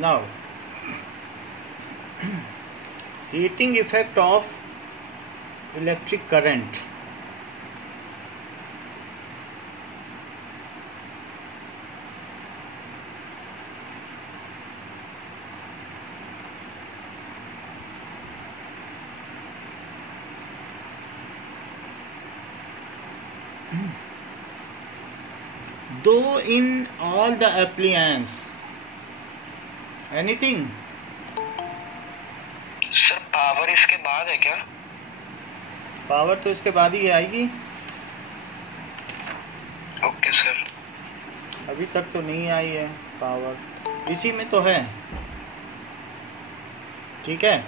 Now, heating effect of electric current. Though in all the appliance, anything? Sir power इसके बाद है क्या? Power तो इसके बाद ही आएगी। Okay sir. अभी तक तो नहीं आई है पावर, इसी में तो है। ठीक है।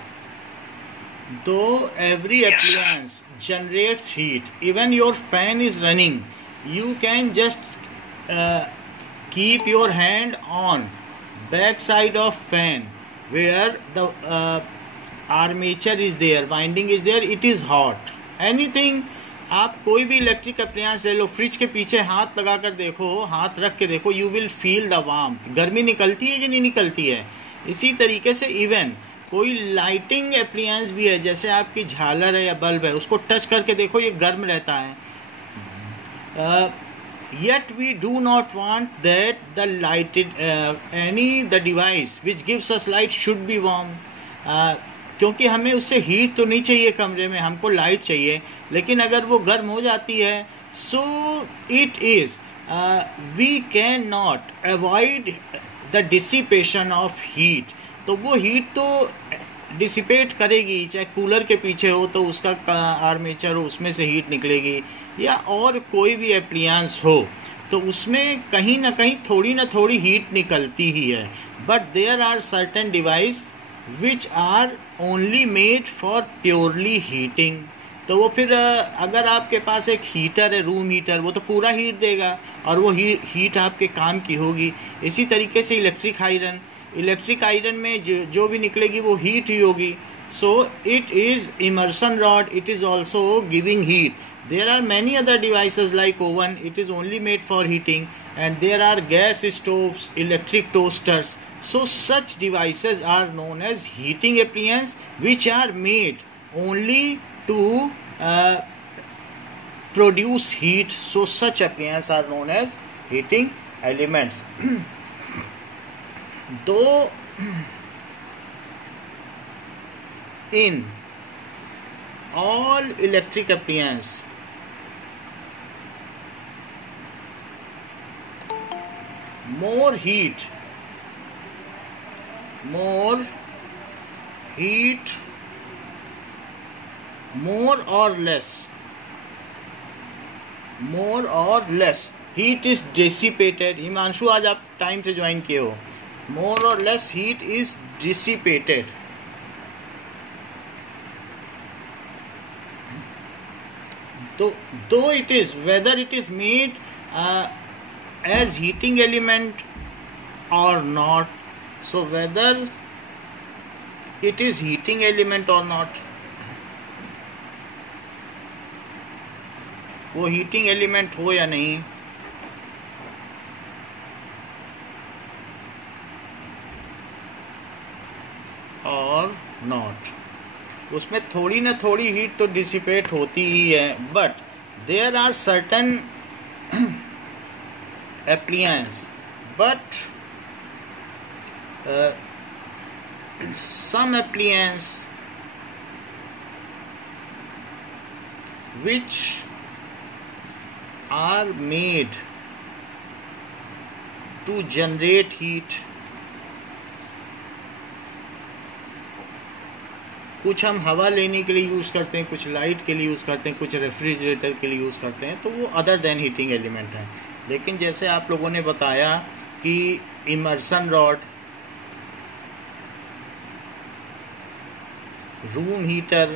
Though every appliance generates heat, even your fan is running, you can just keep your hand on back side of fan where the armature is there, winding is there, it is hot. Anything, आप कोई भी electric appliance ले लो, fridge के पीछे हाथ लगा कर देखो, हाथ रख के देखो, you will feel the warmth. गर्मी निकलती है कि नहीं निकलती है? इसी तरीके से इवन कोई लाइटिंग अप्लायंस भी है, जैसे आपकी झालर है या बल्ब है, उसको टच करके देखो, ये गर्म रहता है। Yet we do not want that the lighted the device which gives us light should be warm. क्योंकि हमें उससे हीट तो नहीं चाहिए कमरे में, हमको लाइट चाहिए। लेकिन अगर वो गर्म हो जाती है, so it is we cannot avoid the dissipation of heat. तो वो हीट तो डिसिपेट करेगी, चाहे कूलर के पीछे हो तो उसका आर्मेचर हो, उसमें से हीट निकलेगी, या और कोई भी एप्लियंस हो तो उसमें कहीं ना कहीं थोड़ी ना थोड़ी हीट निकलती ही है। But there are certain device which are only made for purely heating. तो वो फिर अगर आपके पास एक हीटर है, रूम हीटर, वो तो पूरा हीट देगा और वो हीट आपके काम की होगी। इसी तरीके से इलेक्ट्रिक आयरन में जो भी निकलेगी वो हीट ही होगी। So it is immersion rod, it is also giving heat. There are many other devices like oven, it is only made for heating, and there are gas stoves, electric toasters. So such devices are known as heating appliances which are made only to produce heat. So such appliances are known as heating elements. Though in all electric appliances more heat, more or less heat is dissipated. Himanshu, आज आप time से join किए हो। more or less heat is dissipated. Though it is, whether it is made as heating element or not. So whether it is heating element or not, वो heating element हो या नहीं, और not, उसमें थोड़ी ना थोड़ी हीट तो डिसिपेट होती ही है। But there are certain appliances, but some appliance which are made to generate heat. कुछ हम हवा लेने के लिए यूज़ करते हैं, कुछ लाइट के लिए यूज़ करते हैं, कुछ रेफ्रिजरेटर के लिए यूज़ करते हैं, तो वो अदर देन हीटिंग एलिमेंट है। लेकिन जैसे आप लोगों ने बताया कि इमर्सन रॉड, रूम हीटर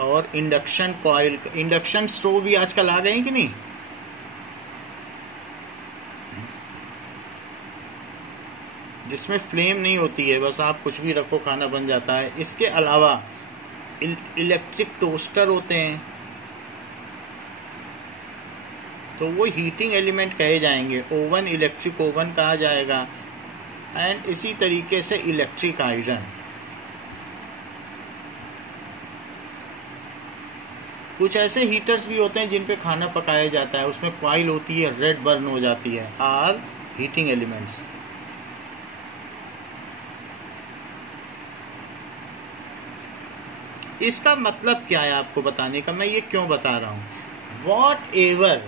और इंडक्शन कॉइल, इंडक्शन स्टोव भी आजकल आ गए हैं कि नहीं? जिसमें फ्लेम नहीं होती है, बस आप कुछ भी रखो खाना बन जाता है। इसके अलावा इलेक्ट्रिक टोस्टर होते हैं, तो वो हीटिंग एलिमेंट कहे जाएंगे। ओवन इलेक्ट्रिक ओवन कहा जाएगा, एंड इसी तरीके से इलेक्ट्रिक आयरन। कुछ ऐसे हीटर्स भी होते हैं जिन पे खाना पकाया जाता है, उसमें कॉइल होती है, रेड बर्न हो जाती है, आर हीटिंग एलिमेंट्स। इसका मतलब क्या है आपको बताने का, मैं ये क्यों बता रहा हूँ। Whatever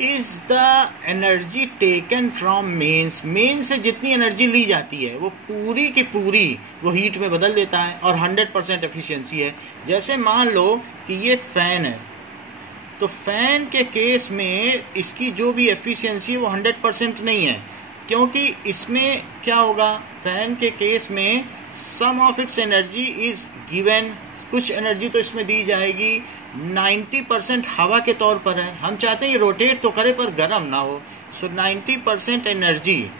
is the energy taken from mains, main से जितनी एनर्जी ली जाती है वो पूरी की पूरी वो हीट में बदल देता है, और 100% एफिशिएंसी है। जैसे मान लो कि ये एक फ़ैन है, तो फ़ैन के केस में इसकी जो भी एफिशिएंसी है वो 100% नहीं है, क्योंकि इसमें क्या होगा, फ़ैन के केस में some of its energy is given, कुछ एनर्जी तो इसमें दी जाएगी, 90% हवा के तौर पर है। हम चाहते हैं ये रोटेट तो करे पर गर्म ना हो, सो 90% energy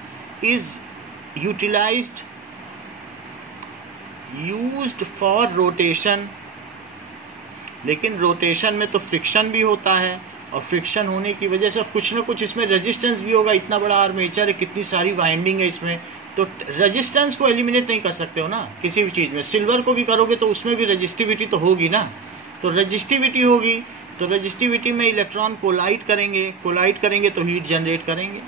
is used for rotation. लेकिन रोटेशन में तो फ्रिक्शन भी होता है, और फ्रिक्शन होने की वजह से कुछ ना कुछ इसमें रेजिस्टेंस भी होगा। इतना बड़ा आर्मेचर है, कितनी सारी वाइंडिंग है इसमें, तो रेजिस्टेंस को एलिमिनेट नहीं कर सकते हो ना किसी भी चीज़ में। सिल्वर को भी करोगे तो उसमें भी रेजिस्टिविटी तो होगी ना, तो रेजिस्टिविटी होगी, तो रेजिस्टिविटी में इलेक्ट्रॉन कोलाइड करेंगे तो हीट जनरेट करेंगे,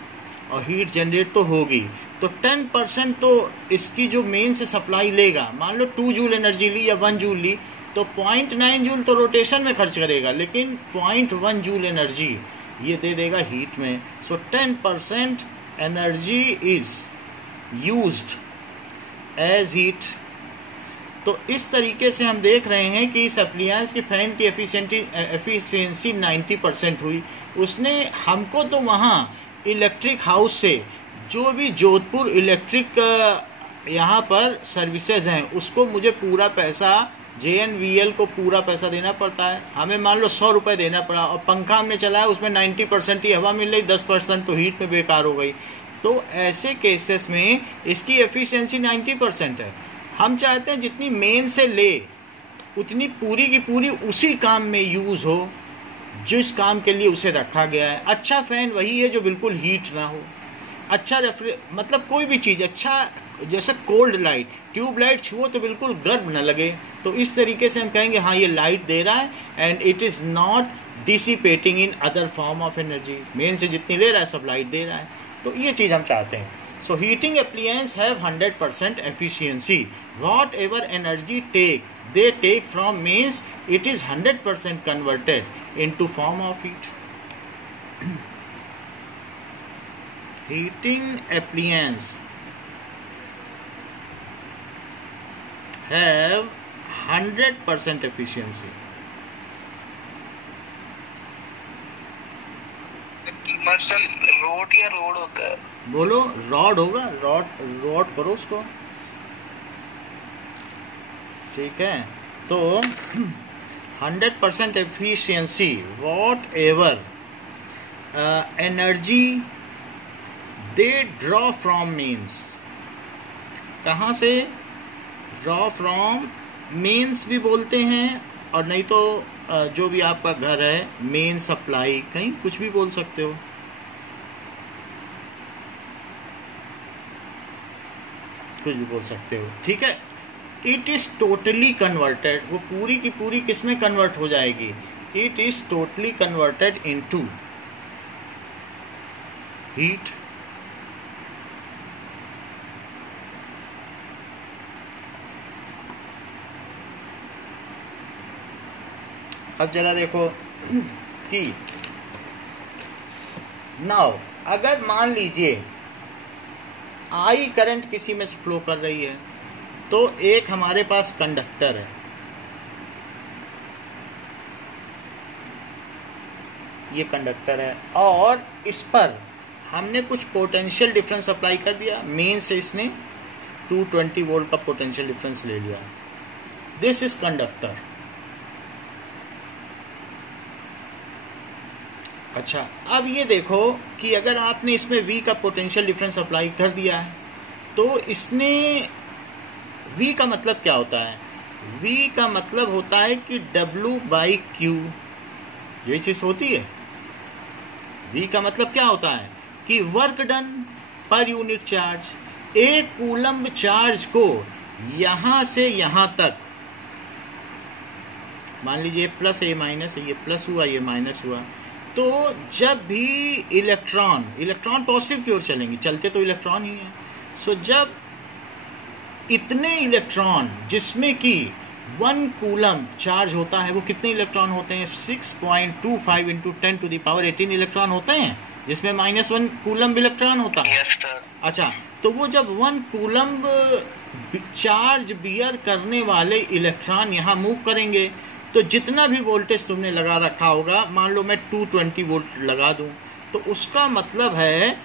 और हीट जनरेट तो होगी। तो 10% तो इसकी जो मेन से सप्लाई लेगा, मान लो 2 जूल एनर्जी ली या 1 जूल ली, तो 0.9 जूल तो रोटेशन में खर्च करेगा, लेकिन 0.1 जूल एनर्जी ये दे देगा हीट में। So 10% energy is used as heat. तो इस तरीके से हम देख रहे हैं कि इस एप्लियंस की फैन की एफिशिएंसी 90% हुई। उसने हमको तो वहाँ इलेक्ट्रिक हाउस से जो भी जोधपुर इलेक्ट्रिक यहाँ पर सर्विसेज हैं उसको मुझे पूरा पैसा, JNVL को पूरा पैसा देना पड़ता है। हमें मान लो 100 रुपये देना पड़ा, और पंखा हमने चलाया उसमें 90% ही हवा मिल रही, 10% तो हीट में बेकार हो गई। तो ऐसे केसेस में इसकी एफिशिएंसी 90% है। हम चाहते हैं जितनी मेन से ले उतनी पूरी की पूरी उसी काम में यूज़ हो जिस काम के लिए उसे रखा गया है। अच्छा फ़ैन वही है जो बिल्कुल हीट ना हो, अच्छा मतलब कोई भी चीज़ अच्छा, जैसे कोल्ड लाइट, ट्यूब लाइट छुओ तो बिल्कुल गर्म न लगे, तो इस तरीके से हम कहेंगे हाँ ये लाइट दे रहा है and it is not dissipating in other form of energy. Main से जितनी ले रहा है सब लाइट दे रहा है, तो ये चीज़ हम चाहते हैं। So heating appliances have 100% efficiency. Whatever energy they take from means it is 100% converted into form of heat. Heating appliance have 100% efficiency. Muscle road या रोड होता है, बोलो रॉड होगा, रॉड करो उसको, ठीक है। तो 100% efficiency, whatever energy they draw from means, कहाँ से ड्रॉ फ्रॉम, मीन्स भी बोलते हैं, और नहीं तो जो भी आपका घर है मेन सप्लाई, कहीं कुछ भी बोल सकते हो। कुछ भी बोल सकते हो, ठीक है। इट इज टोटली कन्वर्टेड, वो पूरी की पूरी किस में कन्वर्ट हो जाएगी, it is totally converted into heat. अब जरा देखो कि नाउ अगर मान लीजिए आई करंट किसी में से फ्लो कर रही है, तो एक हमारे पास कंडक्टर है, ये कंडक्टर है, और इस पर हमने कुछ पोटेंशियल डिफरेंस अप्लाई कर दिया। मेन से इसने 220 वोल्ट का पोटेंशियल डिफरेंस ले लिया। This is conductor. अच्छा, अब ये देखो कि अगर आपने इसमें V का पोटेंशियल डिफरेंस अप्लाई कर दिया है, तो इसने V का मतलब क्या होता है, V का मतलब होता है कि W/Q, ये चीज़ होती है। V का मतलब क्या होता है कि work done per unit charge. एक कूलम्ब चार्ज को यहां से यहां तक, मान लीजिए प्लस है, ये माइनस है, ये प्लस हुआ, ये माइनस हुआ, तो जब भी इलेक्ट्रॉन पॉजिटिव की ओर चलेंगे, चलते तो इलेक्ट्रॉन ही है। सो जब इतने इलेक्ट्रॉन जिसमें कि 1 कूलम चार्ज होता है, वो कितने इलेक्ट्रॉन होते हैं? 6.25 × 10⁻18 इलेक्ट्रॉन होते हैं, जिसमें -1 कूलम इलेक्ट्रॉन होता है। अच्छा, तो वो जब 1 कूलम चार्ज बियर करने वाले इलेक्ट्रॉन यहाँ मूव करेंगे, तो जितना भी वोल्टेज तुमने लगा रखा होगा, मान लो मैं 220 वोल्ट लगा दूं, तो उसका मतलब है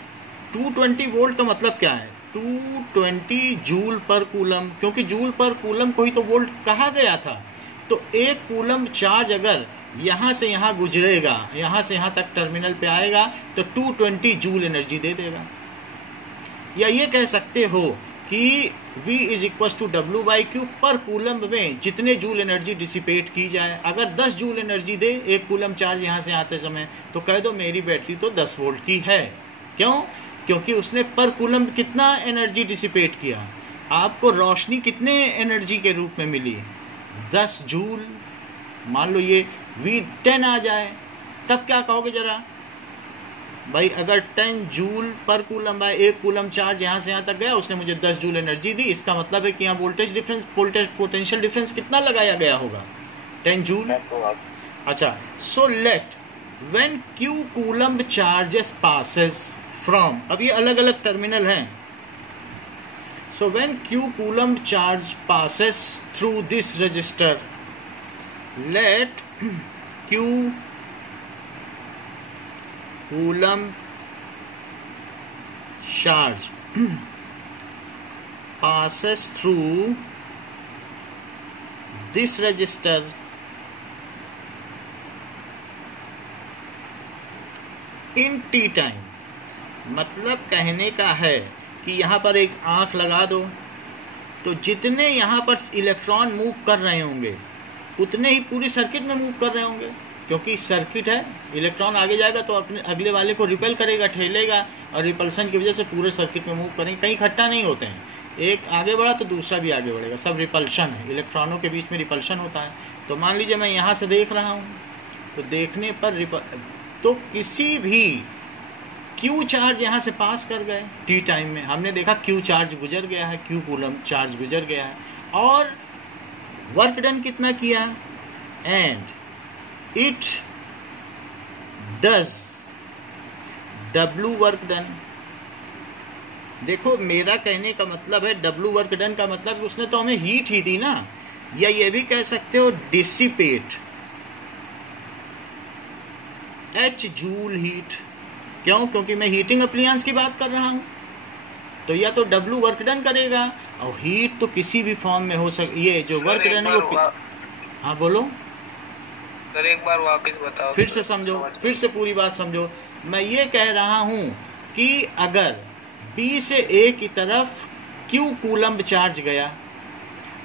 220 वोल्ट का मतलब क्या है? 220 जूल पर कूलम, क्योंकि जूल पर कूलम को ही तो वोल्ट कहा गया था। तो एक कूलम चार्ज अगर यहाँ से यहाँ गुजरेगा, यहाँ से यहाँ तक टर्मिनल पे आएगा, तो 220 जूल एनर्जी दे देगा। या ये कह सकते हो कि V = W/Q, पर कूलम में जितने जूल एनर्जी डिसिपेट की जाए। अगर 10 जूल एनर्जी दे एक कूलम चार्ज यहाँ से आते समय, तो कह दो मेरी बैटरी तो 10 वोल्ट की है। क्यों? क्योंकि उसने पर कूलम कितना एनर्जी डिसिपेट किया। आपको रोशनी कितने एनर्जी के रूप में मिली? 10 जूल। मान लो ये V10 आ जाए, तब क्या कहोगे जरा भाई? अगर 10 जूल पर कूलम है, एक कूलम चार्ज यहाँ से यहाँ तक गया, उसने मुझे 10 जूल एनर्जी दी, इसका मतलब है कि यहाँ पोटेंशियल डिफरेंस कितना लगाया गया होगा? 10 जूल। अच्छा, so let when Q coulomb charges passes from, अब ये अलग अलग टर्मिनल हैं। So when Q coulomb charge passes through this resistor, let Q coulomb charge passes through this register in t time। मतलब कहने का है कि यहाँ पर एक आंख लगा दो, तो जितने यहाँ पर इलेक्ट्रॉन मूव कर रहे होंगे, उतने ही पूरी सर्किट में मूव कर रहे होंगे, क्योंकि सर्किट है, इलेक्ट्रॉन आगे जाएगा तो अपने अगले वाले को रिपेल करेगा, ठेलेगा, और रिपल्सन की वजह से पूरे सर्किट में मूव करेंगे। कहीं इकट्ठा नहीं होते हैं, एक आगे बढ़ा तो दूसरा भी आगे बढ़ेगा, सब रिपल्शन है, इलेक्ट्रॉनों के बीच में रिपल्शन होता है। तो मान लीजिए मैं यहाँ से देख रहा हूँ, तो देखने पर तो किसी भी Q चार्ज यहाँ से पास कर गए टी टाइम में, हमने देखा Q चार्ज गुजर गया है, Q कूलम चार्ज गुजर गया है, और वर्क डन कितना किया? And it does W work done. देखो, मेरा कहने का मतलब है W वर्क डन का मतलब उसने तो हमें हीट ही दी ना, या ये भी कह सकते हो डिसिपेट H जूल हीट। क्यों? क्योंकि मैं हीटिंग अप्लायंस की बात कर रहा हूं, तो या तो W वर्क डन करेगा, और हीट तो किसी भी फॉर्म में हो सकती, ये जो वर्क डन है वो। हाँ बोलो सर, एक बार वापस बताओ, फिर से समझो, फिर से पूरी बात समझो। मैं ये कह रहा हूं कि अगर B से A की तरफ Q कूलम्ब चार्ज गया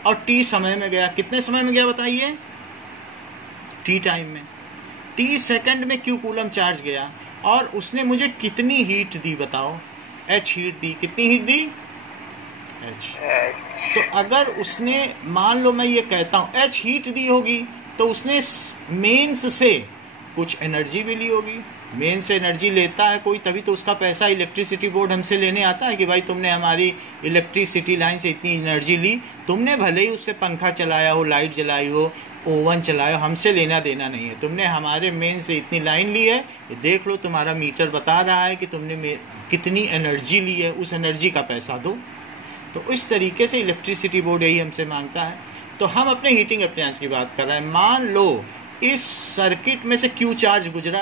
और T समय में गया, कितने समय में गया बताइए? T टाइम में। T सेकंड में Q कूलम्ब चार्ज गया, और उसने मुझे कितनी हीट दी बताओ? H हीट दी। कितनी हीट दी? H। तो अगर उसने, मान लो मैं ये कहता हूं H हीट दी होगी, तो उसने मेंस से कुछ एनर्जी भी ली होगी। मेंस से एनर्जी लेता है कोई, तभी तो उसका पैसा इलेक्ट्रिसिटी बोर्ड हमसे लेने आता है कि भाई तुमने हमारी इलेक्ट्रिसिटी लाइन से इतनी एनर्जी ली। तुमने भले ही उससे पंखा चलाया हो, लाइट जलाई हो, ओवन चलाया हो, हमसे लेना देना नहीं है। तुमने हमारे मेन से इतनी लाइन ली है, देख लो तुम्हारा मीटर बता रहा है कि तुमने कितनी एनर्जी ली है, उस एनर्जी का पैसा दो। तो इस तरीके से इलेक्ट्रिसिटी बोर्ड यही हमसे मांगता है। तो हम अपने हीटिंग अप्लायंस की बात कर रहे हैं। मान लो इस सर्किट में से Q चार्ज गुजरा,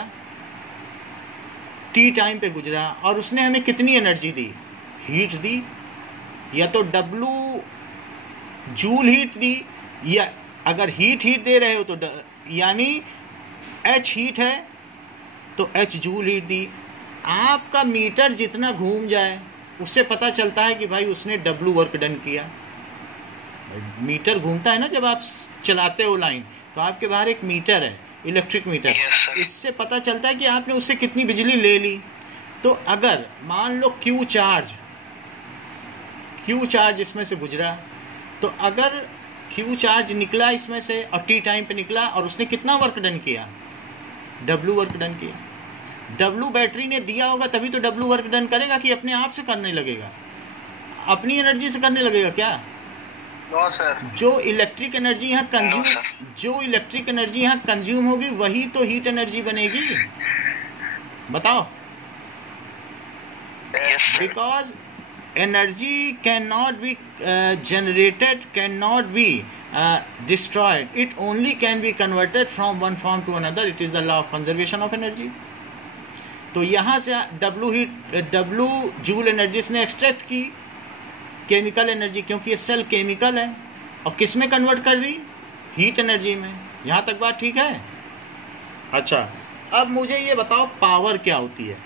T टाइम पे गुजरा, और उसने हमें कितनी एनर्जी दी? हीट दी। या तो W जूल हीट दी, या अगर हीट दे रहे हो तो यानी H हीट है तो H जूल हीट दी। आपका मीटर जितना घूम जाए उससे पता चलता है कि भाई उसने W वर्क डन किया। मीटर घूमता है ना, जब आप चलाते हो लाइन, तो आपके बाहर एक मीटर है, इलेक्ट्रिक मीटर। Yes, sir. इससे पता चलता है कि आपने उससे कितनी बिजली ले ली। तो अगर मान लो क्यू चार्ज इसमें से गुजरा, तो अगर क्यू चार्ज निकला इसमें से और टी टाइम पे निकला और उसने कितना वर्क डन किया, डब्ल्यू वर्क डन किया। डब्ल्यू बैटरी ने दिया होगा तभी तो डब्ल्यू वर्क डन करेगा कि अपने आप से करने लगेगा, अपनी एनर्जी से करने लगेगा क्या? No sir. जो इलेक्ट्रिक एनर्जी यहाँ कंज्यूम होगी वही तो हीट एनर्जी बनेगी। बताओ। Yes, sir. Because energy cannot be generated, cannot be destroyed. It only can be converted from one form to another. It is the law of conservation of energy. तो यहाँ से W joule energy इसने extract की, chemical energy, क्योंकि ये cell chemical है, और किस में कन्वर्ट कर दी? हीट एनर्जी में। यहाँ तक बात ठीक है? अच्छा, अब मुझे ये बताओ पावर क्या होती है?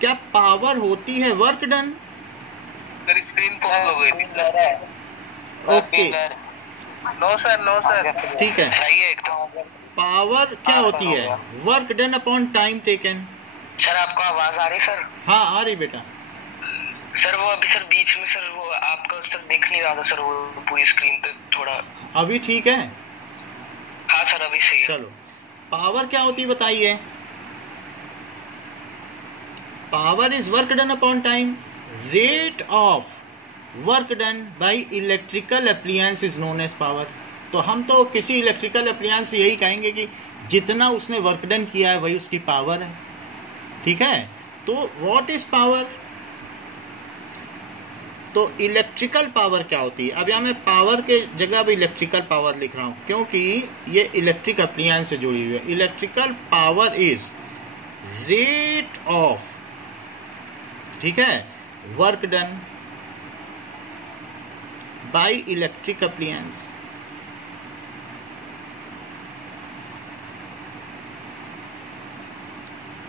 क्या पावर होती है work done? Sir screen pause हो गई। Okay, no sir. ठीक है। सही है एकदम। पावर क्या होती है? Work done upon time taken. Sir आपको आवाज आ रही सर? हाँ आ रही बेटा। सर वो अभी सर बीच में सर वो आपका सर दिख नहीं रहा था सर, वो पूरी स्क्रीन पे थोड़ा। अभी ठीक है? हाँ सर अभी सही है। चलो, पावर क्या होती है बताइए? Power is work done upon time. Rate of work done by electrical appliances is known as power. तो हम तो किसी इलेक्ट्रिकल एप्लियंस से यही कहेंगे कि जितना उसने वर्क डन किया है वही उसकी पावर है। ठीक है? तो व्हाट इज पावर? तो इलेक्ट्रिकल पावर क्या होती है? अब यहाँ मैं पावर के जगह अब इलेक्ट्रिकल पावर लिख रहा हूँ क्योंकि ये इलेक्ट्रिक एप्लियंस से जुड़ी हुई है। Electrical power is rate of, ठीक है, work done by electric appliances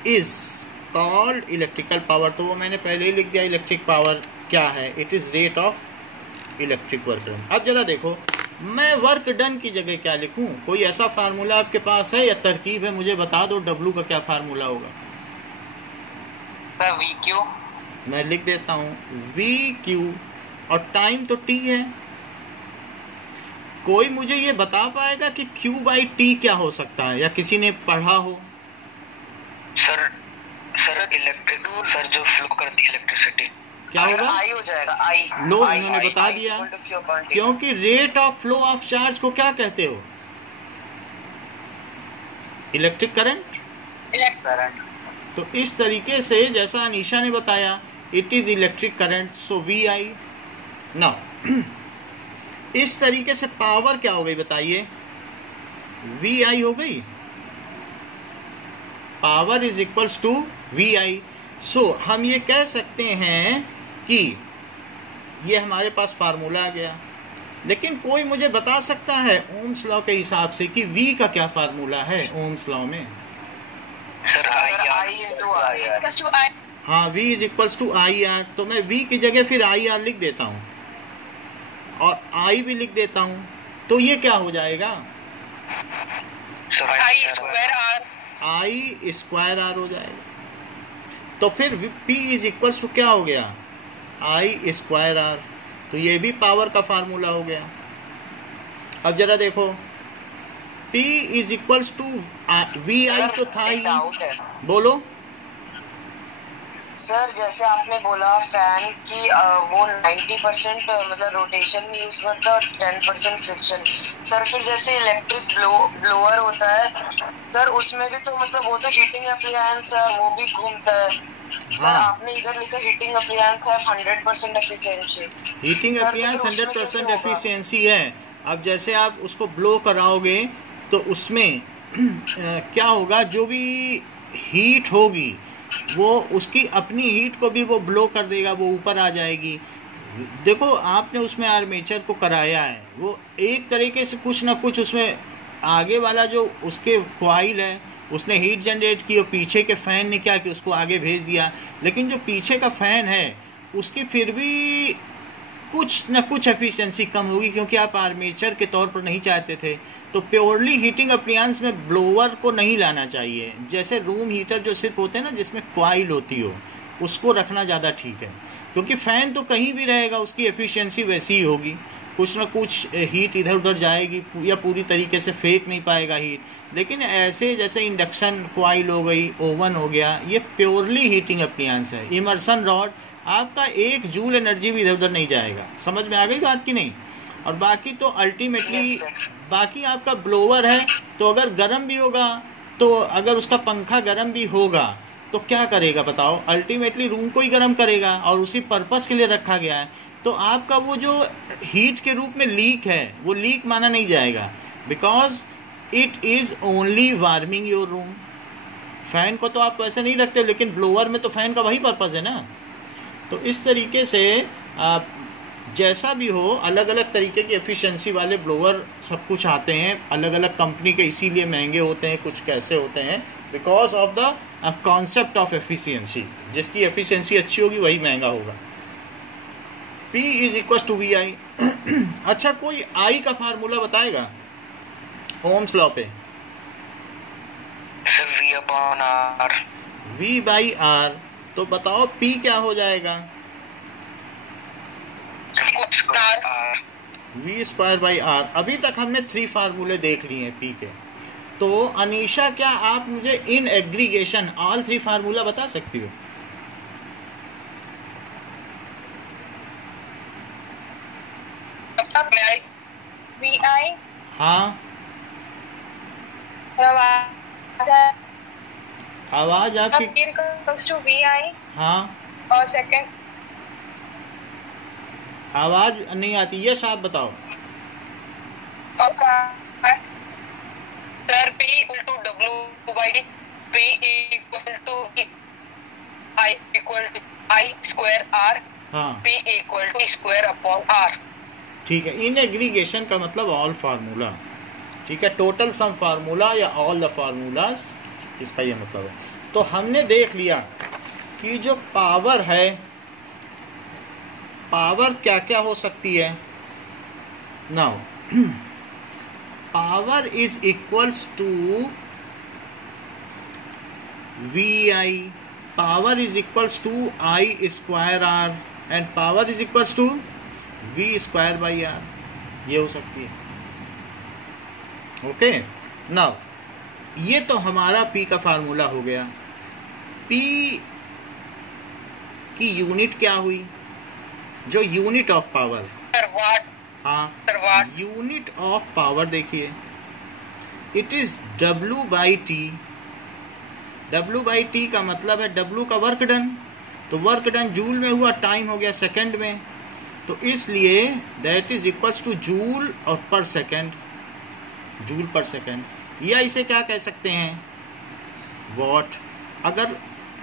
is called electrical power. तो वो मैंने पहले ही लिख दिया, इलेक्ट्रिक पावर क्या है? It is rate of electric work done. अब जरा देखो, मैं वर्क डन की जगह क्या लिखूं? कोई ऐसा फार्मूला आपके पास है या तरकीब है? मुझे बता दो डब्ल्यू का क्या फार्मूला होगा। We Q. मैं लिख देता हूं वी क्यू, और टाइम तो टी है। कोई मुझे ये बता पाएगा कि क्यू बाई टी क्या हो सकता है, या किसी ने पढ़ा हो? सर इलेक्ट्रिक, सर जो फ्लो करती है इलेक्ट्रिसिटी क्या होगा? आई हो जाएगा। आई लो, इन्होंने बता दिया। क्योंकि rate of flow of charge को क्या कहते हो? Electric current. तो इस तरीके से जैसा अनीशा ने बताया, it is electric current, so V I. Now इस तरीके से पावर क्या हो गई बताइए? वी आई हो गई। Power is equals to V I. So हम ये कह सकते हैं कि ये हमारे पास फार्मूला आ गया। लेकिन कोई मुझे बता सकता है ओम्स लॉ के हिसाब से कि वी का क्या फार्मूला है ओम्स लॉ में? हाँ, V is equals to I R. तो मैं V की जगह फिर आई आर लिख देता हूँ और I भी लिख देता हूँ। तो ये क्या हो जाएगा? I स्क्वायर आर हो जाएगा। तो फिर P इज इक्वल्स टू क्या हो गया? I square R. तो ये भी पावर का फार्मूला हो गया। अब जरा देखो, P is equals to V I तो था ही। बोलो सर। जैसे आपने बोला फैन की वो 90% मतलब रोटेशन में यूज करता है और 10% फ्रिक्शन। सर फिर जैसे इलेक्ट्रिक ब्लोअर होता है सर, उसमें भी तो मतलब वो तो हीटिंग अप्लायंस है, वो भी घूमता है। सर आपने इधर लिखा हीटिंग अप्लायंस है 100% एफिशिएंसी। हीटिंग अप्लायंस 100% एफिशिएंसी है। अब जैसे आप उसको ब्लो कराओगे तो उसमें क्या होगा? जो भी हीट होगी वो उसकी अपनी हीट को भी वो ब्लो कर देगा, वो ऊपर आ जाएगी। देखो आपने उसमें आर्मेचर को कराया है, वो एक तरीके से कुछ ना कुछ उसमें आगे वाला जो उसके कॉइल है उसने हीट जनरेट की और पीछे के फैन ने क्या किया? उसको आगे भेज दिया। लेकिन जो पीछे का फैन है उसकी फिर भी कुछ न कुछ एफिशिएंसी कम होगी, क्योंकि आप आर्मेचर के तौर पर नहीं चाहते थे। तो प्योरली हीटिंग अप्लायंस में ब्लोअर को नहीं लाना चाहिए। जैसे रूम हीटर जो सिर्फ होते हैं ना, जिसमें कॉइल होती हो, उसको रखना ज़्यादा ठीक है, क्योंकि फ़ैन तो कहीं भी रहेगा, उसकी एफिशिएंसी वैसी ही होगी, कुछ ना कुछ हीट इधर उधर जाएगी या पूरी तरीके से फेंक नहीं पाएगा हीट। लेकिन ऐसे जैसे इंडक्शन कॉइल हो गई, ओवन हो गया, ये प्योरली हीटिंग अप्लायंस है। इमर्सन रॉड, आपका 1 जूल एनर्जी भी इधर उधर नहीं जाएगा। समझ में आ गई बात की नहीं? और बाकी तो अल्टीमेटली बाकी आपका ब्लोअर है, तो अगर गर्म भी होगा, तो अगर उसका पंखा गर्म भी होगा तो क्या करेगा बताओ? अल्टीमेटली रूम को ही गर्म करेगा, और उसी पर्पस के लिए रखा गया है। तो आपका वो जो हीट के रूप में लीक है, वो लीक माना नहीं जाएगा, because it is only warming your room. Fan को तो आप वैसे नहीं रखते, लेकिन ब्लोअर में तो फैन का वही पर्पज़ है ना। तो इस तरीके से आप जैसा भी हो, अलग अलग तरीके की एफिशिएंसी वाले ब्लोअर सब कुछ आते हैं, अलग अलग कंपनी के, इसीलिए महंगे होते हैं, कुछ कैसे होते हैं, because of the concept of efficiency. जिसकी एफिशिएंसी अच्छी होगी वही महंगा होगा। P = VI। अच्छा, कोई I का फार्मूला बताएगा ओम्स लॉ पे? V/R। तो बताओ P क्या हो जाएगा? V²/R। अभी तक हमने 3 फार्मूले देख लिए हैं P के। तो अनीशा, क्या आप मुझे इन एग्रीगेशन ऑल 3 फार्मूला बता सकती हो? VI, हाँ, आवाज आपकी। VI, हाँ, और सेकंड आवाज नहीं आती। यस, आप बताओ। Sir P = W/D, P = I²R, हाँ, P = E²/R। ठीक है। इन एग्रीगेशन का मतलब ऑल फार्मूला, ठीक है, टोटल सम फार्मूला या ऑल द फार्मूलाज, इसका ये मतलब है। तो हमने देख लिया कि जो पावर है, पावर क्या क्या हो सकती है। Now power is equals to VI, power is equals to I²R, and power is equals to V²/R। ये हो सकती है। ओके, नाउ ये तो हमारा P का फार्मूला हो गया। P की यूनिट क्या हुई? जो यूनिट ऑफ पावर, हाँ, यूनिट ऑफ पावर देखिए, इट इज W/T। W/T का मतलब है W का वर्क डन, तो वर्क डन जूल में हुआ, टाइम हो गया सेकंड में, तो इसलिए that is equals two joule और पर सेकंड, जूल पर सेकंड। या इसे क्या कह सकते हैं? वॉट। अगर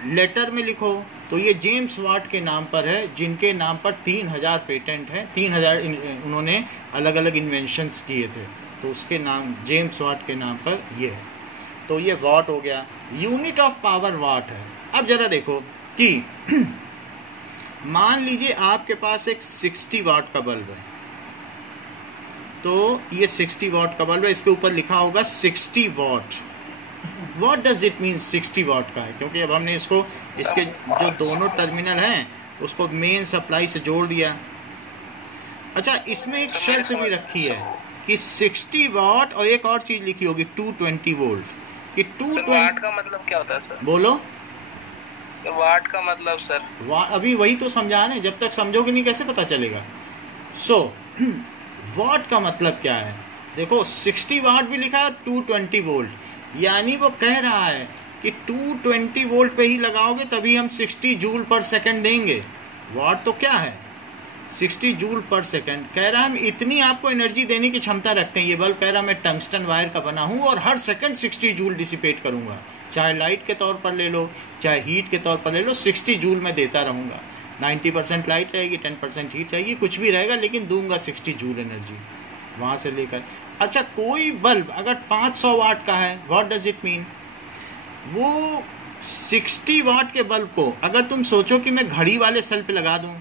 लेटर में लिखो तो ये जेम्स वाट के नाम पर है, जिनके नाम पर 3000 पेटेंट हैं, 3000 उन्होंने अलग अलग इन्वेंशंस किए थे, तो उसके नाम जेम्स वाट के नाम पर ये है। तो ये वाट हो गया, यूनिट ऑफ पावर वाट है। अब जरा देखो कि मान लीजिए आपके पास एक 60 वाट का बल्ब है, तो ये 60 वाट का बल्ब है, इसके ऊपर लिखा होगा 60 वाट। व्हाट डज इट मीन 60 वाट का है? क्योंकि अब हमने इसको, इसके जो दोनों टर्मिनल हैं उसको मेन सप्लाई से जोड़ दिया। अच्छा, इसमें एक शर्त भी रखी है कि 60 वाट और एक और चीज लिखी होगी 220 वोल्ट, कि 220 वाट का मतलब क्या होता है सर? बोलो। वाट का मतलब सर, अभी वही तो समझा रहे हैं, जब तक समझोगे नहीं कैसे पता चलेगा। सो वाट का मतलब क्या है? देखो 60 वाट भी लिखा है, 220 वोल्ट, यानी वो कह रहा है कि 220 वोल्ट पे ही लगाओगे तभी हम 60 जूल पर सेकंड देंगे। वाट तो क्या है? 60 जूल पर सेकंड। कह रहा है हम इतनी आपको एनर्जी देने की क्षमता रखते हैं। ये बल्ब कह रहा मैं टंगस्टन वायर का बना हूँ और हर सेकंड 60 जूल डिसिपेट करूँगा, चाहे लाइट के तौर पर ले लो चाहे हीट के तौर पर ले लो, 60 जूल में देता रहूँगा। 90% लाइट रहेगी, 10% हीट रहेगी, कुछ भी रहेगा, लेकिन दूंगा 60 जूल एनर्जी वहाँ से लेकर। अच्छा, कोई बल्ब अगर 500 वाट का है, व्हाट डज इट मीन? वो 60 वाट के बल्ब को अगर तुम सोचो कि मैं घड़ी वाले सेल पे लगा दूं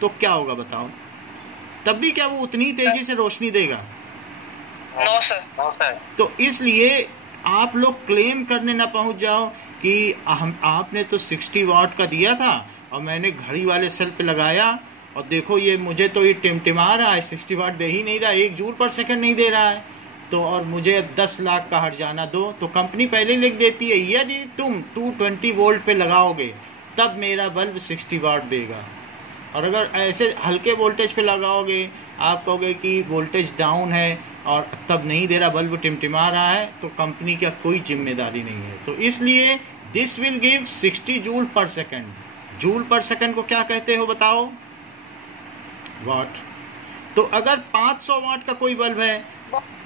तो क्या होगा बताओ? तब भी क्या वो उतनी तेजी से रोशनी देगा? No sir. तो इसलिए आप लोग क्लेम करने ना पहुंच जाओ कि आपने तो 60 वाट का दिया था और मैंने घड़ी वाले सेल पे लगाया और देखो ये मुझे तो ये टिमटिमा रहा है, 60 वाट दे ही नहीं रहा, 1 जूल पर सेकंड नहीं दे रहा है, तो और मुझे अब 10 लाख का हट जाना दो। तो कंपनी पहले लिख देती है यदि तुम 220 वोल्ट पे लगाओगे तब मेरा बल्ब 60 वाट देगा, और अगर ऐसे हल्के वोल्टेज पे लगाओगे, आप कहोगे कि वोल्टेज डाउन है और तब नहीं दे रहा, बल्ब टिमटिमा रहा है, तो कंपनी का कोई जिम्मेदारी नहीं है। तो इसलिए दिस विल गिव 60 जूल पर सेकंड। जूल पर सेकंड को क्या कहते हो बताओ? वाट। तो अगर 500 वाट का कोई बल्ब है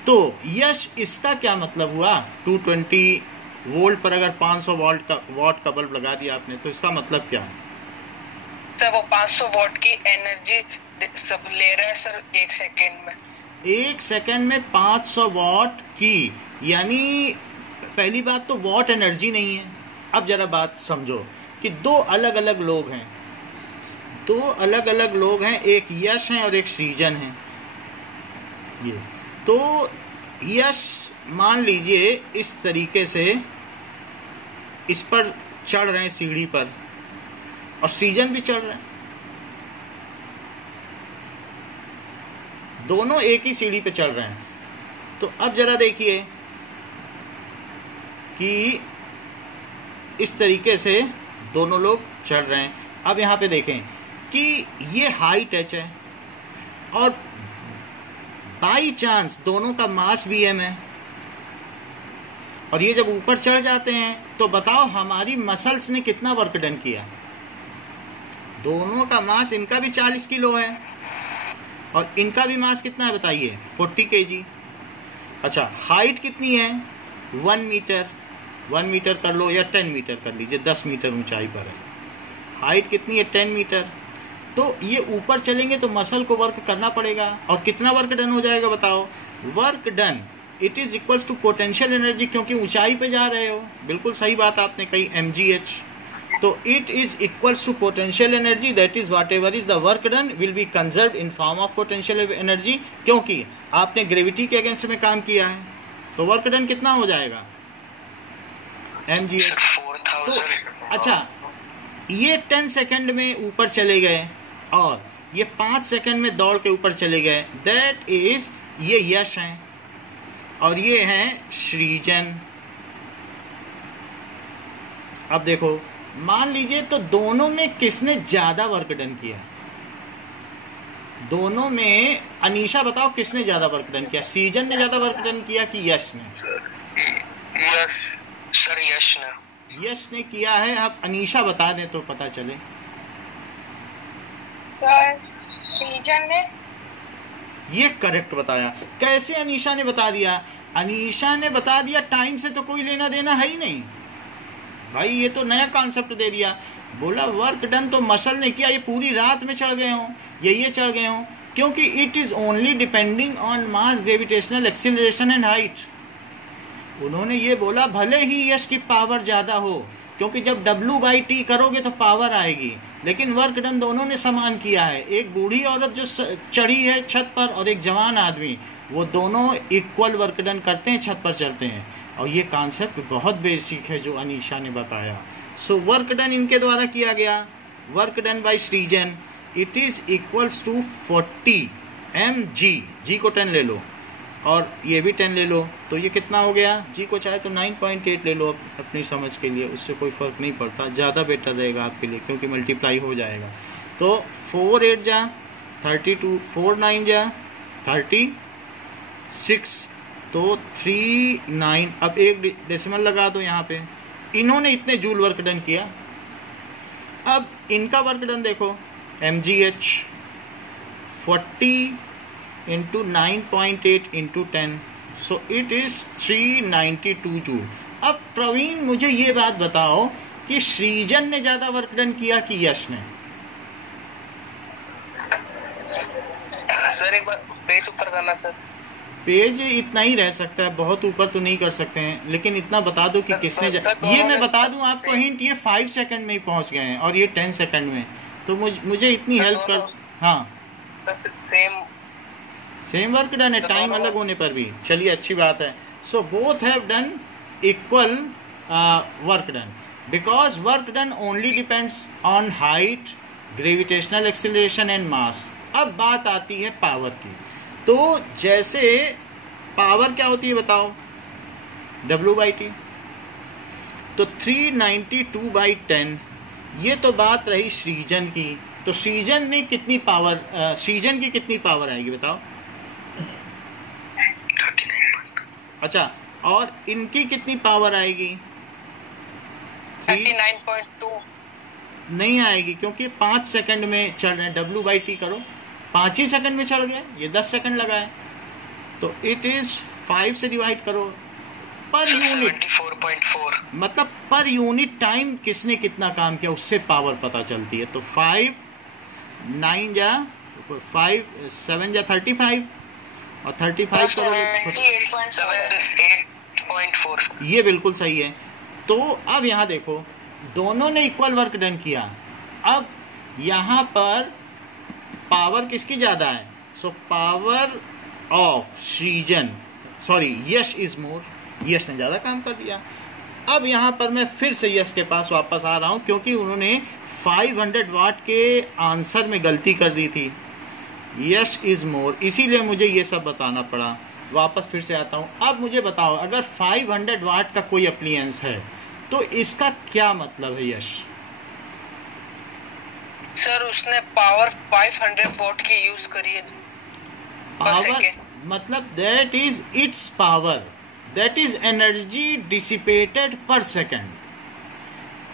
तो यश इसका क्या मतलब हुआ? 220 वोल्ट पर अगर 500 वाट का बल्ब लगा दिया आपने, तो इसका मतलब क्या है? सर वो 500 वाट की एनर्जी सब ले रहा है सर 1 सेकंड में। 1 सेकंड में 500 वाट की, यानी पहली बात तो वाट एनर्जी नहीं है। अब जरा बात समझो कि दो अलग अलग लोग हैं, एक यश हैं और एक सृजन है। ये तो यश मान लीजिए इस तरीके से इस पर चढ़ रहे हैं सीढ़ी पर, और सृजन भी चढ़ रहे हैं, दोनों एक ही सीढ़ी पे चढ़ रहे हैं। तो अब जरा देखिए कि इस तरीके से दोनों लोग चढ़ रहे हैं। अब यहाँ पे देखें कि ये हाई टच है और बाई चांस दोनों का मास भी m है, और ये जब ऊपर चढ़ जाते हैं तो बताओ हमारी मसल्स ने कितना वर्क डन किया? दोनों का मास, इनका भी 40 किलो है और इनका भी मास कितना है बताइए? 40 kg। अच्छा, हाइट कितनी है? 1 मीटर। 1 मीटर कर लो या 10 मीटर कर लीजिए, 10 मीटर ऊंचाई पर है। हाइट कितनी है? 10 मीटर। तो ये ऊपर चलेंगे तो मसल को वर्क करना पड़ेगा, और कितना वर्क डन हो जाएगा बताओ? Work done it is equals to potential energy, क्योंकि ऊंचाई पे जा रहे हो। बिल्कुल सही बात आपने कही, mgh। तो it is equals to potential energy, that is whatever is the work done will be conserve in form of potential energy, क्योंकि आपने ग्रेविटी के अगेंस्ट में काम किया है। तो वर्क डन कितना हो जाएगा? mgh। तो अच्छा, ये 10 सेकंड में ऊपर चले गए और ये 5 सेकंड में दौड़ के ऊपर चले गए, दैट इज, ये यश हैं और ये हैं सृजन। अब देखो, मान लीजिए तो दोनों में किसने ज्यादा वर्क डन किया? दोनों में, अनीशा बताओ किसने ज्यादा वर्क डन किया? सृजन ने ज्यादा वर्क डन किया कि यश ने? यश ने किया है। आप अनीशा बता दें तो पता चले। सर सृजन ने। ये करेक्ट बताया। कैसे अनीशा ने बता दिया? अनीशा ने बता दिया, टाइम से तो कोई लेना देना है ही नहीं भाई, ये तो नया कॉन्सेप्ट दे दिया। बोला वर्क डन तो मसल ने किया, ये पूरी रात में चढ़ गए हों, ये चढ़ गए हों, क्योंकि it is only depending on mass, gravitational acceleration and height. उन्होंने ये बोला भले ही यश की पावर ज़्यादा हो, क्योंकि जब W/T करोगे तो पावर आएगी, लेकिन वर्क डन दोनों ने समान किया है। एक बूढ़ी औरत जो चढ़ी है छत पर और एक जवान आदमी, वो दोनों इक्वल वर्क डन करते हैं, छत पर चढ़ते हैं। और ये कॉन्सेप्ट बहुत बेसिक है जो अनीशा ने बताया। सो वर्क डन इनके द्वारा किया गया, वर्क डन बाय सृजन, it is equals to 40 mg। जी को 10 ले लो और ये भी 10 ले लो, तो ये कितना हो गया? जी को चाहे तो 9.8 ले लो अपनी समझ के लिए, उससे कोई फ़र्क नहीं पड़ता, ज़्यादा बेटर रहेगा आपके लिए क्योंकि मल्टीप्लाई हो जाएगा। तो 4 8 जा 32, 4 9 जा 36, तो 3 9। अब एक डेसिमल लगा दो यहाँ पे। इन्होंने इतने जूल वर्क डन किया। अब इनका वर्क डन देखो, mgh 40 into 9.8 into 10, so it is 392 joule. अब प्रवीण मुझे ये बात बताओ कि सृजन ने ज्यादा वर्क डन किया कि यश ने? सर एक बार पेज ऊपर करना सर। पेज इतना ही रह सकता है, बहुत ऊपर तो नहीं कर सकते हैं, लेकिन इतना बता दो कि किसने ये मैं बता दूं आपको हिंट, ये 5 सेकंड में ही पहुंच गए हैं और ये 10 सेकंड में। तो मुझे इतनी हेल्प कर। हाँ सेम वर्क डन है, टाइम अलग होने पर भी। चलिए अच्छी बात है। So both have done equal work done, because work done only depends on height, gravitational acceleration and mass. अब बात आती है पावर की। तो जैसे पावर क्या होती है बताओ, W/T। तो 392/10, ये तो बात रही सृजन की। तो सृजन ने कितनी पावर, सृजन की कितनी पावर आएगी बताओ? अच्छा, और इनकी कितनी पावर आएगी? 39.2 नहीं आएगी, क्योंकि 5 सेकंड में चल रहे हैं। W/T करो, 5 ही सेकंड में चढ़ गए, ये 10 सेकंड लगा है। तो इट इज 5 से डिवाइड करो पर यूनिट, 74.4, मतलब पर यूनिट टाइम किसने कितना काम किया उससे पावर पता चलती है। तो 5 9 जा 5 7 जा 35, और 35 करोगे 78.4। ये बिल्कुल सही है। तो अब यहाँ देखो, दोनों ने इक्वल वर्क डन किया। अब यहाँ पर पावर किसकी ज़्यादा है? सो पावर ऑफ सृजन, सॉरी यश इज मोर, यश ने ज़्यादा काम कर दिया। अब यहाँ पर मैं फिर से यश के पास वापस आ रहा हूँ, क्योंकि उन्होंने 500 वाट के आंसर में गलती कर दी थी। यश इज मोर, इसीलिए मुझे ये सब बताना पड़ा। वापस फिर से आता हूँ। अब मुझे बताओ, अगर 500 वाट का कोई अप्लायंस है तो इसका क्या मतलब है यश? सर उसने पावर 500 वोट की यूज करी है। पावर मतलब that is it's power, that is energy dissipated पर सेकेंड।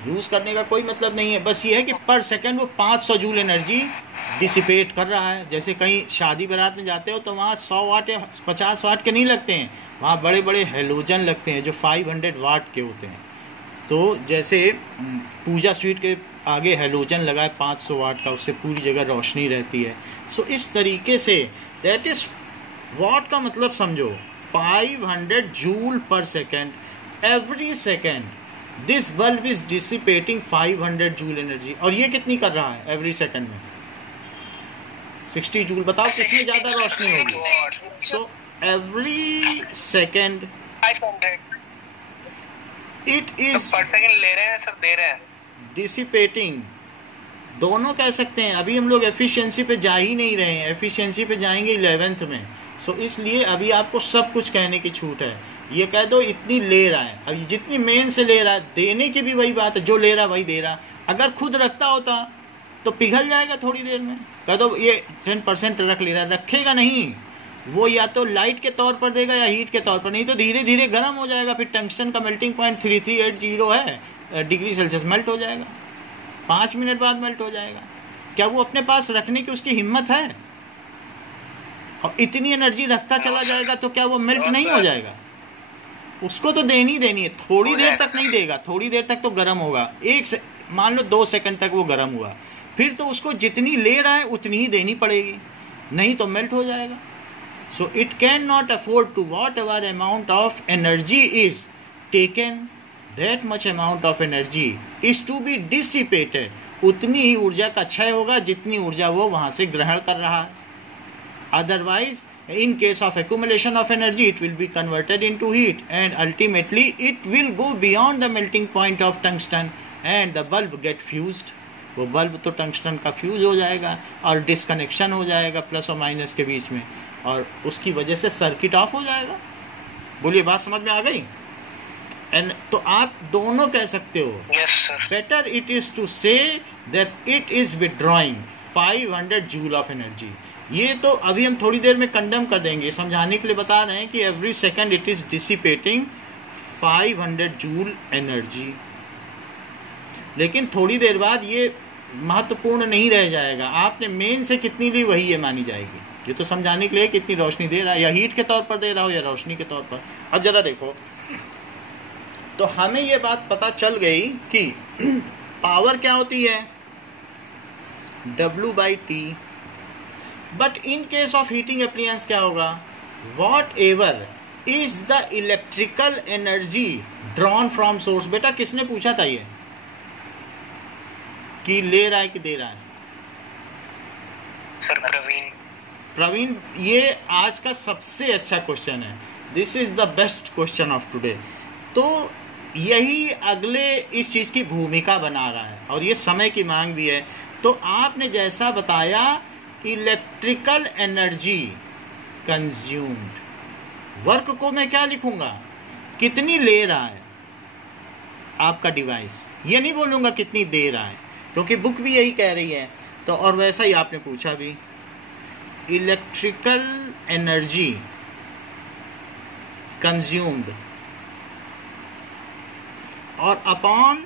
यूज करने का कोई मतलब नहीं है, बस ये है कि पर सेकेंड वो 500 जूल एनर्जी डिसिपेट कर रहा है। जैसे कहीं शादी बारात में जाते हो तो वहाँ 100 वाट या 50 वाट के नहीं लगते हैं, वहाँ बड़े बड़े हेलोजन लगते हैं जो 500 वाट के होते हैं। तो जैसे पूजा स्वीट के आगे हेलोजन लगा है 500 वाट का, उससे पूरी जगह रोशनी रहती है। सो इस तरीके से दैट इज वाट का मतलब समझो 500 जूल पर second every second. This bulb is dissipating 500 joule energy. और ये कितनी कर रहा है एवरी सेकेंड में? 60 जूल। बताओ किसमें ज्यादा रोशनी होगी? So every second 500 it is पर सेकंड ले रहे हैं सर, दे रहे हैं डिसिपेटिंग। दोनों कह सकते हैं। अभी हम लोग एफिशिएंसी पे जा ही नहीं रहे हैं, एफिशिएंसी पे जाएंगे 11th में। सो इसलिए अभी आपको सब कुछ कहने की छूट है। ये कह दो इतनी ले रहा है, अब जितनी मेन से ले रहा है, देने की भी वही बात है, जो ले रहा वही दे रहा। अगर खुद रखता होता तो पिघल जाएगा थोड़ी देर में। कह दो ये 10% रख ले रहा, रखेगा नहीं, वो या तो लाइट के तौर पर देगा या हीट के तौर पर, नहीं तो धीरे धीरे गर्म हो जाएगा। फिर टंगस्टन का मेल्टिंग पॉइंट 3380 है डिग्री सेल्सियस, मेल्ट हो जाएगा, 5 मिनट बाद मेल्ट हो जाएगा। क्या वो अपने पास रखने की उसकी हिम्मत है? और इतनी एनर्जी रखता चला जाएगा तो क्या वो मेल्ट नहीं हो जाएगा? उसको तो देनी है। थोड़ी देर तक नहीं देगा, थोड़ी देर तक तो गर्म होगा। मान लो 2 सेकंड तक वो गर्म हुआ, फिर तो उसको जितनी ले रहा है उतनी ही देनी पड़ेगी, नहीं तो मेल्ट हो जाएगा। So it cannot afford to whatever amount of energy is taken, that much amount of energy is to be dissipated. उतनी ही ऊर्जा का क्षय होगा जितनी ऊर्जा वो वहाँ से ग्रहण कर रहा है। Otherwise, in case of accumulation of energy, it will be converted into heat and ultimately it will go beyond the melting point of tungsten and the bulb get fused. वो बल्ब तो टंगस्टन का fuse हो जाएगा और disconnection हो जाएगा plus और minus के बीच में, और उसकी वजह से सर्किट ऑफ हो जाएगा। बोलिए बात समझ में आ गई? एंड तो आप दोनों कह सकते हो, better it is to say that it is withdrawing 500 joule of energy. ये तो अभी हम थोड़ी देर में कंडम कर देंगे, समझाने के लिए बता रहे हैं कि every second it is dissipating 500 joule energy. लेकिन थोड़ी देर बाद ये महत्वपूर्ण नहीं रह जाएगा। आपने मेन से कितनी ली वही ये मानी जाएगी। ये तो समझाने के लिए कितनी रोशनी दे रहा है, या हीट के तौर पर दे रहा हो या रोशनी के तौर पर। अब जरा देखो, तो हमें ये बात पता चल गई कि पावर क्या होती है, W/T। But in case of heating appliance क्या होगा, what ever is the electrical energy drawn from source. बेटा किसने पूछा था ये कि ले रहा है कि दे रहा है? सर प्रवीण। प्रवीण, ये आज का सबसे अच्छा क्वेश्चन है। This is the best question of today. तो यही अगले इस चीज़ की भूमिका बना रहा है और ये समय की मांग भी है। तो आपने जैसा बताया, इलेक्ट्रिकल एनर्जी कंज्यूम्ड, वर्क को मैं क्या लिखूंगा, कितनी ले रहा है आपका डिवाइस, ये नहीं बोलूँगा कितनी दे रहा है, क्योंकि बुक भी यही कह रही है। तो और वैसा ही आपने पूछा भी, इलेक्ट्रिकल एनर्जी कंज्यूम्ड और अपॉन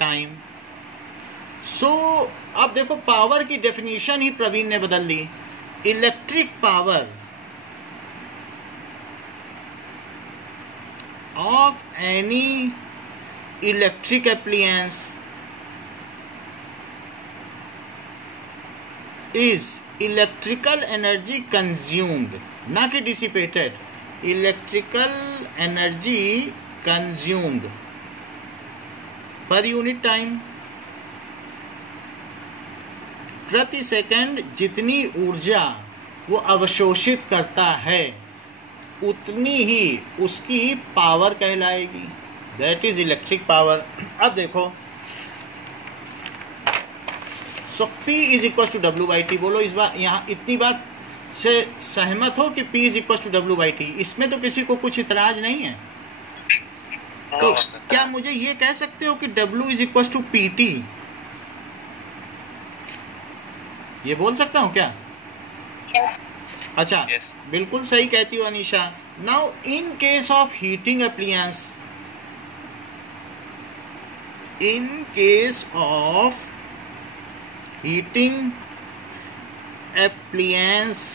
टाइम। सो अब देखो, पावर की डेफिनेशन ही प्रवीण ने बदल दी। Electric power of any electric appliance is electrical energy consumed, ना कि dissipated, electrical energy consumed per unit time। प्रति सेकंड जितनी ऊर्जा वो अवशोषित करता है उतनी ही उसकी पावर कहलाएगी, दैट इज इलेक्ट्रिक पावर। अब देखो, so P is equal to W/T। बोलो इस बार यहाँ इतनी बात से सहमत हो कि P is equal to W/T? इसमें तो किसी को कुछ इतराज नहीं है। तो क्या मुझे ये कह सकते हो कि W is equal to PT? ये बोल सकता हूँ क्या? अच्छा, बिल्कुल सही कहती हो Anisha. Now in case of heating appliances, in case of heating appliances,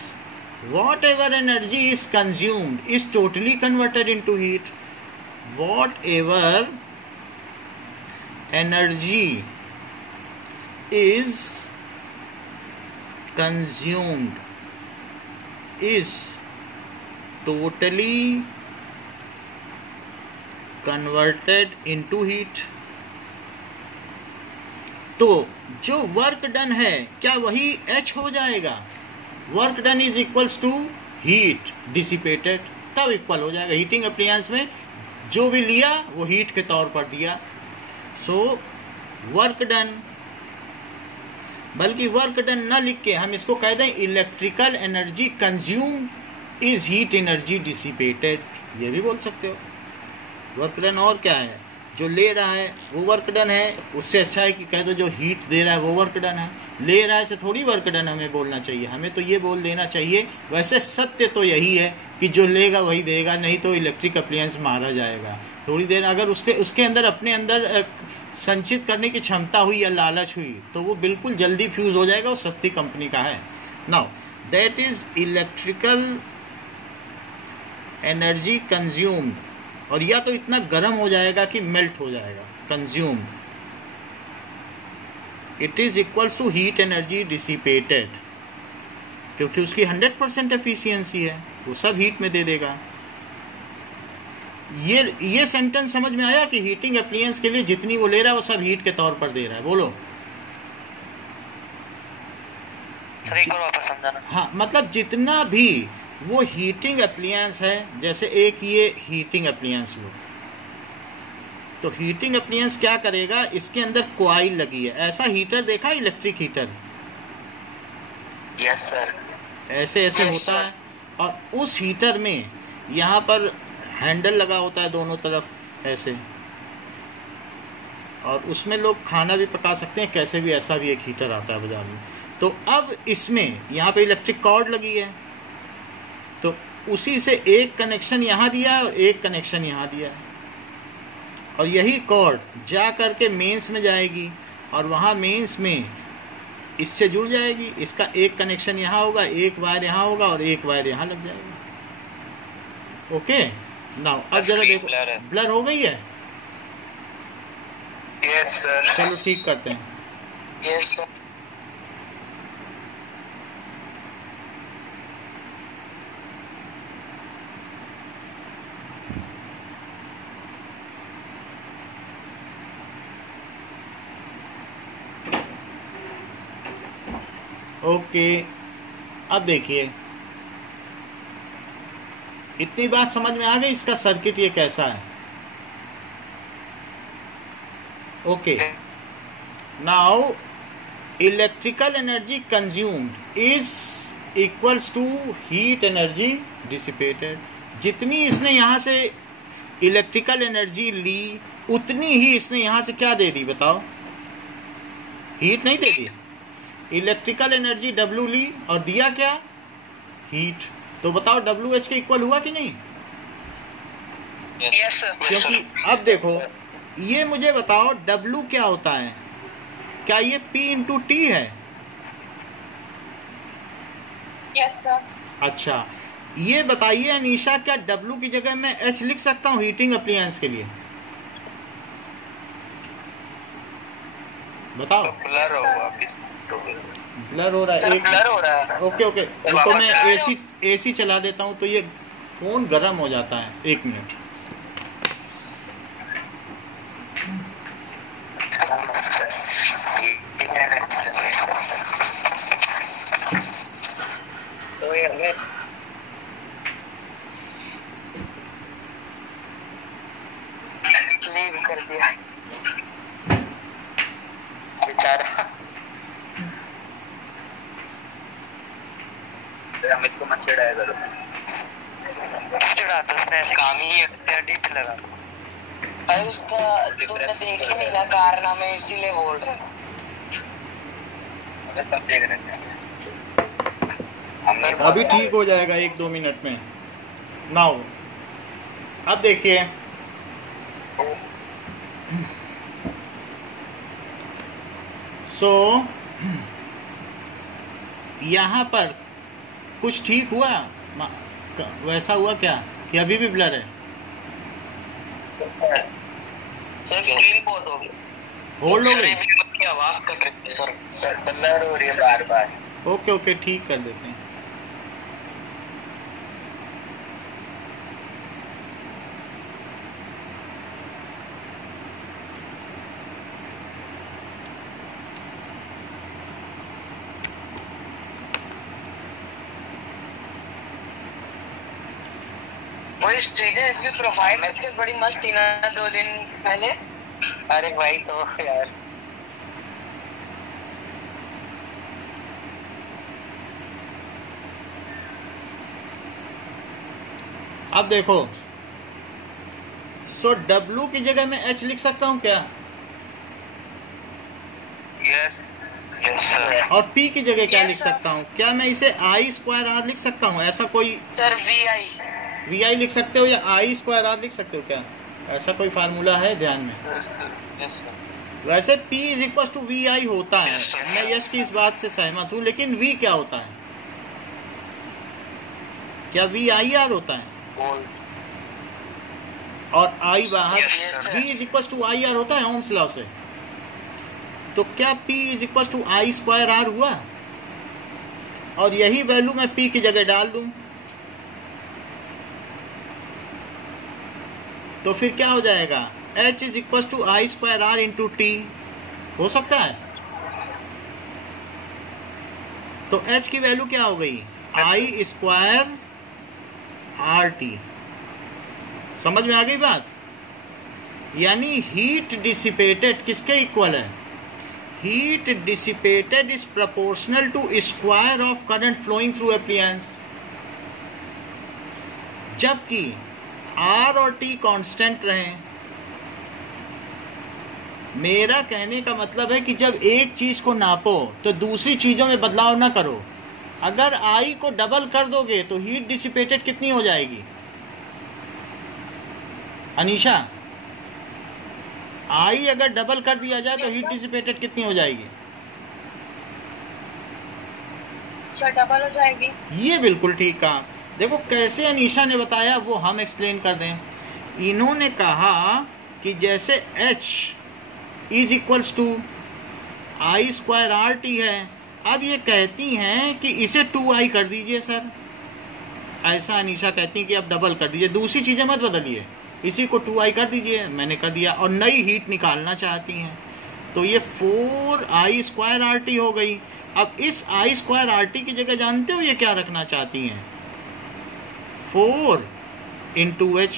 whatever energy is consumed is totally converted into heat. Whatever energy is consumed is totally converted into heat। तो जो वर्क डन है क्या वही H हो जाएगा? Work done is equals to heat dissipated, तब इक्वल हो जाएगा। हीटिंग अप्लायंस में जो भी लिया वो हीट के तौर पर दिया। सो वर्क डन, बल्कि वर्क डन न लिख के हम इसको कह दें electrical energy consume is heat energy dissipated, ये भी बोल सकते हो। वर्क डन और क्या है, जो ले रहा है वो वर्क डन है। उससे अच्छा है कि कह दो जो हीट दे रहा है वो वर्क डन है। ले रहा है से थोड़ी वर्क डन हमें बोलना चाहिए, हमें तो ये बोल देना चाहिए। वैसे सत्य तो यही है कि जो लेगा वही देगा, नहीं तो इलेक्ट्रिक अप्लायंस मारा जाएगा। थोड़ी देर अगर उसके अंदर अपने अंदर संचित करने की क्षमता हुई या लालच हुई तो वो बिल्कुल जल्दी फ्यूज हो जाएगा, वो सस्ती कंपनी का है। Now that is electrical energy consumed, और या तो इतना गर्म हो जाएगा कि मेल्ट हो जाएगा, consumed. It is equals to heat energy dissipated, क्योंकि उसकी 100% एफिशिएंसी है, वो सब हीट में दे देगा। ये सेंटेंस समझ में आया कि हीटिंग एप्लायंस के लिए जितनी वो ले रहा है वो सब हीट के तौर पर दे रहा है? बोलो। हाँ, मतलब जितना भी वो हीटिंग एप्लायंस है, जैसे एक ये हीटिंग एप्लायंस लो, तो हीटिंग एप्लायंस क्या करेगा, इसके अंदर कॉइल लगी है। ऐसा हीटर देखा, इलेक्ट्रिक हीटर? Yes sir. ऐसे ऐसे होता है, और उस हीटर में यहाँ पर हैंडल लगा होता है दोनों तरफ ऐसे, और उसमें लोग खाना भी पका सकते हैं, कैसे भी। ऐसा भी एक हीटर आता है बाजार में। तो अब इसमें यहाँ पे इलेक्ट्रिक कॉर्ड लगी है, तो उसी से एक कनेक्शन यहाँ दिया है और एक कनेक्शन यहाँ दिया है, और यही कॉर्ड जा करके मेंस में जाएगी और वहाँ मेंस में इससे जुड़ जाएगी। इसका एक कनेक्शन यहाँ होगा, एक वायर यहाँ होगा और एक वायर यहाँ लग जाएगा। ओके, नाउ अब जरा देखो, ब्लर हो गई है? Yes sir. चलो ठीक करते हैं। Yes sir. ओके, अब देखिए, इतनी बात समझ में आ गई, इसका सर्किट ये कैसा है। Okay, now electrical energy consumed is equals to heat energy dissipated. जितनी इसने यहाँ से इलेक्ट्रिकल एनर्जी ली, उतनी ही इसने यहाँ से क्या दे दी बताओ? हीट नहीं दे दी। इलेक्ट्रिकल एनर्जी W ली और दिया क्या? हीट। तो बताओ WH के इक्वल हुआ कि नहीं? Yes sir. क्योंकि अब देखो, ये मुझे बताओ W क्या होता है? क्या ये P इंटू T है? Yes sir. अच्छा, ये बताइए अनीशा, क्या W की जगह मैं H लिख सकता हूँ हीटिंग अप्लायंस के लिए? बताओ। ब्लर हो रहा है, एक ब्लर हो रहा है। ओके, तो मैं एसी चला देता हूँ, तो ये फोन गर्म हो जाता है। 1 मिनट। लीव कर दिया बेचारा। अमित को मत चिढ़ाया करो। चिढ़ाता उसने काम ही डीप लगा। अरे उसका तुमने देख ही नहीं ना कारनामे, इसीलिए बोल रहे हैं। सब देख रहे थे। अभी ठीक हो जाएगा 1-2 मिनट में। नाउ अब देखिए, यहाँ पर कुछ ठीक हुआ? वैसा हुआ क्या कि अभी भी ब्लर है? सर स्क्रीन पॉज हो गई, होल्ड हो गई। की आवाज कर रही है सर, ब्लर हो रही है बार बार। ओके, ठीक कर देते हैं। वही श्रीजय, इसकी प्रोफाइल पिक्चर बड़ी मस्त थी ना 2 दिन पहले। अरे भाई तो यार, अब देखो, W की जगह मैं H लिख सकता हूँ क्या? Yes sir. और P की जगह क्या Yes, लिख sir. सकता हूँ? क्या मैं इसे I² R लिख सकता हूँ? ऐसा कोई सर VI लिख सकते हो या I² R लिख सकते हो क्या? ऐसा कोई फार्मूला है ध्यान में? वैसे P is equal to VI होता है, मैं यश की इस बात से सहमत हूँ, लेकिन V क्या होता है? क्या VIR होता है? और I बाहर, Yes, sir. V is equal to IR होता है ओम्स लॉ से। तो क्या P is equal to I² R हुआ? और यही वैल्यू मैं P की जगह डाल दूं तो फिर क्या हो जाएगा? H is equal to I² R into T हो सकता है। तो H की वैल्यू क्या हो गई? I² RT। समझ में आ गई बात? यानी हीट डिसिपेटेड किसके इक्वल है? Heat dissipated is proportional to square of current flowing through appliance. जबकि R और T कांस्टेंट रहें। मेरा कहने का मतलब है कि जब एक चीज को नापो तो दूसरी चीजों में बदलाव ना करो। अगर I को डबल कर दोगे तो हीट डिसिपेटेड कितनी हो जाएगी अनीशा? I अगर डबल कर दिया जाए तो हीट डिसिपेटेड कितनी हो जाएगी? सर डबल हो जाएगी। ये बिल्कुल ठीक कहा। देखो कैसे अनीशा ने बताया वो हम एक्सप्लेन कर दें। इन्होंने कहा कि जैसे H is equals to I² RT है, अब ये कहती हैं कि इसे 2I कर दीजिए सर। ऐसा अनीशा कहती हैं कि अब डबल कर दीजिए, दूसरी चीज़ें मत बदलिए, इसी को 2I कर दीजिए। मैंने कर दिया और नई हीट निकालना चाहती हैं। तो ये 4I² हो गई। अब इस I² की जगह जानते हो ये क्या रखना चाहती हैं? 4 × H।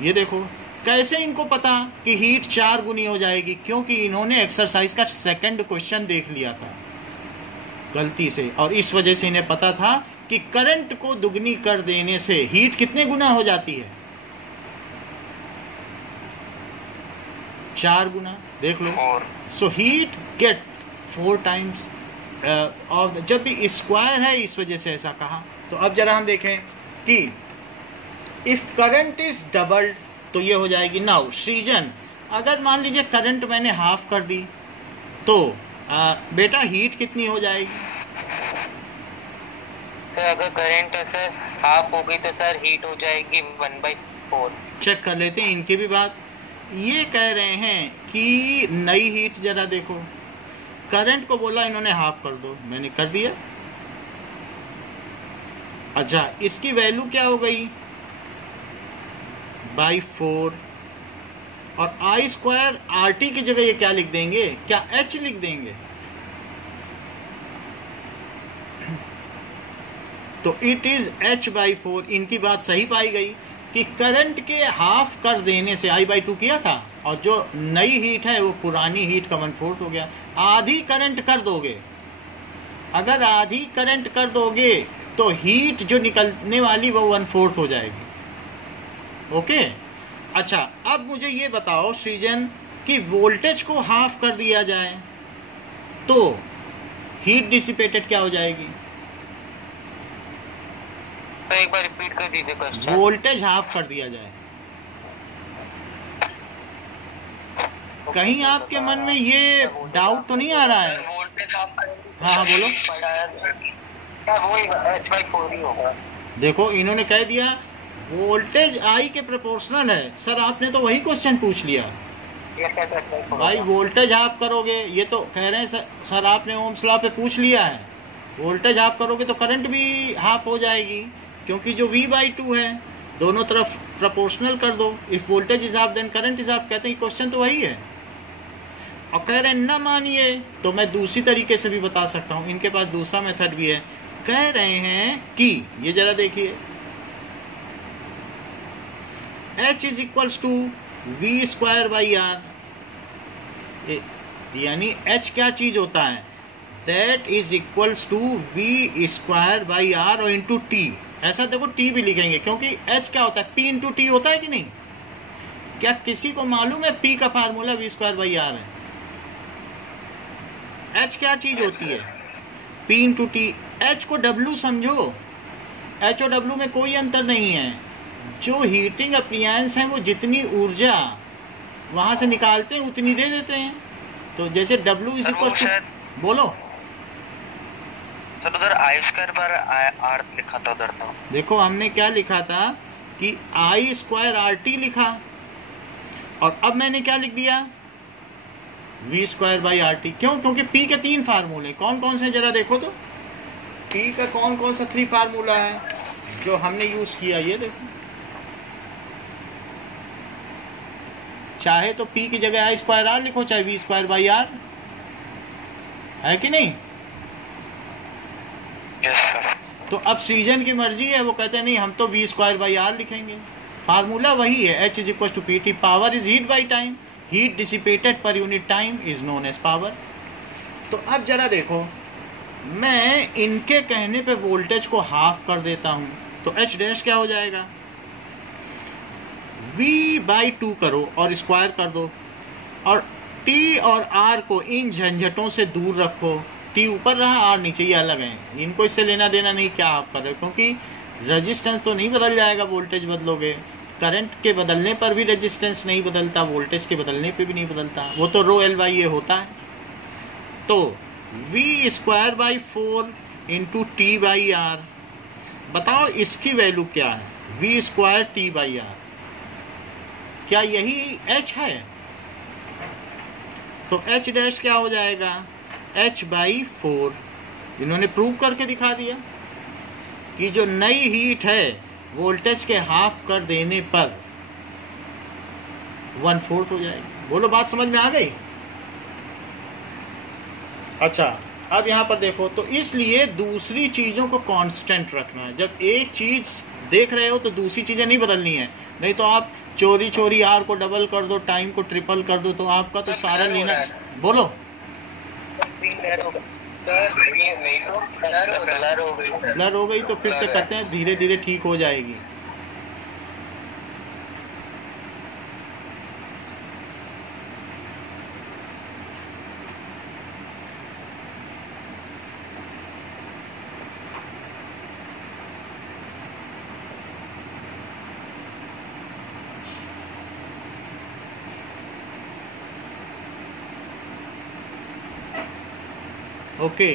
ये देखो कैसे इनको पता कि हीट 4 गुनी हो जाएगी, क्योंकि इन्होंने एक्सरसाइज का सेकंड क्वेश्चन देख लिया था गलती से, और इस वजह से इन्हें पता था कि करंट को दुगनी कर देने से हीट कितने गुना हो जाती है? 4 गुना। देख लो, सो हीट गेट 4 टाइम्स और जब भी स्क्वायर है इस वजह से ऐसा कहा। तो अब जरा हम देखें कि इफ करंट इज डबल्ड तो ये हो जाएगी। नाउ सृजन, अगर मान लीजिए करंट मैंने हाफ कर दी तो बेटा हीट कितनी हो जाएगी? सर अगर करंट सर हाफ हो गई तो सर हीट हो जाएगी 1/4। चेक कर लेते हैं इनकी भी बात। ये कह रहे हैं कि नई हीट, जरा देखो, करंट को बोला इन्होंने हाफ कर दो, मैंने कर दिया। अच्छा, इसकी वैल्यू क्या हो गई? /4। और I² की जगह ये क्या लिख देंगे? क्या H लिख देंगे? तो इट इज H/4। इनकी बात सही पाई गई कि करंट के हाफ कर देने से I/2 किया था, और जो नई हीट है वो पुरानी हीट का 1/4 हो गया। आधी करंट कर दोगे, अगर आधी करंट कर दोगे तो हीट जो निकलने वाली वो 1/4 हो जाएगी। ओके। अच्छा, अब मुझे ये बताओ सृजन कि वोल्टेज को हाफ कर दिया जाए तो हीट डिसिपेटेड क्या हो जाएगी? तो एक बार रिपीट कर दीजिए क्वेश्चन। वोल्टेज हाफ कर दिया जाए, कहीं आपके मन में ये डाउट तो नहीं आ रहा है? वोल्टेज हाफ हाँ बोलो। वही H/4 ही होगा। देखो इन्होंने कह दिया वोल्टेज I के प्रोपोर्शनल है। सर आपने तो वही क्वेश्चन पूछ लिया भाई, वोल्टेज हाफ करोगे, ये तो कह रहे हैं सर आपने ओम्स लॉ पे पूछ लिया है, वोल्टेज हाफ करोगे तो करंट भी हाफ हो जाएगी, क्योंकि जो V/2 है दोनों तरफ प्रोपोर्शनल कर दो। If voltage is half then current is half. कहते हैं क्वेश्चन तो वही है, और कह रहे हैं ना मानिए तो मैं दूसरी तरीके से भी बता सकता हूँ, इनके पास दूसरा मेथड भी है। कह रहे हैं कि ये जरा देखिए, H = V²/R, यानी H क्या चीज होता है? That is equals to V²/R और इंटू T। ऐसा देखो T भी लिखेंगे, क्योंकि H क्या होता है? P × T होता है कि नहीं? क्या किसी को मालूम है P का फार्मूला V²/R है? H क्या चीज होती है? P × T। H को W समझो, H और W में कोई अंतर नहीं है। जो हीटिंग अप्लायंस हैं वो जितनी ऊर्जा वहां से निकालते हैं उतनी दे देते हैं। तो जैसे W = बोलो सर, उधर I²/R लिखा था उधर। तो देखो हमने क्या लिखा था कि I²RT लिखा, और अब मैंने क्या लिख दिया? V²/RT। क्यों? क्योंकि P के 3 फार्मूले कौन कौन से जरा देखो तो। P का कौन कौन सा 3 फार्मूला है जो हमने यूज किया? ये देखो, चाहे तो P की जगह I²R लिखो, चाहे V²/R, है कि नहीं? Yes sir. तो अब सृजन की मर्जी है, वो कहते हैं नहीं हम तो V²/R लिखेंगे। फार्मूला वही है, H = PT। Power is heat by time, heat dissipated per unit time is known as power. तो अब जरा देखो, मैं इनके कहने पे वोल्टेज को हाफ कर देता हूं तो H' क्या हो जाएगा? V/2 करो और स्क्वायर कर दो, और T और R को इन झंझटों से दूर रखो। T ऊपर रहा, R नीचे, ये अलग है, इनको इससे लेना देना नहीं क्या हाफ कर रहे हो, क्योंकि रेजिस्टेंस तो नहीं बदल जाएगा वोल्टेज बदलोगे। करंट के बदलने पर भी रेजिस्टेंस नहीं बदलता, वोल्टेज के बदलने पे भी नहीं बदलता, वो तो ρL/A होता है। तो V²/4 × T/R, बताओ इसकी वैल्यू क्या है? V² T/R, क्या यही H है? तो H' क्या हो जाएगा? H/4। इन्होंने प्रूव करके दिखा दिया कि जो नई हीट है वोल्टेज के हाफ कर देने पर 1/4 हो जाएगी। बोलो बात समझ में आ गई? अच्छा, अब यहाँ पर देखो, तो इसलिए दूसरी चीज़ों को कांस्टेंट रखना है। जब एक चीज़ देख रहे हो तो दूसरी चीज़ें नहीं बदलनी है, नहीं तो आप चोरी चोरी आर को डबल कर दो, टाइम को ट्रिपल कर दो, तो आपका तो सारा लेना। बोलो ब्लर हो गई तो फिर से करते हैं, धीरे धीरे ठीक हो जाएगी। ओके,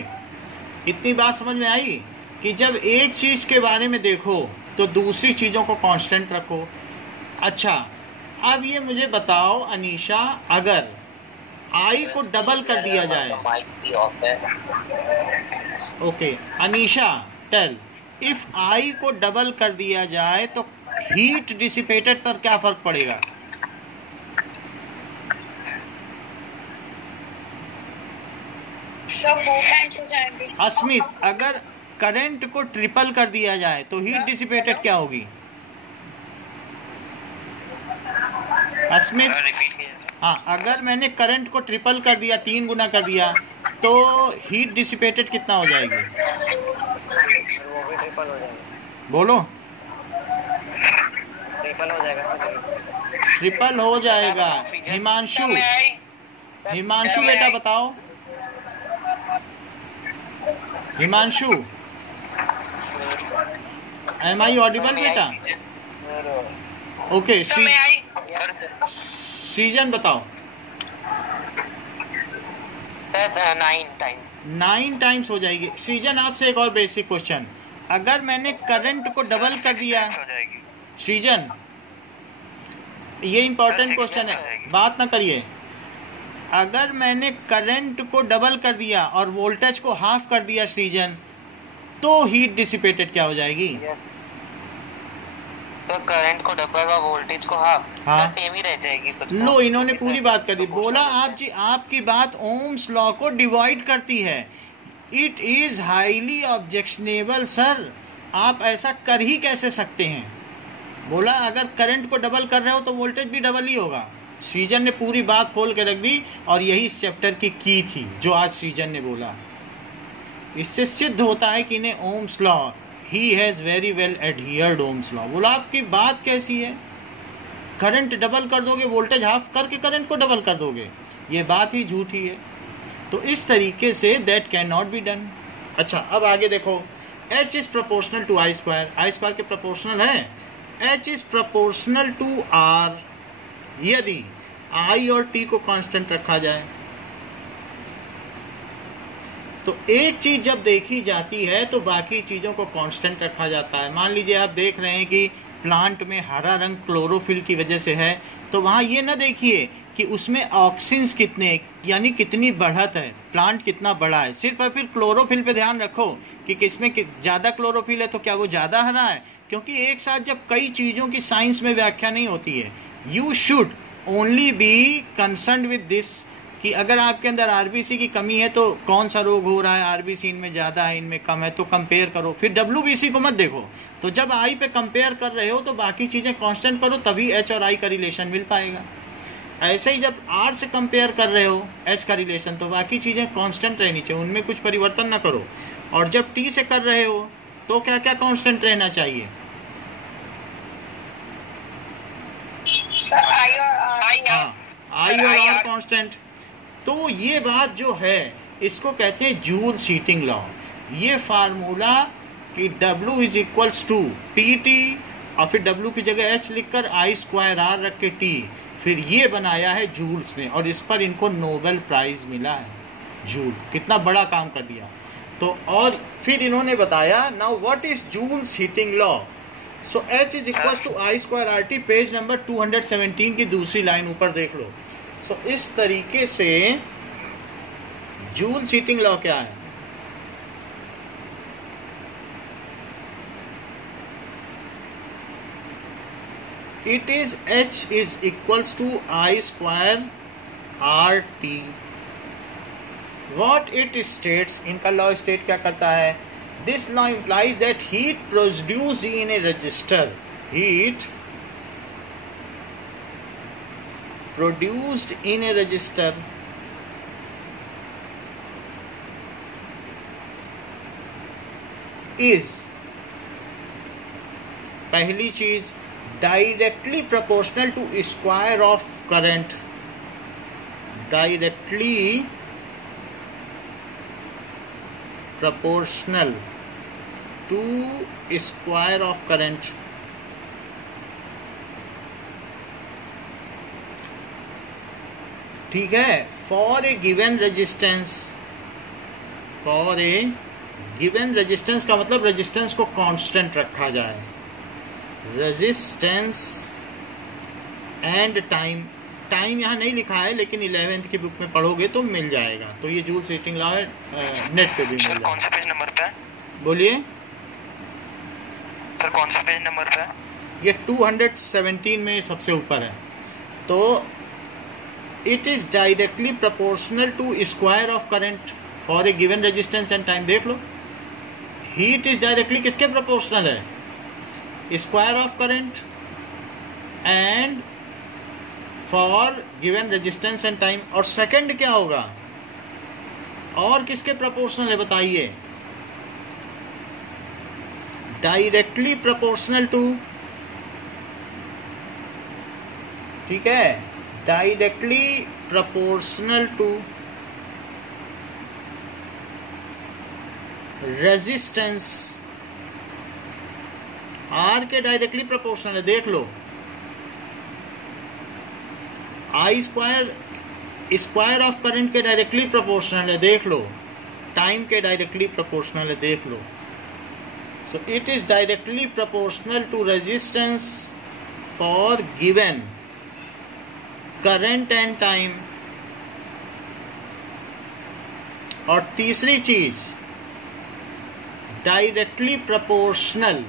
इतनी बात समझ में आई कि जब एक चीज के बारे में देखो तो दूसरी चीजों को कांस्टेंट रखो। अच्छा, अब ये मुझे बताओ अनीशा, अगर आई को डबल कर दिया जाए। Okay Anisha, tell, if I को डबल कर दिया जाए तो हीट डिसिपेटेड पर क्या फर्क पड़ेगा? अस्मित, अगर करंट को ट्रिपल कर दिया जाए तो हीट डिसिपेटेड क्या होगी? अस्मित, हाँ, अगर मैंने करंट को ट्रिपल कर दिया, 3 गुना कर दिया, तो हीट डिसिपेटेड कितना हो जाएगी? बोलो। ट्रिपल हो जाएगा। हिमांशु, हिमांशु बेटा बताओ। हिमांशु, एम आई ऑडिबल बेटा? ओके, सीजन बताओ। 9 टाइम्स हो जाएगी। सीजन, आपसे एक और बेसिक क्वेश्चन, अगर मैंने करंट को डबल कर दिया, सीजन ये इंपॉर्टेंट क्वेश्चन है, बात ना करिए। अगर मैंने करंट को डबल कर दिया और वोल्टेज को हाफ कर दिया सीजन, तो हीट डिसिपेटेड क्या हो जाएगी? तो करंट को डबल और वोल्टेज को हाफ, हाँ, सेम ही रह जाएगी। लो, इन्होंने पूरी बात कर दी। बोला आप जी, आपकी बात ओम्स लॉ को डिवाइड करती है। It is highly objectionable sir, आप ऐसा कर ही कैसे सकते हैं? बोला अगर करंट को डबल कर रहे हो तो वोल्टेज भी डबल ही होगा। सीजन ने पूरी बात खोल के रख दी, और यही इस चैप्टर की थी जो आज सीजन ने बोला। इससे सिद्ध होता है कि इन्हें Ohm's law, he has very well adhered Ohm's law. बोला आपकी बात कैसी है, करंट डबल कर दोगे, वोल्टेज हाफ करके करंट को डबल कर दोगे, ये बात ही झूठी है। तो इस तरीके से that can not be done. अच्छा, अब आगे देखो, H is proportional to I square. I square के प्रोपोर्शनल है। H is proportional to R यदि I और T को कांस्टेंट रखा जाए। तो एक चीज जब देखी जाती है तो बाकी चीजों को कांस्टेंट रखा जाता है। मान लीजिए आप देख रहे हैं कि प्लांट में हरा रंग क्लोरोफिल की वजह से है, तो वहां ये ना देखिए कि उसमें ऑक्सिन्स कितने, यानी कितनी बढ़त है, प्लांट कितना बड़ा है। सिर्फ और फिर क्लोरोफिल पे ध्यान रखो कि किसमें ज़्यादा क्लोरोफिल है तो क्या वो ज़्यादा हरा है, क्योंकि एक साथ जब कई चीज़ों की साइंस में व्याख्या नहीं होती है। You should only be concern with this कि अगर आपके अंदर आरबीसी की कमी है तो कौन सा रोग हो रहा है, आरबीसी इनमें ज़्यादा है, इनमें कम है, तो कंपेयर करो। फिर डब्ल्यूबीसी को मत देखो। तो जब आई पे कंपेयर कर रहे हो तो बाकी चीज़ें कांस्टेंट करो, तभी एच और आई का रिलेशन मिल पाएगा। ऐसे ही जब आर से कंपेयर कर रहे हो एच का रिलेशन, तो बाकी चीज़ें कांस्टेंट रहनी चाहिए, उनमें कुछ परिवर्तन ना करो। और जब टी से कर रहे हो तो क्या क्या कांस्टेंट रहना चाहिए? आई और आर कांस्टेंट। तो ये बात जो है इसको कहते हैं जूल हीटिंग लॉ। ये फार्मूला कि W is equals to T T और फिर W की जगह H लिखकर I स्क्वायर R रख के T, फिर ये बनाया है जूल्स ने, और इस पर इनको नोबेल प्राइज मिला है। जूल कितना बड़ा काम कर दिया। तो और फिर इन्होंने बताया now what is joule's heating law. So H is equals to I square RT, page number 217 की दूसरी लाइन ऊपर देख लो। सो इस तरीके से जूल हीटिंग लॉ क्या है? It is H is equals to I square RT, what it states, इनका लॉ स्टेट क्या करता है? This law implies that heat produced in a resistor, heat produced in a resistor is, पहली चीज, directly proportional to square of current, directly proportional to square of current, ठीक है, for a given resistance, for a given resistance का मतलब resistance को constant रखा जाए, resistance and time, time यहाँ नहीं लिखा है लेकिन 11th की बुक में पढ़ोगे तो मिल जाएगा, तो ये जूल हीटिंग लॉ नेट पे भी मिल जाएगा। कौन से पेज नंबर पे है? बोलिए सर, कौन से पेज नंबर पे है? ये 217 में सबसे ऊपर है। तो it is directly proportional to square of current for a given resistance and time. देख लो, हीट इज डायरेक्टली किसके प्रोपोर्शनल है? Square of current and for given resistance and time. और सेकंड क्या होगा? और किसके प्रोपोर्शनल है बताइए? डायरेक्टली प्रोपोर्शनल टू, ठीक है, directly proportional to resistance. R के डायरेक्टली प्रोपोर्शनल है, देख लो। I square square of current के डायरेक्टली प्रोपोर्शनल है, देख लो। टाइम के डायरेक्टली प्रोपोर्शनल है, देख लो। So it is directly proportional to resistance for given current and time. और तीसरी चीज, डायरेक्टली प्रोपोर्शनल,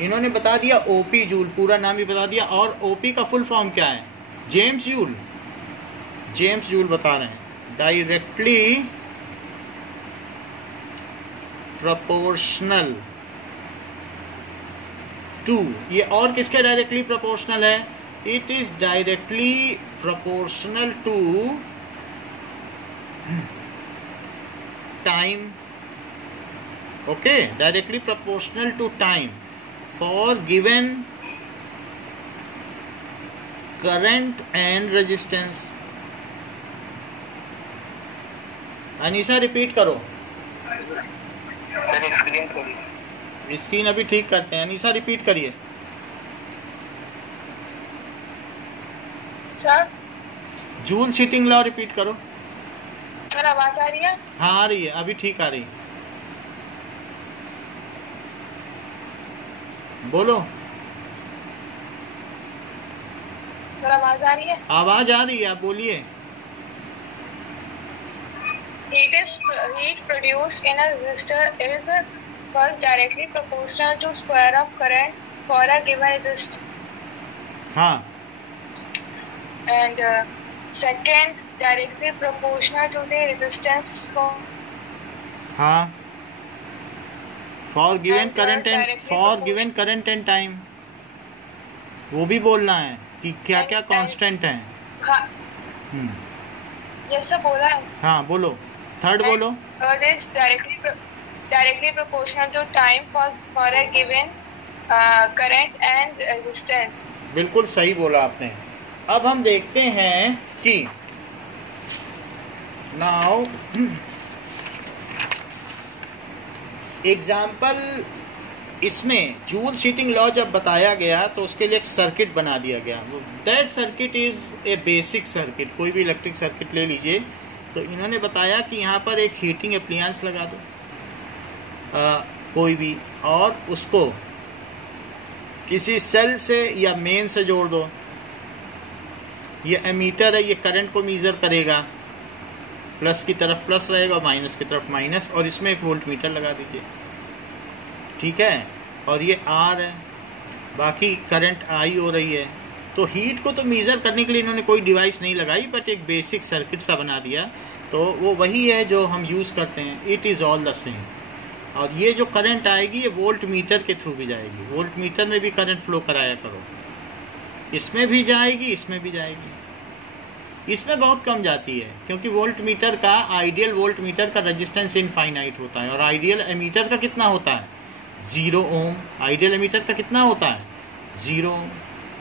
इन्होंने बता दिया ओपी जूल, पूरा नाम भी बता दिया। और ओपी का फुल फॉर्म क्या है? जेम्स जूल, जेम्स जूल बता रहे हैं। डायरेक्टली प्रोपोर्शनल टू, ये और किसके डायरेक्टली प्रोपोर्शनल है? It is directly proportional to time. Okay, directly proportional to time for given current and resistance। Anisa repeat करो। सर स्क्रीन थोड़ी, स्क्रीन अभी ठीक करते हैं। अनीसा रिपीट करिए। Sir joule heating law repeat करो। सर आवाज आ रही है? हाँ आ रही है, अभी ठीक आ रही है। बोलो। सर आवाज आ रही है? आवाज आ रही है, आप बोलिए। Heat produced in a resistor is first directly proportional to square of current for a given resistor. हाँ। And second directly proportional to the resistance for, हाँ, for given current and for given current and time. वो भी बोलना है कि क्या क्या constant है। हाँ जैसा बोला है। हाँ बोलो, थर्ड बोलो। Third is directly proportional to time for a given current and resistance। बिल्कुल सही बोला आपने। अब हम देखते हैं कि नाउ एग्जाम्पल, इसमें जूल हीटिंग लॉ जब बताया गया तो उसके लिए एक सर्किट बना दिया गया। That circuit is a basic circuit. कोई भी इलेक्ट्रिक सर्किट ले लीजिए, तो इन्होंने बताया कि यहाँ पर एक हीटिंग एप्लियंस लगा दो कोई भी, और उसको किसी सेल से या मेन से जोड़ दो। ये एमीटर है, ये करंट को मीजर करेगा, प्लस की तरफ प्लस रहेगा, माइनस की तरफ माइनस, और इसमें एक वोल्ट मीटर लगा दीजिए, ठीक है। और ये आर है, बाकी करंट आई हो रही है, तो हीट को तो मेज़र करने के लिए इन्होंने कोई डिवाइस नहीं लगाई, बट एक बेसिक सर्किट सा बना दिया, तो वो वही है जो हम यूज़ करते हैं। It is all the same. और ये जो करंट आएगी ये वोल्ट मीटर के थ्रू भी जाएगी। वोल्ट मीटर में भी करंट फ्लो कराया करो, इसमें भी जाएगी, इसमें भी जाएगी। इसमें बहुत कम जाती है क्योंकि वोल्ट मीटर का, आइडियल वोल्ट मीटर का रेजिस्टेंस इनफाइनाइट होता है, और आइडियल एमीटर का कितना होता है? 0 ओम। आइडियल एमीटर का कितना होता है? 0।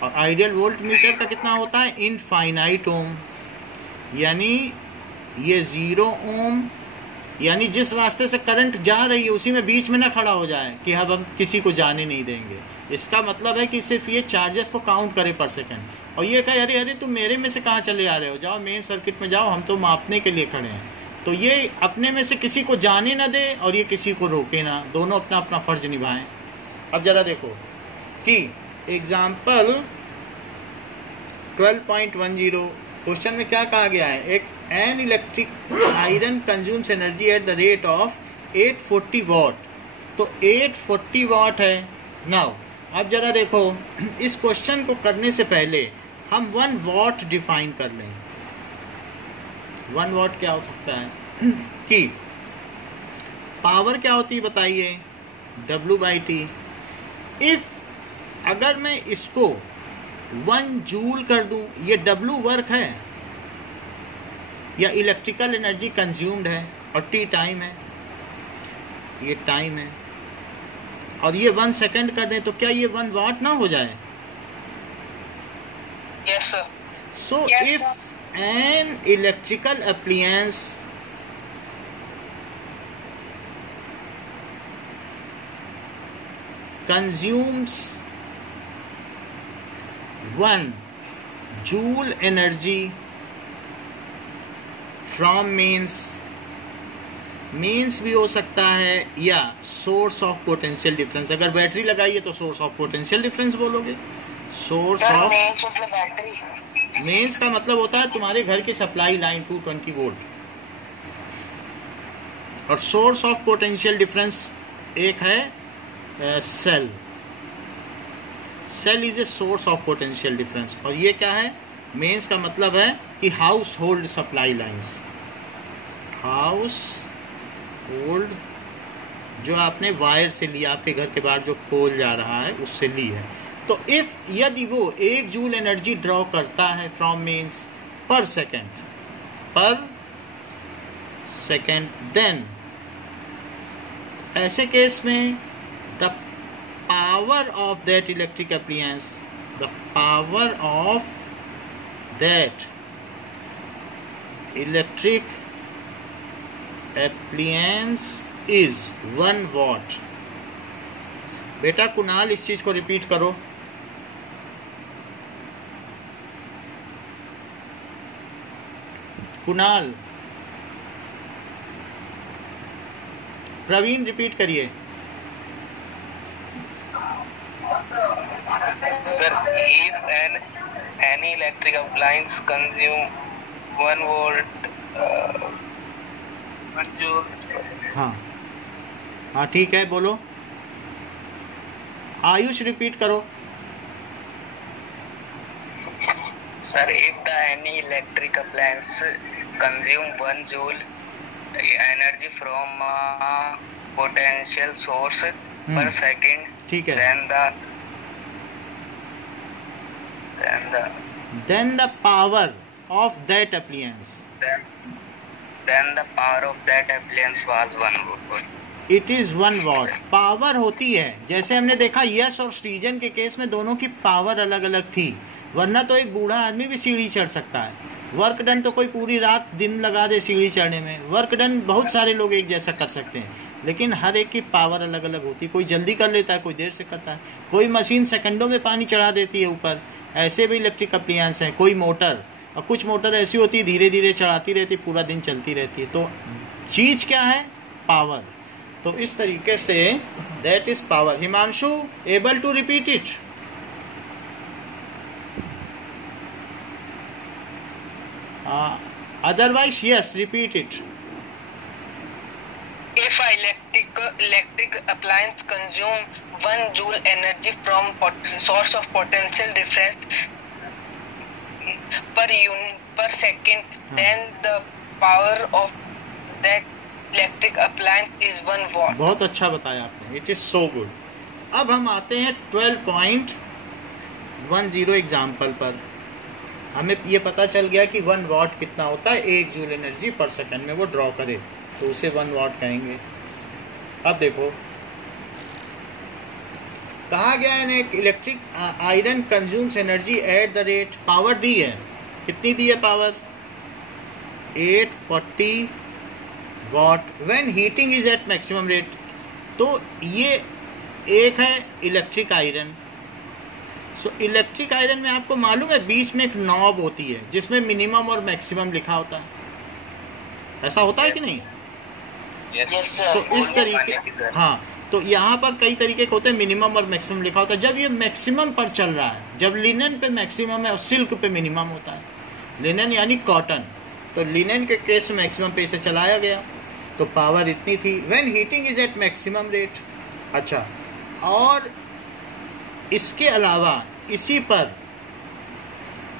और आइडियल वोल्ट मीटर का कितना होता है? इनफाइनाइट ओम। यानी ये 0 ओम, यानी जिस रास्ते से करंट जा रही है उसी में बीच में ना खड़ा हो जाए कि अब हम किसी को जाने नहीं देंगे। इसका मतलब है कि सिर्फ ये चार्जेस को काउंट करे पर सेकंड, और ये कहे अरे अरे तुम मेरे में से कहाँ चले आ रहे हो, जाओ मेन सर्किट में जाओ, हम तो मापने के लिए खड़े हैं। तो ये अपने में से किसी को जाने ना दे और ये किसी को रोके ना, दोनों अपना अपना फर्ज निभाएं। अब जरा देखो कि एग्जाम्पल 12.10 क्वेश्चन में क्या कहा गया है? एक an electric iron consumes energy at the rate of 840 वाट। तो 840 वाट है। नाउ अब जरा देखो, इस क्वेश्चन को करने से पहले हम 1 वाट डिफाइन कर लें। 1 वाट क्या हो सकता है कि पावर क्या होती है बताइए? W/T। इफ अगर मैं इसको 1 जूल कर दूं, ये W वर्क है या इलेक्ट्रिकल एनर्जी कंज्यूम्ड है, और T टाइम है, ये टाइम है, और ये 1 सेकेंड कर दें तो क्या ये 1 वाट ना हो जाए? Yes sir. So if an electrical appliance consumes 1 joule energy from means भी हो सकता है या सोर्स ऑफ पोटेंशियल डिफरेंस। अगर बैटरी लगाइए तो सोर्स ऑफ पोटेंशियल डिफरेंस बोलोगे। सोर्स ऑफ बैटरी, मेंस का मतलब होता है तुम्हारे घर की सप्लाई लाइन 220 वोल्ट, और सोर्स ऑफ पोटेंशियल डिफरेंस एक है cell. Cell is a source of potential difference. और ये क्या है? मेंस का मतलब है कि household supply lines, household जो आपने वायर से लिया, आपके घर के बाहर जो पोल जा रहा है उससे ली है। तो इफ यदि वो 1 जूल एनर्जी ड्रॉ करता है फ्रॉम मेंस पर सेकेंड, देन ऐसे केस में the power of that electric appliance is 1 watt। बेटा कुणाल इस चीज को रिपीट करो। कुणाल, प्रवीण रिपीट करिए। Sir, if any electric appliance consume 1 volt, 1 joule। हाँ ठीक है, बोलो। आयुष रिपीट करो। Sir, if any electric appliance consume 1 joule energy from a potential source per second, ठीक है, then the power of that appliance was 1 volt। It is 1 watt। Power होती है, जैसे हमने देखा यस और सृजन के केस में दोनों की पावर अलग अलग थी, वरना तो एक बूढ़ा आदमी भी सीढ़ी चढ़ सकता है। वर्क डन तो कोई पूरी रात दिन लगा दे सीढ़ी चढ़ने में, वर्क डन बहुत सारे लोग एक जैसा कर सकते हैं, लेकिन हर एक की पावर अलग अलग होती है। कोई जल्दी कर लेता है, कोई देर से करता है, कोई मशीन सेकंडों में पानी चढ़ा देती है ऊपर। ऐसे भी इलेक्ट्रिक अप्लायंस हैं, कोई मोटर, और कुछ मोटर ऐसी होती है धीरे धीरे चढ़ाती रहती है, पूरा दिन चलती रहती है। तो चीज़ क्या है? पावर। तो इस तरीके से that is power. Himanshu, able to repeat it? Otherwise, yes, repeat it. If an electric appliance consume 1 joule energy from source of potential difference, per second, then the power of that electric appliance is 1 watt. बहुत अच्छा बताया आपने, it is so good. अब हम आते हैं 12.10 example पर। हमें ये पता चल गया कि 1 वाट कितना होता है, 1 जूल एनर्जी पर सेकंड में वो ड्रॉ करे, तो उसे 1 वाट कहेंगे। अब देखो कहा गया है एक electric iron consumes energy at the rate, power दी है, कितनी दी है power, 840 watt when heating is at maximum rate. तो ये एक है electric iron. So electric iron में आपको मालूम है बीच में एक नॉब होती है जिसमें मिनिमम और मैक्सिमम लिखा होता है, ऐसा होता है कि नहीं? Yes so sir. इस तरीके, हाँ, तो यहाँ पर कई तरीके के होते हैं, मिनिमम और मैक्सिमम लिखा होता है। जब ये मैक्सिमम पर चल रहा है, जब लिनन पे मैक्सिमम है और सिल्क पे मिनिमम होता है, लिनन यानी कॉटन, तो लिनन के केस में मैक्सिमम पे इसे चलाया गया, तो पावर इतनी थी when heating is at maximum rate. अच्छा, और इसके अलावा इसी पर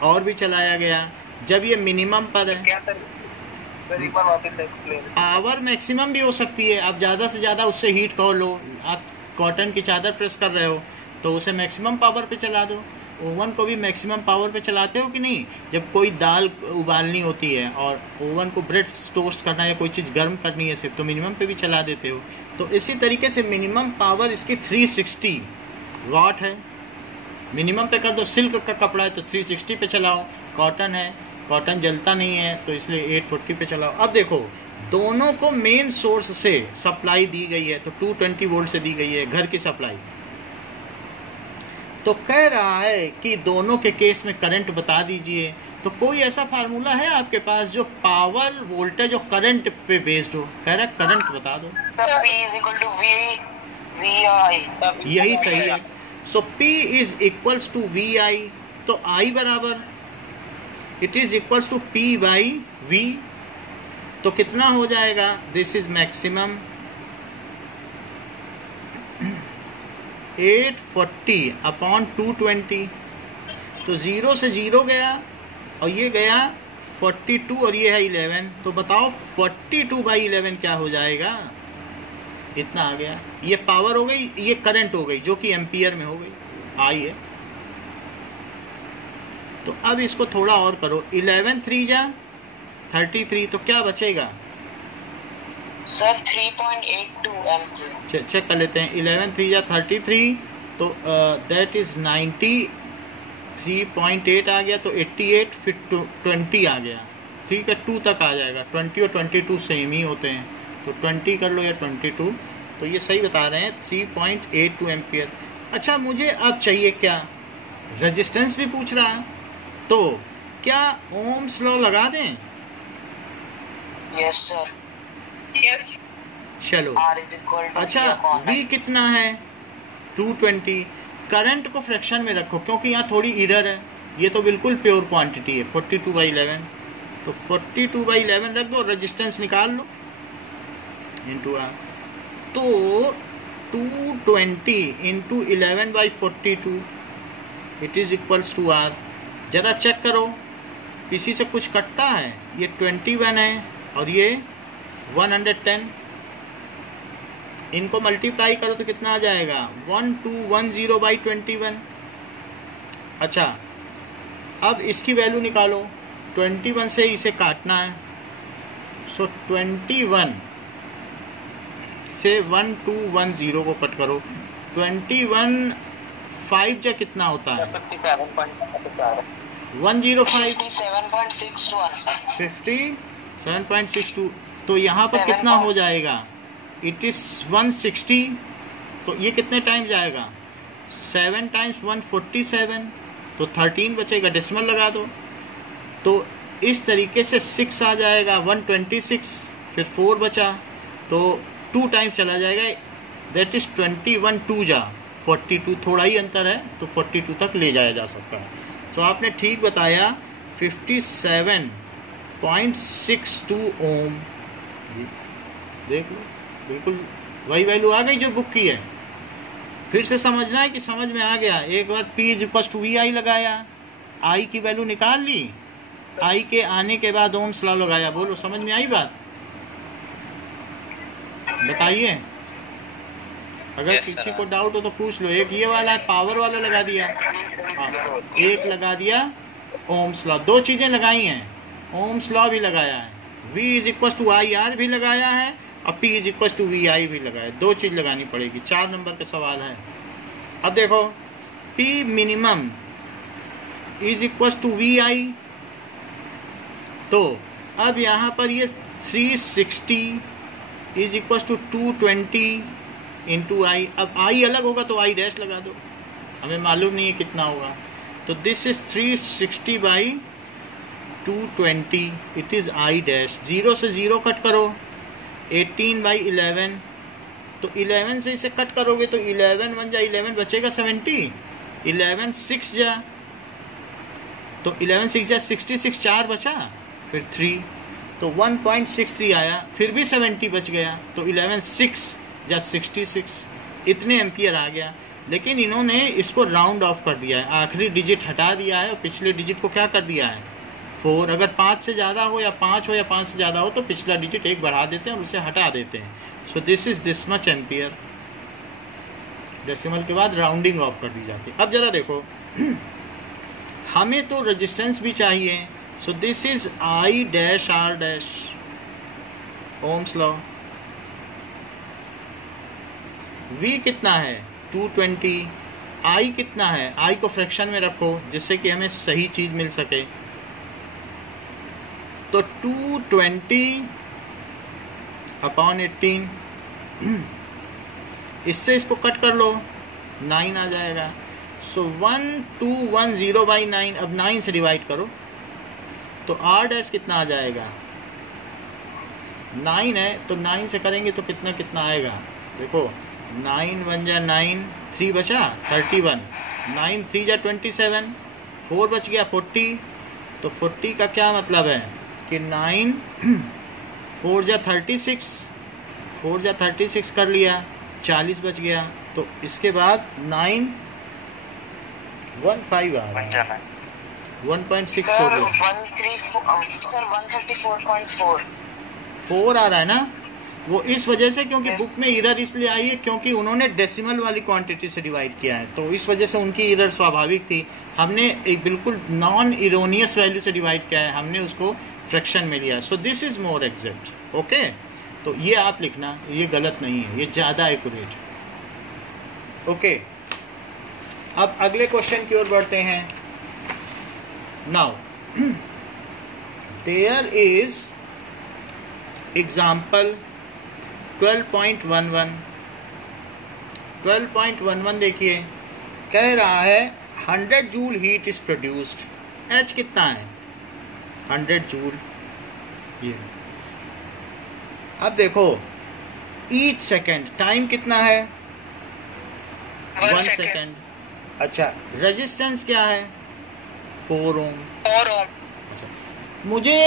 और भी चलाया गया जब ये मिनिमम पर है। क्या सर, एक बार वापस एक्सप्लेन। पावर मैक्सिमम भी हो सकती है, आप ज़्यादा से ज़्यादा उससे हीट कर लो। आप कॉटन की चादर प्रेस कर रहे हो तो उसे मैक्सिमम पावर पे चला दो। ओवन को भी मैक्सिमम पावर पे चलाते हो कि नहीं? जब कोई दाल उबालनी होती है और ओवन को ब्रेड टोस्ट करना है, कोई चीज़ गर्म करनी है सिर्फ, तो मिनिमम पे भी चला देते हो। तो इसी तरीके से मिनिमम पावर इसकी 360 वाट है। मिनिमम पे कर दो, सिल्क का कपड़ा है तो 360 पे चलाओ, कॉटन है, कॉटन जलता नहीं है तो इसलिए 840 पे चलाओ। अब देखो दोनों को मेन सोर्स से सप्लाई दी गई है, तो 220 वोल्ट से दी गई है घर की सप्लाई। तो कह रहा है कि दोनों के केस में करंट बता दीजिए। तो कोई ऐसा फार्मूला है आपके पास जो पावर वोल्टेज और करंट पे बेस्ड हो? कह रहा है करंट बता दो। P is equal to VI। यही सही है। So P is equals to VI, तो I बराबर it is equals to P by V। तो कितना हो जाएगा? This is maximum 840 upon 220। तो 0 से 0 गया और ये गया 42 और ये है 11। तो बताओ 42 बाई 11 क्या हो जाएगा? इतना आ गया। ये पावर हो गई, ये करंट हो गई जो कि एम्पियर में हो गई, आई है। तो अब इसको थोड़ा और करो, 11 3 जा 33, तो क्या बचेगा सर? 3.82 एम्पियर। चेक कर लेते हैं। 11 3 जा 33, तो दैट इज 93.8 आ गया, तो 88, फिर 20 आ गया। ठीक है, 2 तक आ जाएगा। 20 और 22 सेम ही होते हैं, तो 20 कर लो या 22, तो ये सही बता रहे हैं 3.82 एम्पियर। अच्छा, मुझे अब चाहिए क्या? रेजिस्टेंस भी पूछ रहा है, तो क्या ओम्स लॉ लगा दें? Yes sir. यस। चलो, R is equal to अच्छा V कितना है? 220। करंट को फ्रैक्शन में रखो क्योंकि यहाँ थोड़ी इरर है, ये तो बिल्कुल प्योर क्वांटिटी है। 42/11, तो 42/11 रख दो, रेजिस्टेंस निकाल लो इंटू R। तो 220 into 11/42 it is equals to R। जरा चेक करो किसी से कुछ कटता है? ये 21 है और ये 110, इनको मल्टीप्लाई करो तो कितना आ जाएगा? 1210/21। अच्छा, अब इसकी वैल्यू निकालो, 21 से इसे काटना है। सो 21 से 1210 को कट करो, 21 5 जा कितना होता है? 105 57.62। तो यहाँ पर कितना हो जाएगा? It is 160। तो ये कितने टाइम जाएगा? 7 टाइम्स 147, तो 13 बचेगा, डेसिमल लगा दो। तो इस तरीके से 6 आ जाएगा, 126, फिर 4 बचा, तो 2 टाइम्स चला जाएगा, दैट इज 21 2 जा 42। थोड़ा ही अंतर है, तो 42 तक ले जाया जा सकता है। तो आपने ठीक बताया, 57.62 ओम। देख लो, बिल्कुल वही वैल्यू आ गई जो बुक की है। फिर से समझना है कि समझ में आ गया। एक बार P is equal to VI लगाया, I की वैल्यू निकाल ली, आई के आने के बाद ओम्स लॉ लगाया। बोलो, समझ में आई बात? बताइए, अगर किसी को डाउट हो तो पूछ लो। एक ये वाला है, पावर वाला लगा दिया, एक लगा दिया ओम्स लॉ। दो चीजें लगाई हैं, ओम्स लॉ भी लगाया है, V is equal to I R भी लगाया है और P is equal to V I भी लगाया है। दो चीज लगानी पड़ेगी। 4 नंबर का सवाल है। अब देखो, P minimum is equal to V I, तो अब यहाँ पर ये 360 is equal to 220 into I. अब आई अलग होगा तो आई डैश लगा दो, हमें मालूम नहीं है कितना होगा। तो this is 360 by 220, it is I dash. 0 से 0 कट करो, 18 बाई 11, तो 11 से इसे कट करोगे तो 11 बन जा 11, बचेगा 70। 11 6 जा, तो 11 6 जा 66, 4 बचा, फिर 3, तो 1.63 आया, फिर भी 70 बच गया, तो 11 6 या 66, इतने एम्पियर आ गया। लेकिन इन्होंने इसको राउंड ऑफ कर दिया है, आखिरी डिजिट हटा दिया है और पिछले डिजिट को क्या कर दिया है, 4। अगर 5 से ज़्यादा हो या 5 हो या 5 से ज़्यादा हो तो पिछला डिजिट 1 बढ़ा देते हैं और उसे हटा देते हैं। सो this is this much ampere. Decimal के बाद राउंडिंग ऑफ कर दी जाती है। अब जरा देखो, हमें तो रेजिस्टेंस भी चाहिए। So this is I dash R dash, ohm's law. V कितना है 220, I कितना है, I को फ्रैक्शन में रखो जिससे कि हमें सही चीज मिल सके। तो 220 अपॉन 18, इससे इसको कट कर लो, 9 आ जाएगा। सो 1210 बाई 9, अब 9 से डिवाइड करो तो R डैश कितना आ जाएगा, 9 है तो 9 से करेंगे तो कितना कितना आएगा। देखो 9 1 जा 9, 3 बचा 31, 9 3 जा 27, 4 बच गया 40। तो 40 का क्या मतलब है कि 9 4 जा 36, 4 जा 36 कर लिया, 40 बच गया। तो इसके बाद 9 15 आ रहा है, 1.6 सर 134.4 4 आ रहा है ना। वो इस वजह से, क्योंकि बुक में एरर इसलिए आई है क्योंकि उन्होंने डेसिमल वाली क्वांटिटी से डिवाइड किया है, तो इस वजह से उनकी एरर स्वाभाविक थी। हमने एक बिल्कुल नॉन इरोनियस वैल्यू से डिवाइड किया है, हमने उसको फ्रैक्शन में लिया। सो this is more exact. Okay, तो ये आप लिखना, ये गलत नहीं है, ये ज़्यादा एक्यूरेट। ओके, अब अगले क्वेश्चन की ओर बढ़ते हैं। Now there is example 12.11। 12.11 देखिए, कह रहा है 100 joule heat is produced. H कितना है, 100 जूल। ये अब देखो, ईच सेकेंड टाइम कितना है, 1 सेकेंड। अच्छा, रेजिस्टेंस क्या है, 4 ओम। अच्छा, मुझे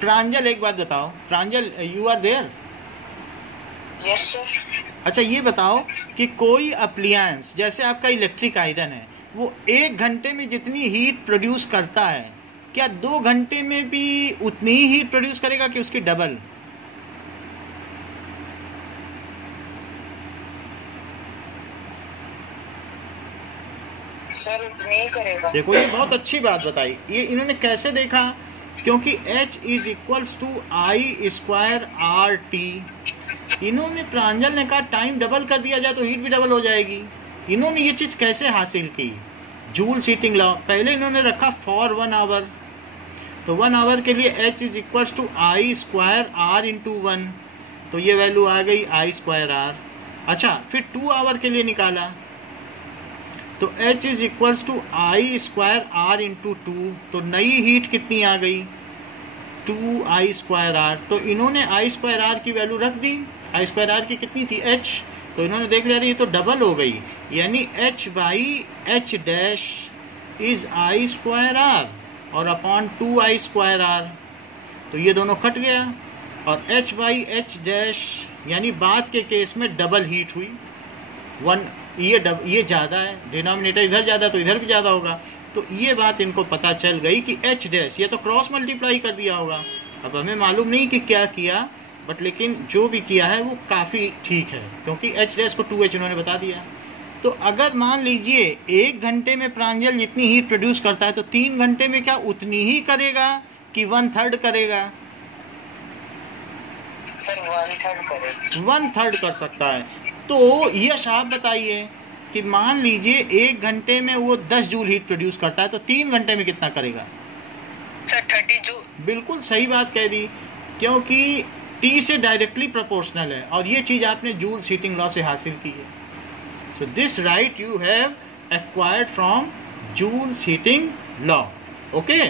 प्रांजल एक बात बताओ, Pranjal you are there? Yes sir. अच्छा, ये बताओ कि कोई अप्लायंस जैसे आपका इलेक्ट्रिक आयरन है, वो 1 घंटे में जितनी हीट प्रोड्यूस करता है, क्या 2 घंटे में भी उतनी ही हीट प्रोड्यूस करेगा कि उसकी डबल? सर उतनी ही करेगा। देखो, ये बहुत अच्छी बात बताई। ये इन्होंने कैसे देखा, क्योंकि H is equals to I square R T. इन्होंने, प्रांजल ने कहा टाइम डबल कर दिया जाए तो हीट भी डबल हो जाएगी। इन्होंने ये चीज़ कैसे हासिल की, जूल हीटिंग लॉ। पहले इन्होंने रखा फॉर 1 आवर, तो 1 आवर के लिए H is equals to I square R into 1, तो ये वैल्यू आ गई आई स्क्वायर आर। अच्छा, फिर 2 आवर के लिए निकाला तो H is equals to I square R into 2, तो नई हीट कितनी आ गई, 2 आई स्क्वायर आर। तो इन्होंने आई स्क्वायर आर की वैल्यू रख दी, आई स्क्वायर आर की कितनी थी, H, तो इन्होंने देख लिया ये तो डबल हो गई, यानी H by H dash is I square R और अपॉन 2 आई स्क्वायर आर, तो ये दोनों कट गया। और H बाई H डैश यानी बाद के केस में डबल हीट हुई, 1, ये ज़्यादा है, डिनोमिनेटर इधर ज़्यादा तो इधर भी ज़्यादा होगा, तो ये बात इनको पता चल गई कि एच डैश, ये तो क्रॉस मल्टीप्लाई कर दिया होगा। अब हमें मालूम नहीं कि क्या किया, बट लेकिन जो भी किया है वो काफ़ी ठीक है, क्योंकि एच डैश को 2h इन्होंने बता दिया। तो अगर मान लीजिए 1 घंटे में प्रांजल जितनी हीट प्रोड्यूस करता है, तो 3 घंटे में क्या उतनी ही करेगा कि 1/3 करेगा? सर 1/3 करेगा। 1/3 कर सकता है। तो यश आप बताइए कि मान लीजिए 1 घंटे में वो 10 जूल हीट प्रोड्यूस करता है, तो 3 घंटे में कितना करेगा? Sir 30 joule. बिल्कुल सही बात कह दी, क्योंकि T से डायरेक्टली प्रोपोर्शनल है, और ये चीज़ आपने जूल हीटिंग लॉ से हासिल की है। So this right you have acquired from joule heating law. Okay,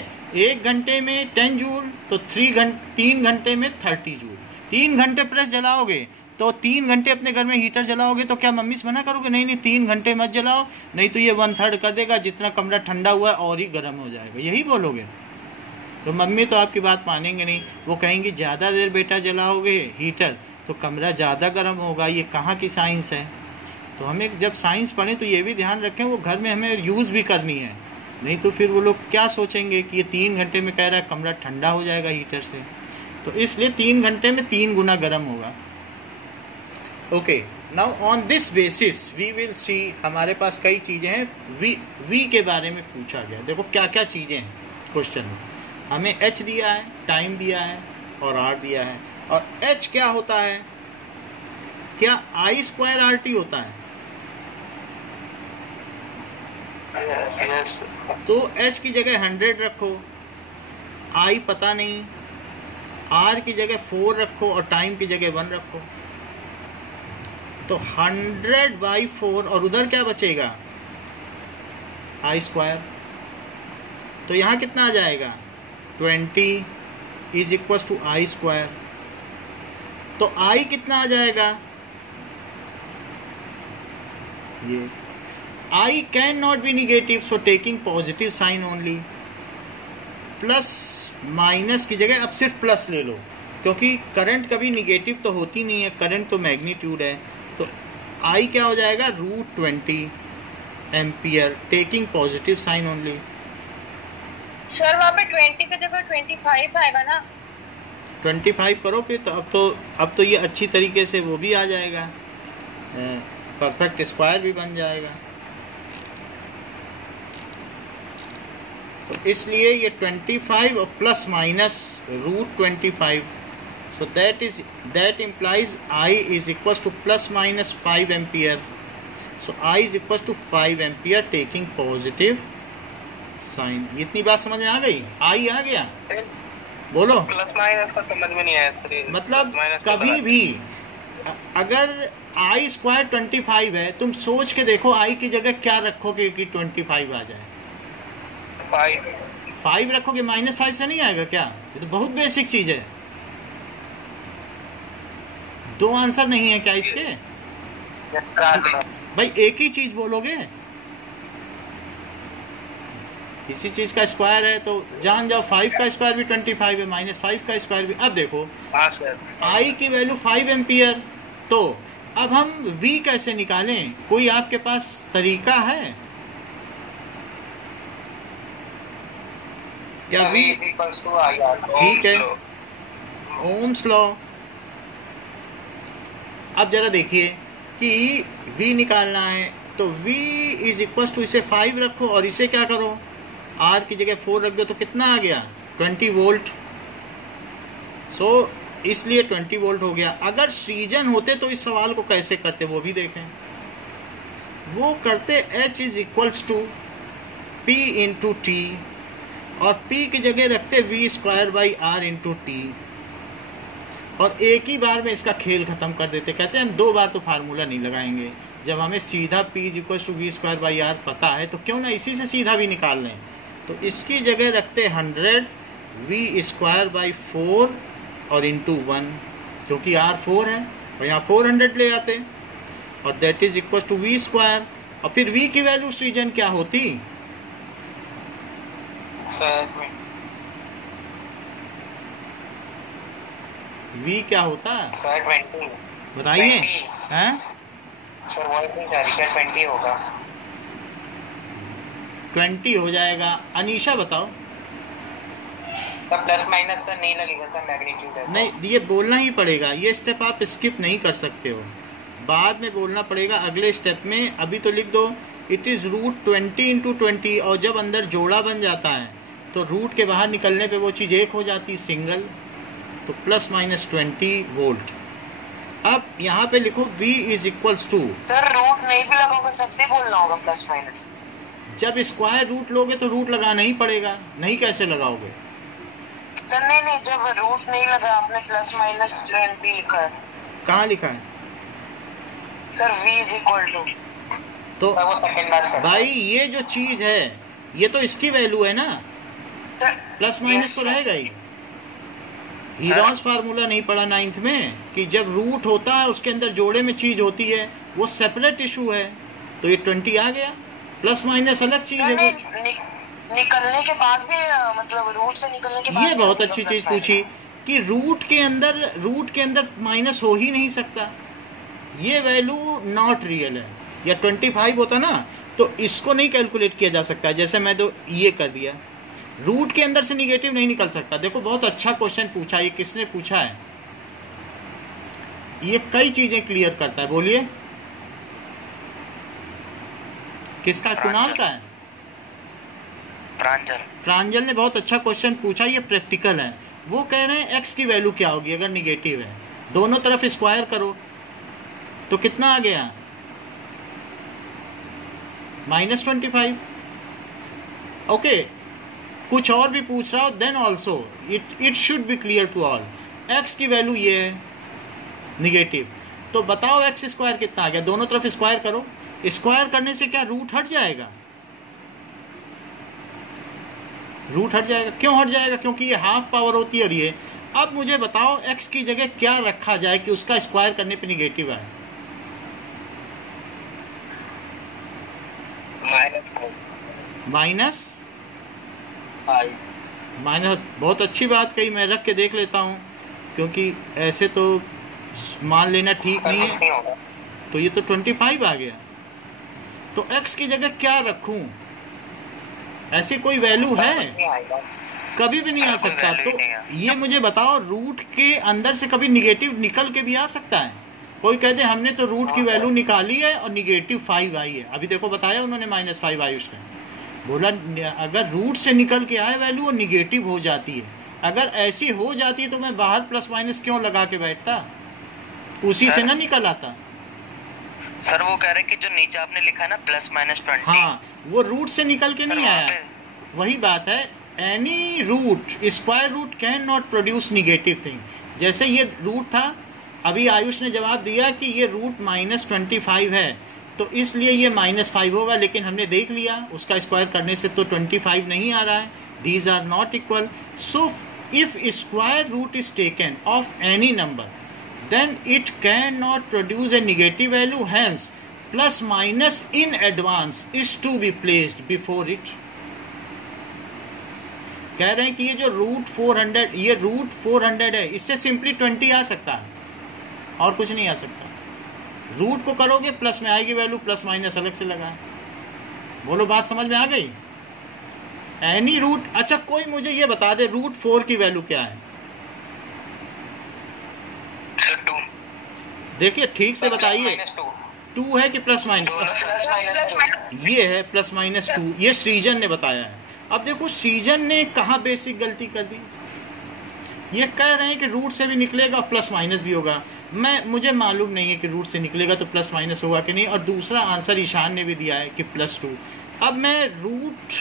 1 घंटे में 10 जूल, तो 3 घंटे में 30 जूल। 3 घंटे प्रेस जलाओगे तो 3 घंटे अपने घर में हीटर जलाओगे, तो क्या मम्मी से मना करोगे नहीं 3 घंटे मत जलाओ, नहीं तो ये 1/3 कर देगा, जितना कमरा ठंडा हुआ है और ही गर्म हो जाएगा, यही बोलोगे? तो मम्मी तो आपकी बात मानेंगे नहीं, वो कहेंगे ज़्यादा देर बेटा जलाओगे हीटर तो कमरा ज़्यादा गर्म होगा। ये कहाँ की साइंस है? तो हमें जब साइंस पढ़ें तो ये भी ध्यान रखें वो घर में हमें यूज़ भी करनी है, नहीं तो फिर वो लोग क्या सोचेंगे कि ये 3 घंटे में कह रहा है कमरा ठंडा हो जाएगा हीटर से। तो इसलिए 3 घंटे में 3 गुना गर्म होगा। Okay, now on this basis we will see, हमारे पास कई चीज़ें हैं। वी के बारे में पूछा गया, देखो क्या क्या चीज़ें हैं क्वेश्चन में। हमें एच दिया है, टाइम दिया है और आर दिया है। और एच क्या होता है? क्या I² RT होता है? तो एच की जगह 100 रखो, I पता नहीं, आर की जगह 4 रखो और टाइम की जगह 1 रखो। तो 100/4, और उधर क्या बचेगा? I²। तो यहाँ कितना आ जाएगा? 20 इज इक्वल टू I²। तो I कितना आ जाएगा? ये I can not be negative, so taking positive sign only. Plus minus की जगह अब सिर्फ प्लस ले लो, क्योंकि करंट कभी निगेटिव तो होती नहीं है, करंट तो मैग्नीट्यूड है। तो I क्या हो जाएगा? √20 ampere, taking positive sign only. Sir वहाँ पे 20 की जगह 25 आएगा ना? 25 करो फिर तो अब तो ये अच्छी तरीके से वो भी आ जाएगा, परफेक्ट स्क्वायर भी बन जाएगा। तो इसलिए ये 25 और plus minus √25, so that implies I is equal to plus minus 5 ampere. So I is equal to 5 ampere taking positive sign. इतनी बात समझ में आ गई? I आ गया? बोलो। प्लस माइनस का समझ में नहीं आया सर। मतलब कभी भी अगर I² 25 है, तुम सोच के देखो I की जगह क्या रखोगे कि 25 आ जाए? 5 रखोगे, -5 से नहीं आएगा क्या? ये तो बहुत बेसिक चीज है। 2 आंसर नहीं है क्या इसके? भाई एक ही चीज बोलोगे, किसी चीज का स्क्वायर है तो जान जाओ 5 का स्क्वायर भी 25 है, -5 का स्क्वायर भी। अब देखो I की वैल्यू 5 एम्पियर, तो अब हम V कैसे निकालें? कोई आपके पास तरीका है क्या? V ठीक है, ओम्स लॉ। अब जरा देखिए कि V निकालना है, तो V इज इक्वल टू, इसे 5 रखो और इसे क्या करो? R की जगह 4 रख दो, तो कितना आ गया? 20 वोल्ट। सो इसलिए 20 वोल्ट हो गया। अगर सृजन होते तो इस सवाल को कैसे करते वो भी देखें। वो करते H is equals to P into T, और P की जगह रखते V²/R इंटू T, और एक ही बार में इसका खेल खत्म कर देते। कहते हैं हम 2 बार तो फार्मूला नहीं लगाएंगे, जब हमें सीधा P is equal to V²/R पता है तो क्यों ना इसी से सीधा भी निकाल लें। तो इसकी जगह रखते 100 V²/4 और इंटू 1, क्योंकि R 4 है और यहाँ 400 ले आते, और that is equal to V²। और फिर V की वैल्यू सृजन क्या होती? V क्या होता है बताइए? हैं? सर 20 होगा। 20 हो जाएगा। अनीशा बताओ। तो प्लस माइनस सर नहीं लगेगा सर, मैग्नीट्यूड है। नहीं, ये बोलना ही पड़ेगा, ये स्टेप आप स्किप नहीं कर सकते हो, बाद में बोलना पड़ेगा अगले स्टेप में। अभी तो लिख दो इट इज़ रूट 20 इंटू 20, और जब अंदर जोड़ा बन जाता है तो रूट के बाहर निकलने पे वो चीज़ एक हो जाती सिंगल, तो प्लस माइनस 20 वोल्ट। अब यहाँ पे लिखो v is equals to, sir root नहीं भी लगोगे तब भी बोलना होगा प्लस माइनस। जब स्क्वायर रूट लोगे तो रूट लगाना ही पड़ेगा, नहीं कैसे लगाओगे? सर नहीं, जब रूट नहीं लगा आपने प्लस माइनस 20 लिखा है। कहाँ लिखा है sir v is equal to, तो वो सेकंड लास्ट भाई ये जो चीज है ये तो इसकी वैल्यू है ना, प्लस माइनस तो रहेगा ही। हीरॉन्स फार्मूला नहीं पढ़ा 9th में कि जब रूट होता है उसके अंदर जोड़े में चीज होती है, वो सेपरेट इशू है, तो ये 20 आ गया। प्लस माइनस अलग चीज है, वो निकलने के बाद भी मतलब रूट से निकलने के बाद ये बहुत अच्छी चीज पूछी कि रूट के अंदर माइनस हो ही नहीं सकता, ये वैल्यू नॉट रियल है। या 25 होता ना तो इसको नहीं कैलकुलेट किया जा सकता, जैसे मैं तो ये कर दिया, रूट के अंदर से निगेटिव नहीं निकल सकता। देखो बहुत अच्छा क्वेश्चन पूछा, ये किसने पूछा है, ये कई चीजें क्लियर करता है। बोलिए किसका? कुणाल का है, प्रांजल ने बहुत अच्छा क्वेश्चन पूछा, ये प्रैक्टिकल है। वो कह रहे हैं x की वैल्यू क्या होगी अगर निगेटिव है, दोनों तरफ स्क्वायर करो तो कितना आ गया, -25। ओके, कुछ और भी पूछ रहा हो then also it should be clear to all. x की वैल्यू ये है निगेटिव, तो बताओ x स्क्वायर कितना आ गया, दोनों तरफ स्क्वायर करो। स्क्वायर करने से क्या रूट हट जाएगा? रूट हट जाएगा। क्यों हट जाएगा? क्योंकि ये हाफ पावर होती है और ये। अब मुझे बताओ x की जगह क्या रखा जाए कि उसका स्क्वायर करने पे निगेटिव आए? माइनस बहुत अच्छी बात कही, मैं रख के देख लेता हूँ, क्योंकि ऐसे तो मान लेना ठीक नहीं है। तो ये तो 25 आ गया, तो x की जगह क्या रखूं? ऐसी कोई वैल्यू है? कभी भी नहीं आ सकता। तो ये मुझे बताओ रूट के अंदर से कभी निगेटिव निकल के भी आ सकता है? कोई कहते हमने तो रूट की वैल्यू निकाली है और -5 आई है। अभी देखो बताया उन्होंने -5 आई, उसने बोला अगर रूट से निकल के आए वैल्यू और निगेटिव हो जाती है, अगर ऐसी हो जाती है तो मैं बाहर प्लस माइनस क्यों लगा के बैठता, उसी से ना निकल आता। सर वो कह रहे हैं कि जो नीचे आपने लिखा है ना +-20, हाँ वो रूट से निकल के नहीं आया। वही बात है, any root square root can not produce negative thing. जैसे ये रूट था, अभी आयुष ने जवाब दिया कि ये रूट -25 है, तो इसलिए ये -5 होगा, लेकिन हमने देख लिया उसका स्क्वायर करने से तो 25 नहीं आ रहा है। These are not equal. So if square root is taken of any number then it cannot produce a negative value, hence plus minus in advance is to be placed before it। कह रहे हैं कि ये जो root 400, ये root 400 है, इससे simply 20 आ सकता है और कुछ नहीं आ सकता। रूट को करोगे प्लस में आएगी वैल्यू, प्लस माइनस अलग से लगाए। बोलो बात समझ में आ गई? Any root. अच्छा कोई मुझे ये बता दे रूट 4 की वैल्यू क्या है? देखिए ठीक से बताइए, 2 है कि प्लस माइनस? ये है +-2, ये सृजन ने बताया है। अब देखो सृजन ने कहाँ बेसिक गलती कर दी। ये कह रहे हैं कि रूट से भी निकलेगा और प्लस माइनस भी होगा। मुझे मालूम नहीं है कि रूट से निकलेगा तो प्लस माइनस होगा कि नहीं, और दूसरा आंसर ईशान ने भी दिया है कि +2। अब मैं रूट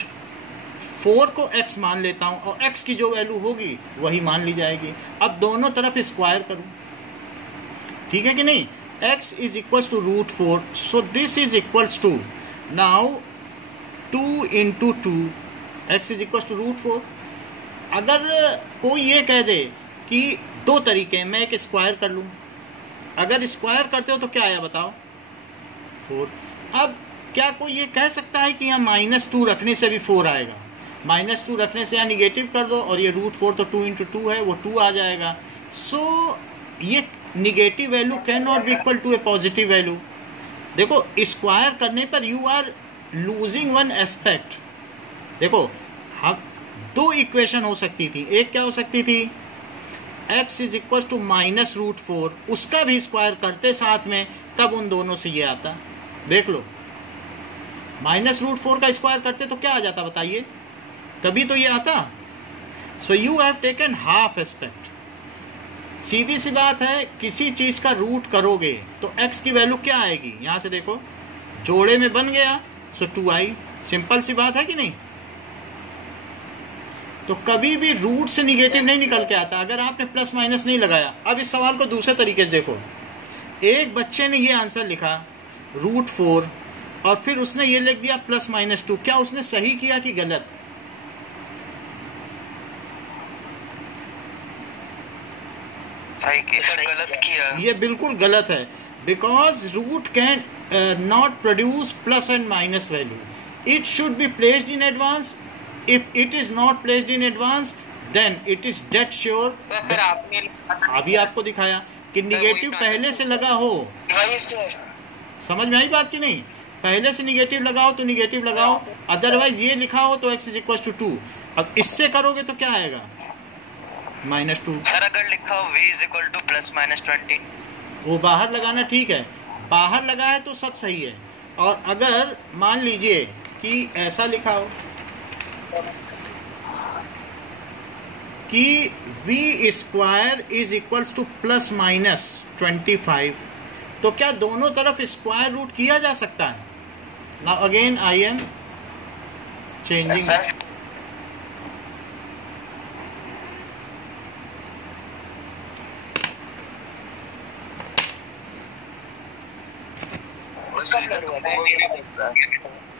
4 को x मान लेता हूँ और x की जो वैल्यू होगी वही मान ली जाएगी। अब दोनों तरफ स्क्वायर करूँ, ठीक है कि नहीं? x is equals to √4, so this is equals to now 2 × 2, x is equals to √4। अगर कोई ये कह दे कि 2 तरीके हैं, मैं एक स्क्वायर कर लूँ, अगर स्क्वायर करते हो तो क्या आया बताओ? 4। अब क्या कोई ये कह सकता है कि यहाँ -2 रखने से भी 4 आएगा? -2 रखने से यहाँ निगेटिव कर दो और ये √4 तो 2 × 2 है, वो 2 आ जाएगा। सो ये negative value can not be equal to a positive value. देखो स्क्वायर करने पर you are losing one aspect, देखो हम दो इक्वेशन हो सकती थी, एक क्या हो सकती थी, x इज इक्वल टू -√4, उसका भी स्क्वायर करते साथ में, तब उन दोनों से ये आता। देख लो, -√4 का स्क्वायर करते तो क्या आ जाता बताइए, तभी तो ये आता। So you have taken half aspect. सीधी सी बात है, किसी चीज का रूट करोगे तो x की वैल्यू क्या आएगी, यहां से देखो जोड़े में बन गया, सो 2i, सिंपल सी बात है कि नहीं। तो कभी भी रूट से निगेटिव नहीं निकल के आता अगर आपने प्लस माइनस नहीं लगाया। अब इस सवाल को दूसरे तरीके से देखो, एक बच्चे ने ये आंसर लिखा √4 और फिर उसने ये लिख दिया +-2, क्या उसने सही किया कि गलत? सही किया, गलत किया। ये बिल्कुल गलत है, because root can not produce plus and minus value, it should be placed in advance. If it is not placed in advance, then it is dead sure। फिर आपने अभी आपको दिखाया कि निगेटिव पहले से लगा हो, समझ में आई बात कि नहीं? पहले से निगेटिव लगाओ तो निगेटिव लगाओ, अदरवाइज ये लिखा हो तो x इज इक्वल टू 2। अब इससे करोगे तो क्या आएगा, -2। सर अगर लिखा हो v इज इक्वल टू +-20, वो बाहर लगाना ठीक है, बाहर लगा है तो सब सही है। और अगर मान लीजिए कि ऐसा लिखा हो कि v² इज इक्वल्स टू +-25, तो क्या दोनों तरफ स्क्वायर रूट किया जा सकता है? Now again I am changing.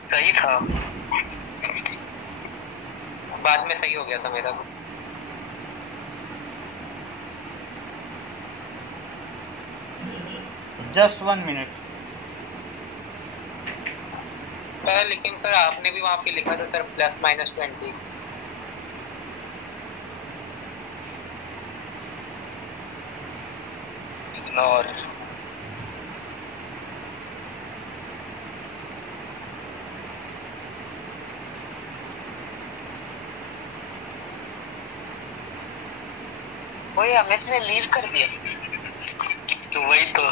सही था, बाद में सही हो गया था मेरा। Just 1 minute. लेकिन फिर आपने भी वहाँ पे लिखा था सर +-20। इग्नोर। वही अमित ने लीव कर दिया। तो वही तो,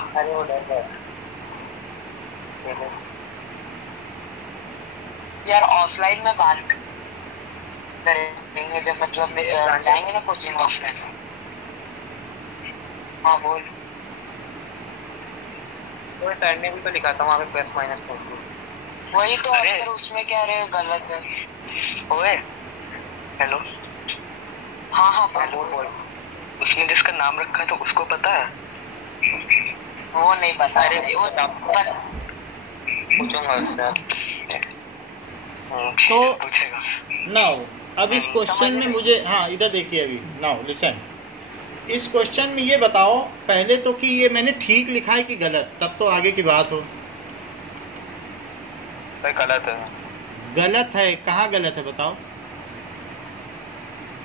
यार ऑफलाइन में बात करेंगे जब मतलब जाएंगे ना कोचिंग ऑफलाइन। हाँ बोल। तो सर ने भी तो लिखा था वहाँ पे +-20। वही तो अक्सर उसमें क्या रहे गलत है। ओए हेलो। हाँ हाँ बोल। उसने जिसका नाम रखा तो उसको पता है? वो नहीं पता। अरे वो पूछूंगा उससे। तो पूछेगा। नाउ अब इस क्वेश्चन में मुझे, हाँ इधर देखिए अभी, नाउ लिसन, इस क्वेश्चन में ये बताओ पहले तो कि ये मैंने ठीक लिखा है कि गलत, तब तो आगे की बात हो। गलत है। गलत है, कहाँ गलत है बताओ?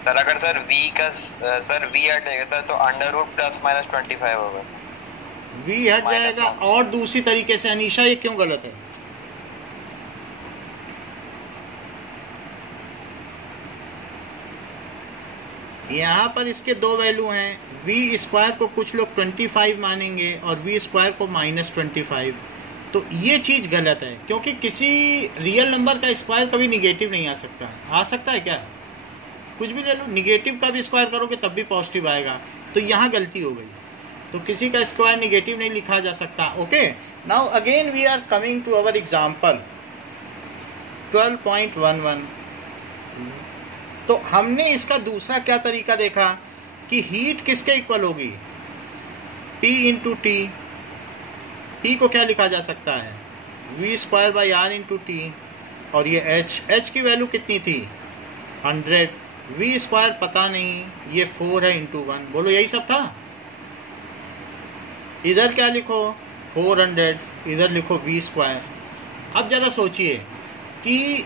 सर अगर सर v का सर v हट जाएगा तो √+-25 होगा। v हट जाएगा और दूसरी तरीके से। अनीशा ये क्यों गलत है? यहाँ पर इसके दो वैल्यू हैं, v² को कुछ लोग 25 मानेंगे और v² को -25, तो ये चीज़ गलत है क्योंकि किसी रियल नंबर का स्क्वायर कभी निगेटिव नहीं आ सकता। आ सकता है क्या? कुछ भी ले लो, निगेटिव का भी स्क्वायर करोगे तब भी पॉजिटिव आएगा, तो यहाँ गलती हो गई। तो किसी का स्क्वायर निगेटिव नहीं लिखा जा सकता। Okay, now again we are coming to our example 12.11। तो हमने इसका दूसरा क्या तरीका देखा कि हीट किसके इक्वल होगी, T इंटू टी। टी को क्या लिखा जा सकता है, v²/r इंटू टी, और ये h की वैल्यू कितनी थी 100, v² पता नहीं, ये 4 है इंटू 1। बोलो यही सब था। इधर क्या लिखो 400, इधर लिखो v²। अब जरा सोचिए कि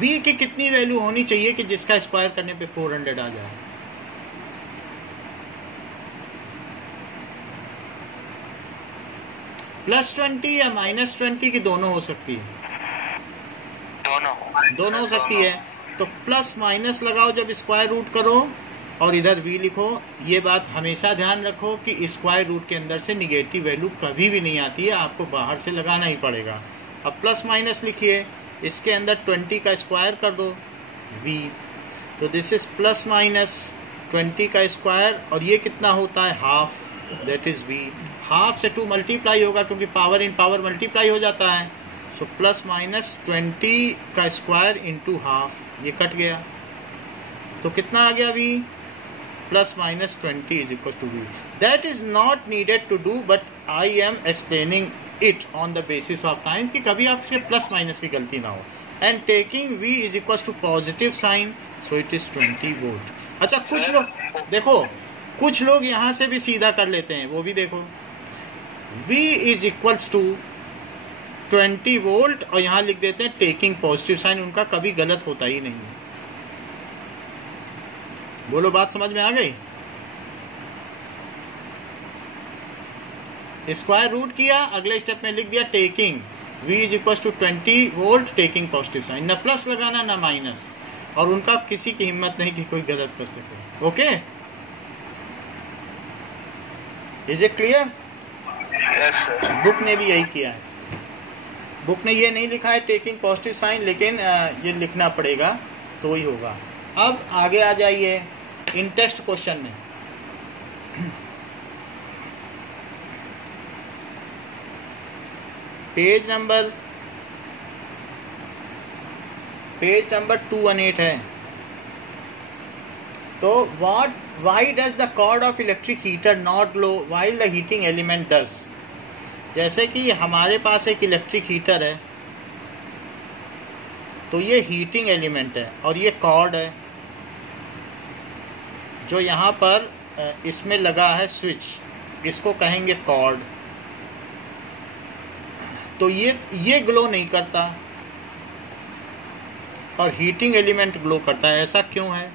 v की कितनी वैल्यू होनी चाहिए कि जिसका स्क्वायर करने पे 400 आ जाए। +20 या -20 की दोनों हो सकती है। दोनों। दोनों हो सकती है। तो प्लस माइनस लगाओ जब स्क्वायर रूट करो और इधर v लिखो। ये बात हमेशा ध्यान रखो कि स्क्वायर रूट के अंदर से निगेटिव वैल्यू कभी भी नहीं आती है, आपको बाहर से लगाना ही पड़ेगा। अब प्लस माइनस लिखिए, इसके अंदर 20 का स्क्वायर कर दो v, तो दिस इज प्लस माइनस 20 का स्क्वायर, और ये कितना होता है half, that is v। Half से 2 मल्टीप्लाई होगा क्योंकि पावर इन पावर मल्टीप्लाई हो जाता है। सो प्लस माइनस 20 का स्क्वायर इंटू हाफ, ये कट गया तो कितना आ गया v, plus minus 20 is equal to v। That is not needed to do, but I am explaining it on the basis of time कि कभी आपसे प्लस माइनस की गलती ना हो। And taking v is equal to positive sign, so it is 20 volt. अच्छा, कुछ लोग देखो, कुछ लोग यहाँ से भी सीधा कर लेते हैं, वो भी देखो, v is equals to 20 volt और यहाँ लिख देते हैं टेकिंग पॉजिटिव साइन। उनका कभी गलत होता ही नहीं है। बोलो, बात समझ में आ गई? स्क्वायर रूट किया, अगले स्टेप में लिख दिया taking v is equal to 20 volt taking positive sign. न प्लस लगाना ना माइनस, और उनका किसी की हिम्मत नहीं कि कोई गलत कर सके। Okay, is it clear? Yes sir. Book ने भी यही किया है। बुक ने ये नहीं लिखा है टेकिंग पॉजिटिव साइन, लेकिन ये लिखना पड़ेगा तो ही होगा। अब आगे आ जाइए इन टेक्स्ट क्वेश्चन में। पेज नंबर 218 है। तो why does the cord of electric heater not glow while the heating element does. जैसे कि हमारे पास एक इलेक्ट्रिक हीटर है, तो ये हीटिंग एलिमेंट है और ये कॉर्ड है जो यहाँ पर इसमें लगा है स्विच, इसको कहेंगे कॉर्ड। तो ये ग्लो नहीं करता और हीटिंग एलिमेंट ग्लो करता है। ऐसा क्यों है?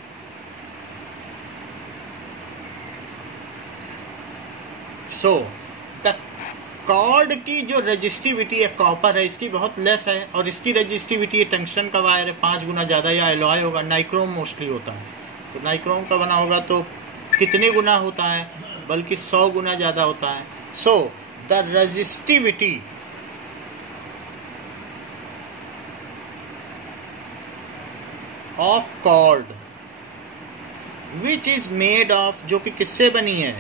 सो द कॉर्ड की जो रेजिस्टिविटी है कॉपर है, इसकी बहुत लेस है, और इसकी रेजिस्टिविटी टंगस्टन का वायर है 5 गुना ज़्यादा, या एलॉय होगा, नाइक्रोम मोस्टली होता है। तो नाइक्रोम का बना होगा तो कितने गुना होता है? बल्कि 100 गुना ज़्यादा होता है। So the resistivity of cord which is made of, जो कि किससे बनी है?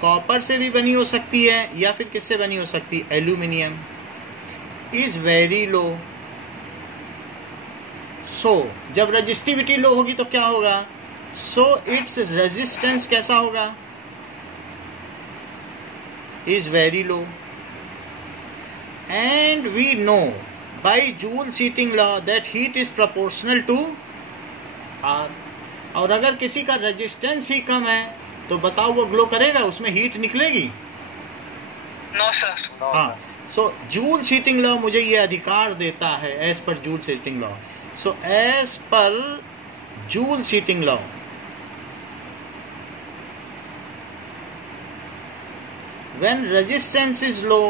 कॉपर से भी बनी हो सकती है या फिर किससे बनी हो सकती है? Aluminium. Is very low. So जब रेजिस्टिविटी लो होगी तो क्या होगा? सो इट्स रेजिस्टेंस कैसा होगा? Is very low. And we know by Joule's heating law that heat is proportional to R. और अगर किसी का रेजिस्टेंस ही कम है तो बताओ वो ग्लो करेगा? उसमें हीट निकलेगी? No sir. हाँ, सो जूल्स हीटिंग लॉ मुझे ये अधिकार देता है as per Joule's heating law. So as per Joule's heating law when resistance is low,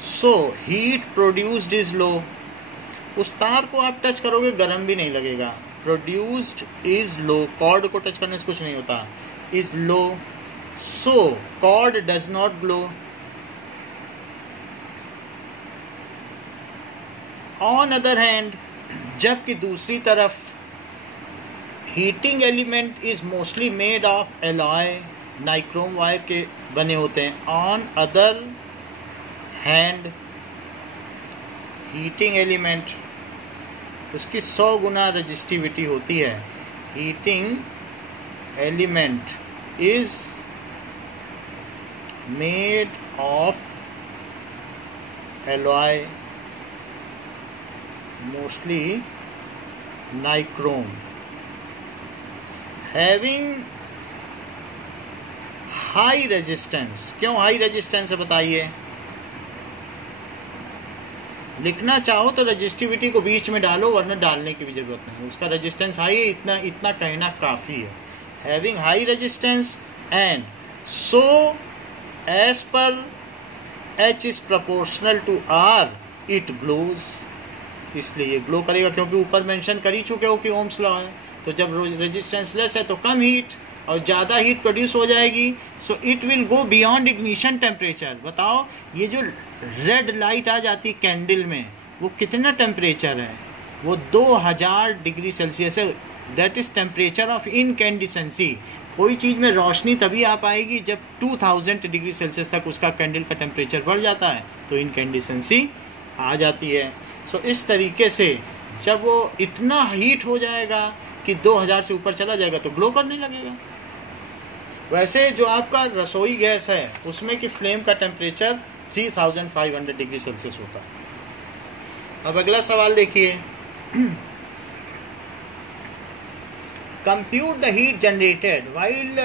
so heat produced is low। उस तार को आप टच करोगे गर्म भी नहीं लगेगा। प्रोड्यूस्ड इज लो, कॉर्ड को टच करने से कुछ नहीं होता, is low, so cord does not glow. On other hand, जबकि दूसरी तरफ heating element is mostly made of alloy, nichrome wire के बने होते हैं। On other hand heating element, उसकी 100 गुना रेजिस्टिविटी होती है। Heating element is made of alloy, mostly nichrome, having high resistance. क्यों हाई रेजिस्टेंस है बताइए? लिखना चाहो तो रेजिस्टिविटी को बीच में डालो, वरना डालने की भी जरूरत नहीं। उसका रेजिस्टेंस हाई है, इतना कहना काफ़ी है। having high resistance, and so as per H is proportional to R it glows. इसलिए ये ग्लो करेगा, क्योंकि ऊपर मेंशन कर ही चुके हो कि ओम्स लॉ है। तो जब रेजिस्टेंस लेस है तो कम हीट और ज़्यादा हीट प्रोड्यूस हो जाएगी, so it will go beyond ignition temperature. बताओ ये जो रेड लाइट आ जाती कैंडल में वो कितना टेम्परेचर है? वो 2000 डिग्री सेल्सियस है। That is temperature of incandescency. कोई चीज़ में रोशनी तभी आ पाएगी जब 2000 डिग्री सेल्सियस तक उसका कैंडल का टेम्परेचर बढ़ जाता है, तो इनकैंडिसेंसी आ जाती है। सो इस तरीके से जब वो इतना हीट हो जाएगा कि 2000 से ऊपर चला जाएगा तो ग्लो करने लगेगा। वैसे जो आपका रसोई गैस है उसमें कि फ्लेम का टेम्परेचर 3500 डिग्री सेल्सियस होता है। अब अगला सवाल देखिए, compute the heat generated while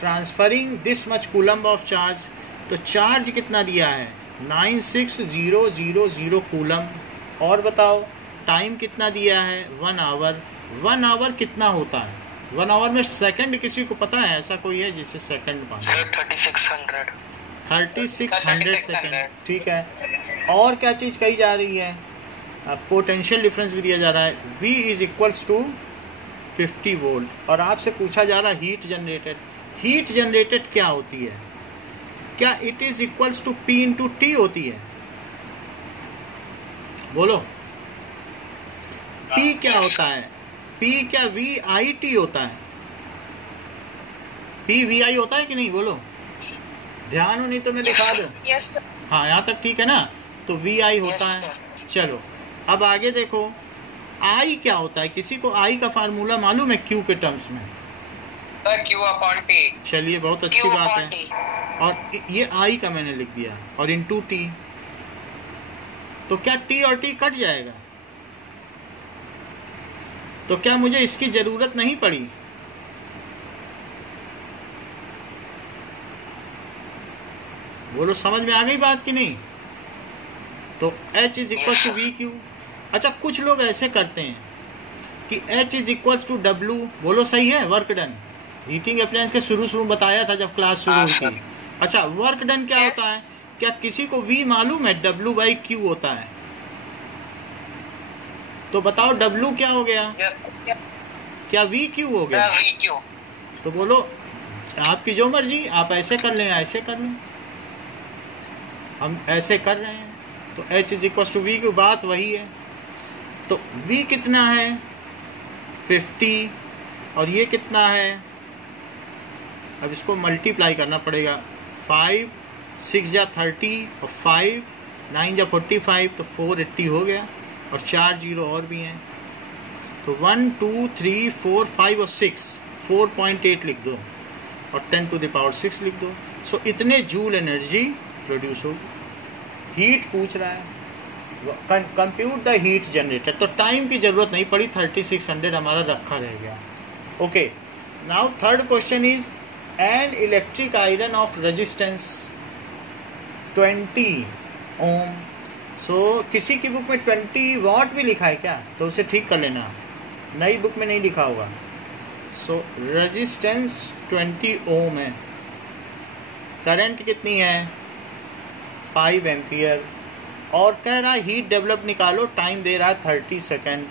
transferring this much coulomb of charge. तो चार्ज कितना दिया है? 96000 कूलम। और बताओ टाइम कितना दिया है? 1 आवर। 1 आवर कितना होता है? 1 आवर में सेकंड किसी को पता है? ऐसा कोई है जिसे सेकंड मालूम? 3600 सेकंड। ठीक है। और क्या चीज़ कही जा रही है? पोटेंशियल डिफरेंस भी दिया जा रहा है, V is equals to 50 volt. और आपसे पूछा जा रहा है हीट जनरेटेड। हीट जनरेटेड क्या होती है? क्या it is equals to P into T होती है? बोलो P क्या होता है? P क्या VIT होता है? P VI होता है कि नहीं? बोलो, ध्यान हो नहीं तो मैं दिखा दूं। यस। हाँ, यहाँ तक ठीक है ना? तो VI होता है। चलो अब आगे देखो, I क्या होता है? किसी को I का फार्मूला मालूम है Q के टर्म्स में? Q/T। चलिए बहुत अच्छी बात है। और ये I का मैंने लिख दिया और इंटू T। तो क्या T और T कट जाएगा? तो क्या मुझे इसकी जरूरत नहीं पड़ी? बोलो समझ में आ गई बात कि नहीं? तो H is equal to VQ। अच्छा, कुछ लोग ऐसे करते हैं कि H is equal to W। बोलो सही है? Work done. हीटिंग अप्लायंस के शुरू बताया था जब क्लास शुरू हुई थी। अच्छा, वर्क डन क्या होता है? क्या किसी को V मालूम है? W/Q होता है। तो बताओ W क्या हो गया? क्या VQ हो गया? VQ। तो बोलो आपकी जो मर्जी, आप ऐसे कर लें ऐसे कर लें। हम ऐसे कर रहे हैं तो H is equal to V की बात वही है। तो V कितना है? 50। और ये कितना है? अब इसको मल्टीप्लाई करना पड़ेगा। 5 6 जा 30 और 5 9 जा 45, तो 480 हो गया। और 4 जीरो और भी हैं, तो 1 2 3 4 5 और 6 4.8 लिख दो और 10 टू द पावर 6 लिख दो। सो इतने जूल एनर्जी प्रोड्यूस होगी। हीट पूछ रहा है, कंप्यूट द हीट जनरेटेड। तो टाइम की जरूरत नहीं पड़ी, 3600 हमारा रखा रह गया। Okay, now third question is an electric iron of resistance 20 ओम। सो किसी की बुक में 20 वॉट भी लिखा है क्या? तो उसे ठीक कर लेना, नई बुक में नहीं लिखा होगा। सो रेजिस्टेंस 20 ओम है। करंट कितनी है? 5 एम्पियर। और कह रहा है हीट डेवलप निकालो, टाइम दे रहा है 30 सेकेंड।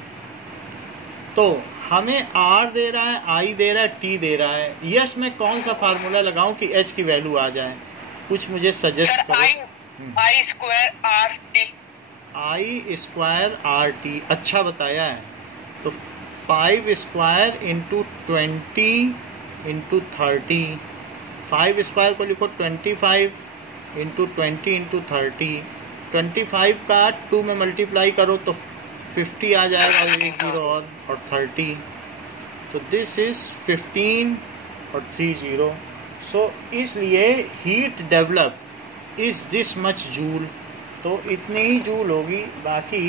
तो हमें R दे रहा है, I दे रहा है, T दे रहा है। यस, मैं कौन सा फार्मूला लगाऊं कि H की वैल्यू आ जाए? कुछ मुझे सजेस्ट करो। I square RT। I square RT, अच्छा बताया है। तो 5 स्क्वायर इंटू 20 इंटू 30। 5 स्क्वायर को लिखो 25 इंटू 20 इंटू 30। 25 का 2 में मल्टीप्लाई करो तो 50 आ जाएगा, एक जीरो और 30। तो दिस इज 15 और 3 जीरो। सो इसलिए heat develop is this much joule. तो इतनी ही जूल होगी। बाकी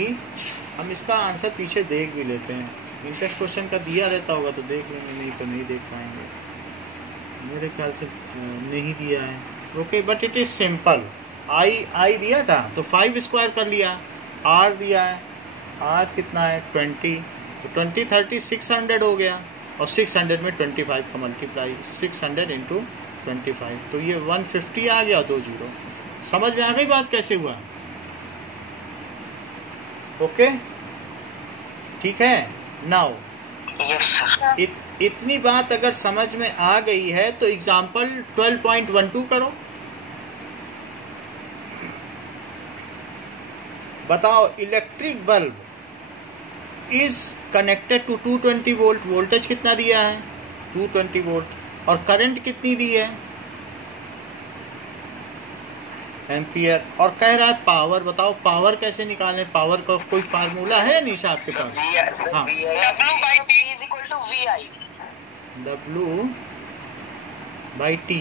हम इसका आंसर पीछे देख भी लेते हैं। इंटरेस्ट क्वेश्चन का दिया रहता होगा तो देख लेंगे, नहीं तो नहीं देख पाएंगे। मेरे ख्याल से नहीं दिया है। Okay, but it is simple. I दिया था तो 5 स्क्वायर कर लिया। R दिया है, R कितना है? 20। तो 20 30 600 हो गया। और 600 में 25 का मल्टीप्लाई, 600 इंटू 25, तो ये 150 आ गया, 2 जीरो। समझ में आ गई बात कैसे हुआ? ओके, ठीक है। नाउ इतनी बात अगर समझ में आ गई है तो एग्जाम्पल 12.12 करो। बताओ, electric bulb is connected to 220 volt, voltage कितना दिया है? 220 वोल्ट, और करंट कितनी दी है? एम्पियर, और कह रहा है पावर। बताओ पावर कैसे निकालें? पावर का कोई फार्मूला है निशा आपके पास? हाँ, W बाई टी,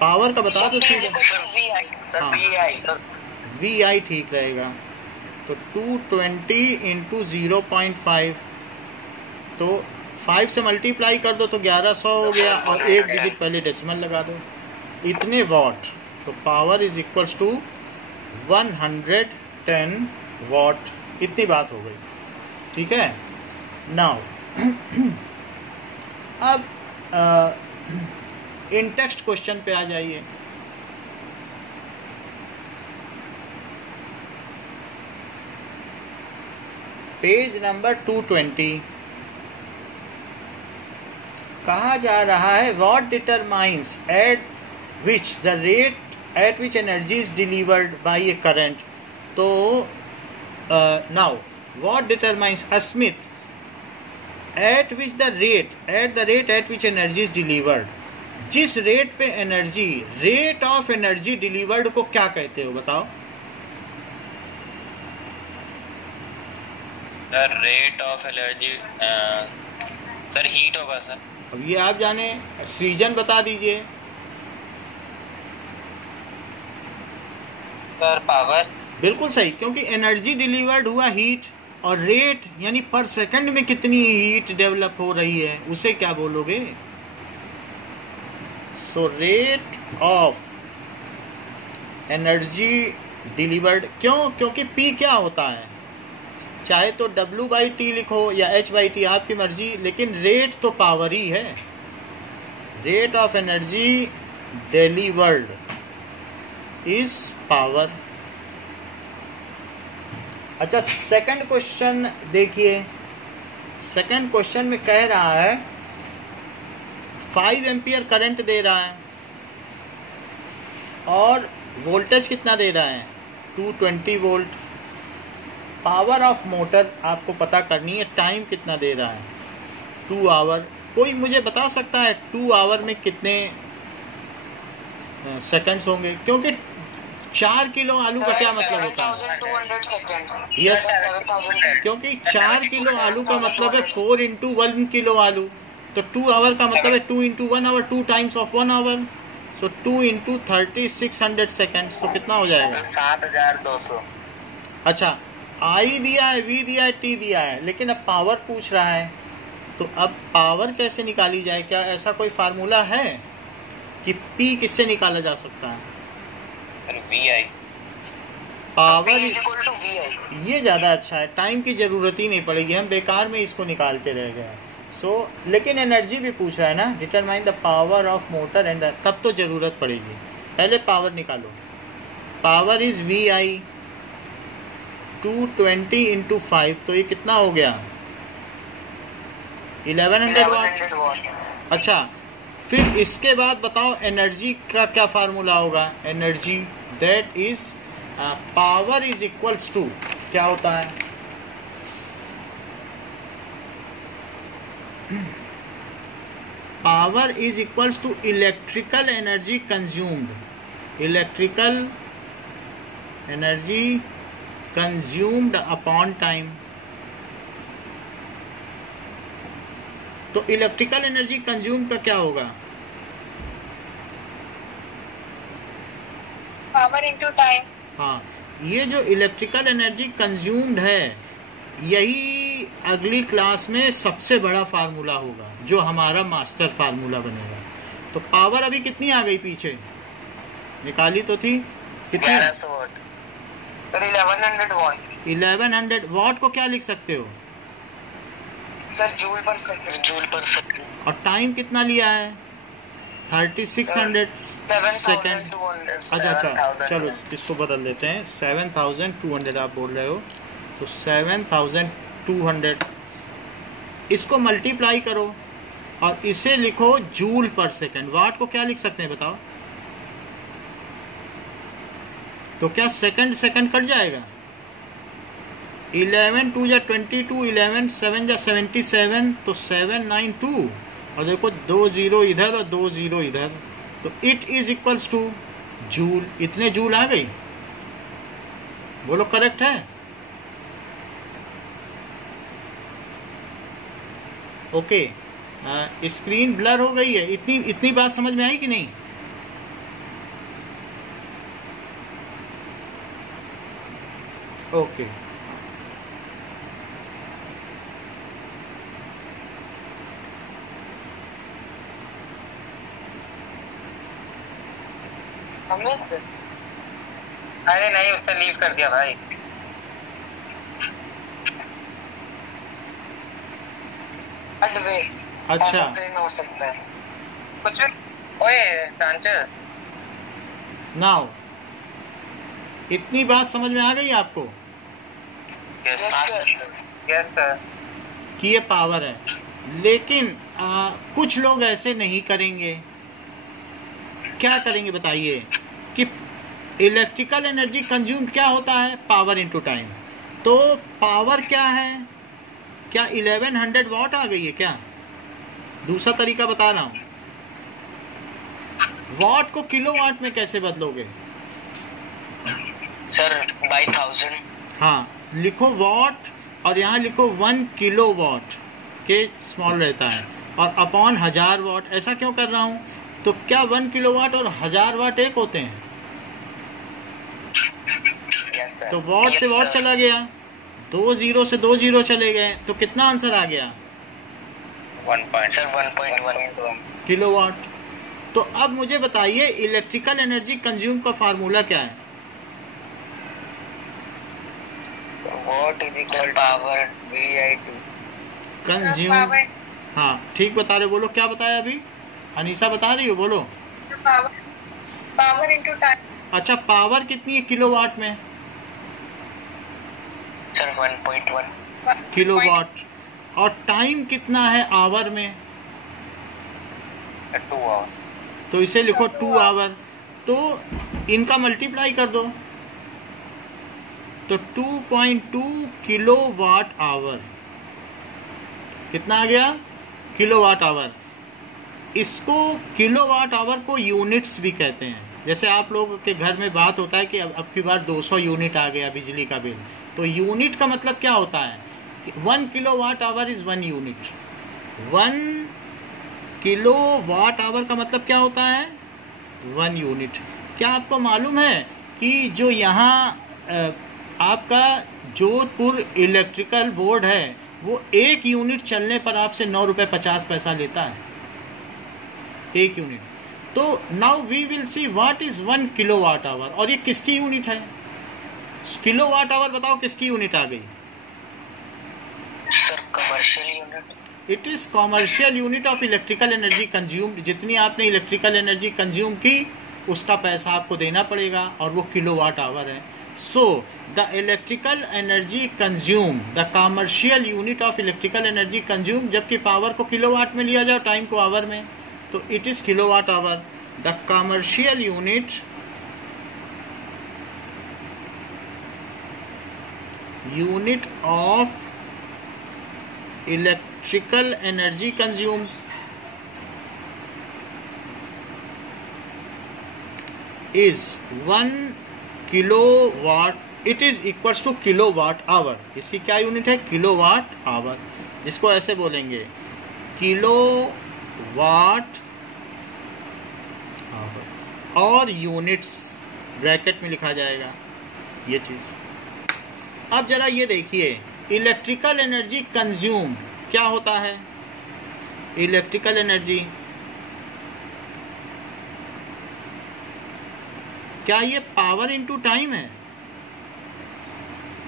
पावर का बता दो सीधा। हाँ, VI ठीक रहेगा। तो 220 इंटू 0.5, तो 5 से मल्टीप्लाई कर दो तो 1100 हो गया, और एक डिजिट पहले डेसिमल लगा दो, इतने वॉट। तो power is equals to 110 watt. इतनी बात हो गई, ठीक है। नाउ अब इन टेक्स्ट क्वेश्चन पे आ जाइए। पेज नंबर 220 कहा जा रहा है what determines at which the rate at which energy is delivered by a current. तो now what determines Asmit at which the rate at which energy is delivered. जिस rate पे energy, rate of energy delivered को क्या कहते हो? बताओ। Sir rate of energy sir heat होगा sir. अब ये आप जाने, सृजन बता दीजिए। Sir power. बिल्कुल सही, क्योंकि एनर्जी डिलीवर्ड हुआ हीट, और रेट यानी पर सेकंड में कितनी हीट डेवलप हो रही है, उसे क्या बोलोगे? So rate of energy delivered. क्यों? क्योंकि P क्या होता है? चाहे तो W बाई टी लिखो या H बाई टी, आपकी मर्जी, लेकिन रेट तो पावर ही है। Rate of energy delivered is power. अच्छा, सेकंड क्वेश्चन देखिए। सेकंड क्वेश्चन में कह रहा है 5 एम्पियर करंट दे रहा है, और वोल्टेज कितना दे रहा है? 220 वोल्ट। पावर ऑफ मोटर आपको पता करनी है, टाइम कितना दे रहा है? 2 आवर। कोई मुझे बता सकता है 2 आवर में कितने सेकंड्स होंगे? क्योंकि 4 किलो आलू का क्या मतलब होता है? 7200 सेकंड। यस, क्योंकि 4 किलो आलू का मतलब है 4 इंटू 1 किलो आलू, तो 2 आवर का मतलब है 2 into 1 hour, 2 times of 1 hour. So 2 into 30 600 seconds, तो कितना हो जाएगा? 7200। अच्छा, I दिया है, V दिया है, T दिया है, लेकिन अब पावर पूछ रहा है, तो अब पावर कैसे निकाली जाए? क्या ऐसा कोई फार्मूला है कि P किससे निकाला जा सकता है? VI। Power VI। ये ज़्यादा अच्छा है, टाइम की ज़रूरत ही नहीं पड़ेगी, हम बेकार में इसको निकालते रह गए। लेकिन एनर्जी भी पूछ रहा है ना, determine the power of motor and, तब तो ज़रूरत पड़ेगी। पहले पावर निकालो। पावर इज VI 220 इंटू 5, तो ये कितना हो गया? 1100 वाट। अच्छा, फिर इसके बाद बताओ एनर्जी का क्या फार्मूला होगा? Energy that is power is equals to, क्या होता है? Power is equals to electrical energy consumed. Electrical energy consumed upon time. तो इलेक्ट्रिकल एनर्जी कंज्यूम का क्या होगा? Power into time. हाँ, ये जो इलेक्ट्रिकल एनर्जी कंज्यूम्ड है, यही अगली क्लास में सबसे बड़ा फार्मूला होगा, जो हमारा मास्टर फार्मूला बनेगा। तो पावर अभी कितनी आ गई पीछे? निकाली तो थी कितनी? 1100 वाट। सर 1100 वाट। 1100 वाट को क्या लिख सकते हो? सर जूल पर सेकंड। और टाइम कितना लिया है? 3600 सेकेंड। 7200। अच्छा, चलो इसको बदल देते हैं। 7200 आप बोल रहे हो, तो 7200 इसको मल्टीप्लाई करो और इसे लिखो जूल पर सेकेंड। वाट को क्या लिख सकते हैं बताओ? तो क्या सेकंड कट जाएगा? 11 2 या 22, 11 7 या 77, तो 792, और देखो 2 0 इधर और 2 0 इधर, तो it is equals two joule. इतने जूल आ गई, बोलो करेक्ट है? ओके, स्क्रीन ब्लर हो गई है। इतनी बात समझ में आई कि नहीं? ओके, अरे नहीं, उसने लीव कर दिया भाई। अच्छा, हो सकता है कुछ भी। ओए टांचर, नाउ इतनी बात समझ में आ गई आपको यस सर, कि ये पावर है। लेकिन कुछ लोग ऐसे नहीं करेंगे। क्या करेंगे बताइए? कि इलेक्ट्रिकल एनर्जी कंज्यूम क्या होता है? Power into time. तो पावर क्या है? क्या 1100 वाट आ गई है क्या? दूसरा तरीका बता रहा हूं। वाट को किलोवाट में कैसे बदलोगे? Sir by 1000। हाँ, लिखो वाट और यहाँ लिखो 1 किलोवाट के स्मॉल रहता है, और अपॉन 1000 वाट। ऐसा क्यों कर रहा हूँ? तो क्या 1 किलोवाट और 1000 वाट एक होते हैं? तो वाट से वाट चला गया, 2 0 से 2 0 चले गए, तो कितना आंसर आ गया? 1.1 किलोवाट। तो अब मुझे बताइए इलेक्ट्रिकल एनर्जी कंज्यूम का फार्मूला क्या है? What is equal power VI2 consume. हाँ ठीक बता रहे, बोलो क्या बताया अभी? अनीसा बता रही हो, बोलो। Power into time. अच्छा, पावर कितनी है किलोवाट में? Sir 1.1 kilowatt. और टाइम कितना है आवर में? 2 आवर। तो इसे लिखो 2 आवर। तो इनका मल्टीप्लाई कर दो, तो 2.2 किलोवाट आवर। कितना आ गया? Kilowatt hour. इसको किलोवाट आवर को यूनिट्स भी कहते हैं। जैसे आप लोगों के घर में बात होता है कि अब की बार 200 यूनिट आ गया बिजली का बिल, तो यूनिट का मतलब क्या होता है? 1 kilowatt our is 1 unit. 1 kilowatt our का मतलब क्या होता है? 1 यूनिट। क्या आपको मालूम है कि जो यहाँ आपका जोधपुर इलेक्ट्रिकल बोर्ड है, वो 1 यूनिट चलने पर आपसे 9 रुपये 50 पैसा लेता है, 1 यूनिट। तो now we will see what is 1 kilowatt hour. और ये किसकी यूनिट है? किलोवाट आवर बताओ किसकी यूनिट आ गई? Sir commercial unit. It is commercial unit of electrical energy consumed. जितनी आपने इलेक्ट्रिकल एनर्जी कंज्यूम की उसका पैसा आपको देना पड़ेगा, और वो किलोवाट आवर है। So the electrical energy consume, the commercial unit of electrical energy consume, जबकि पावर को किलोवाट में लिया जाए, टाइम को आवर में, तो it is kilowatt hour. The commercial unit of electrical energy consumed is 1 kilowatt. It is equals to kilowatt hour. इसकी क्या यूनिट है? Kilowatt hour. इसको ऐसे बोलेंगे किलोवाट आवर, और यूनिट्स ब्रैकेट में लिखा जाएगा ये चीज। अब जरा ये देखिए, इलेक्ट्रिकल एनर्जी कंज्यूम क्या होता है? इलेक्ट्रिकल एनर्जी, क्या ये पावर इनटू टाइम है?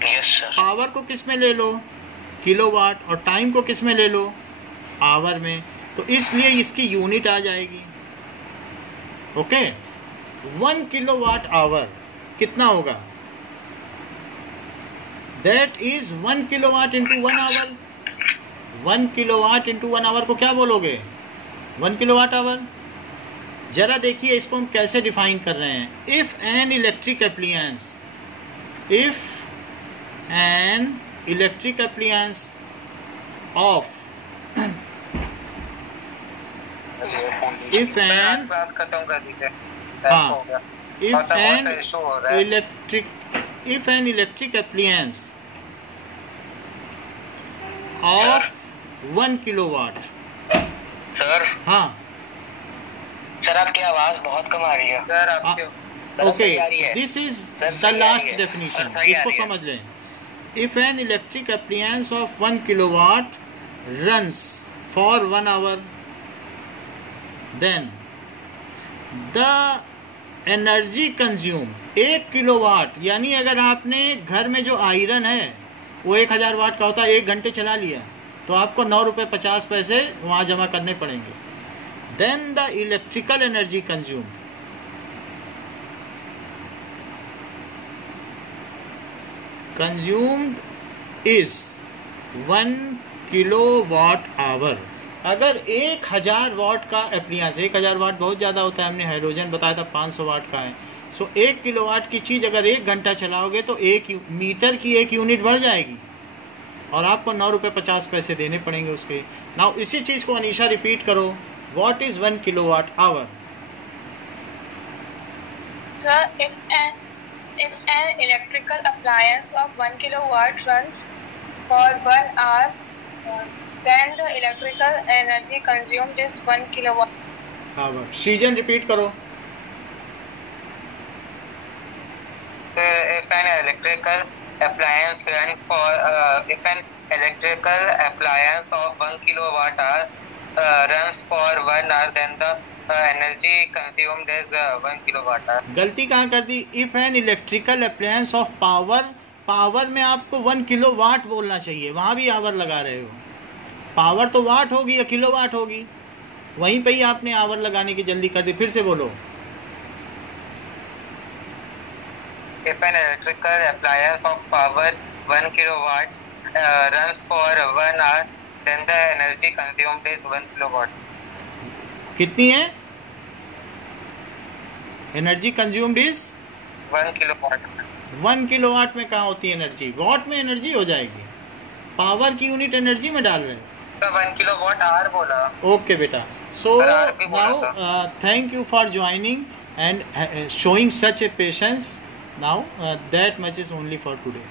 Yes sir. पावर को किस में ले लो? किलोवाट, और टाइम को किस में ले लो, आवर में, तो इसलिए इसकी यूनिट आ जाएगी। ओके, 1 किलोवाट आवर कितना होगा, that is 1 kilowatt into 1 hour. 1 kilowatt into 1 hour को क्या बोलोगे, 1 किलोवाट आवर। जरा देखिए इसको हम कैसे डिफाइन कर रहे हैं। If an electric appliance, if an electric appliance of, if an, class खत्म कर दीजिए। हाँ, if an electric appliance of 1 kilowatt, sir, हाँ सर आपकी आवाज बहुत कम आ रही है सर, आपके okay, this is the last definition, इसको समझ लें। If an electric appliance of 1 kilowatt runs for 1 hour, then the energy consume 1 kilowatt, यानी अगर आपने घर में जो आयरन है वो 1000 वाट का होता है, 1 घंटे चला लिया तो आपको 9 रुपये 50 पैसे वहाँ जमा करने पड़ेंगे। Then the electrical energy consume, consumed is 1 kilowatt hour. अगर 1000 वाट का एप्लियंस, 1000 वाट बहुत ज़्यादा होता है, हमने हाइड्रोजन बताया था 500 वाट का है, सो 1 किलोवाट की चीज़ अगर 1 घंटा चलाओगे तो 1 मीटर की 1 यूनिट बढ़ जाएगी और आपको 9 रुपये 50 पैसे देने पड़ेंगे उसके। नाउ इसी चीज़ को अनीशा रिपीट करो, what is 1 kilowatt our. Sir, if an electrical appliance of 1 kilowatt runs for 1 hour, then the electrical energy consumed is 1 kilowatt hour. सृजन रिपीट करो। So if an electrical appliance runs for if an electrical appliance of 1 kilowatt hour runs for 1 hour, then the energy consumed is 1 kilowatt hour. गलती कहाँ कर दी, if an electrical appliance of power, power में आपको 1 kilowatt बोलना चाहिए, वहाँ भी आवर लगा रहे हो। पावर तो वाट होगी या किलोवाट होगी, वहीं पे ही आपने आवर लगाने की जल्दी कर दी। फिर से बोलो। If an electrical appliance of power 1 kilowatt runs for 1 hour, then the energy consumed is 1 kilowatt. कितनी है energy consumed is 1 kilowatt. 1 kilowatt में कहाँ होती है एनर्जी, वॉट में एनर्जी हो जाएगी, पावर की यूनिट एनर्जी में डाल रहे हैं। तो 1 किलोवाट आवर बोला। ओके बेटा, so now thank you for joining and showing such a patience. Now that much is only for today.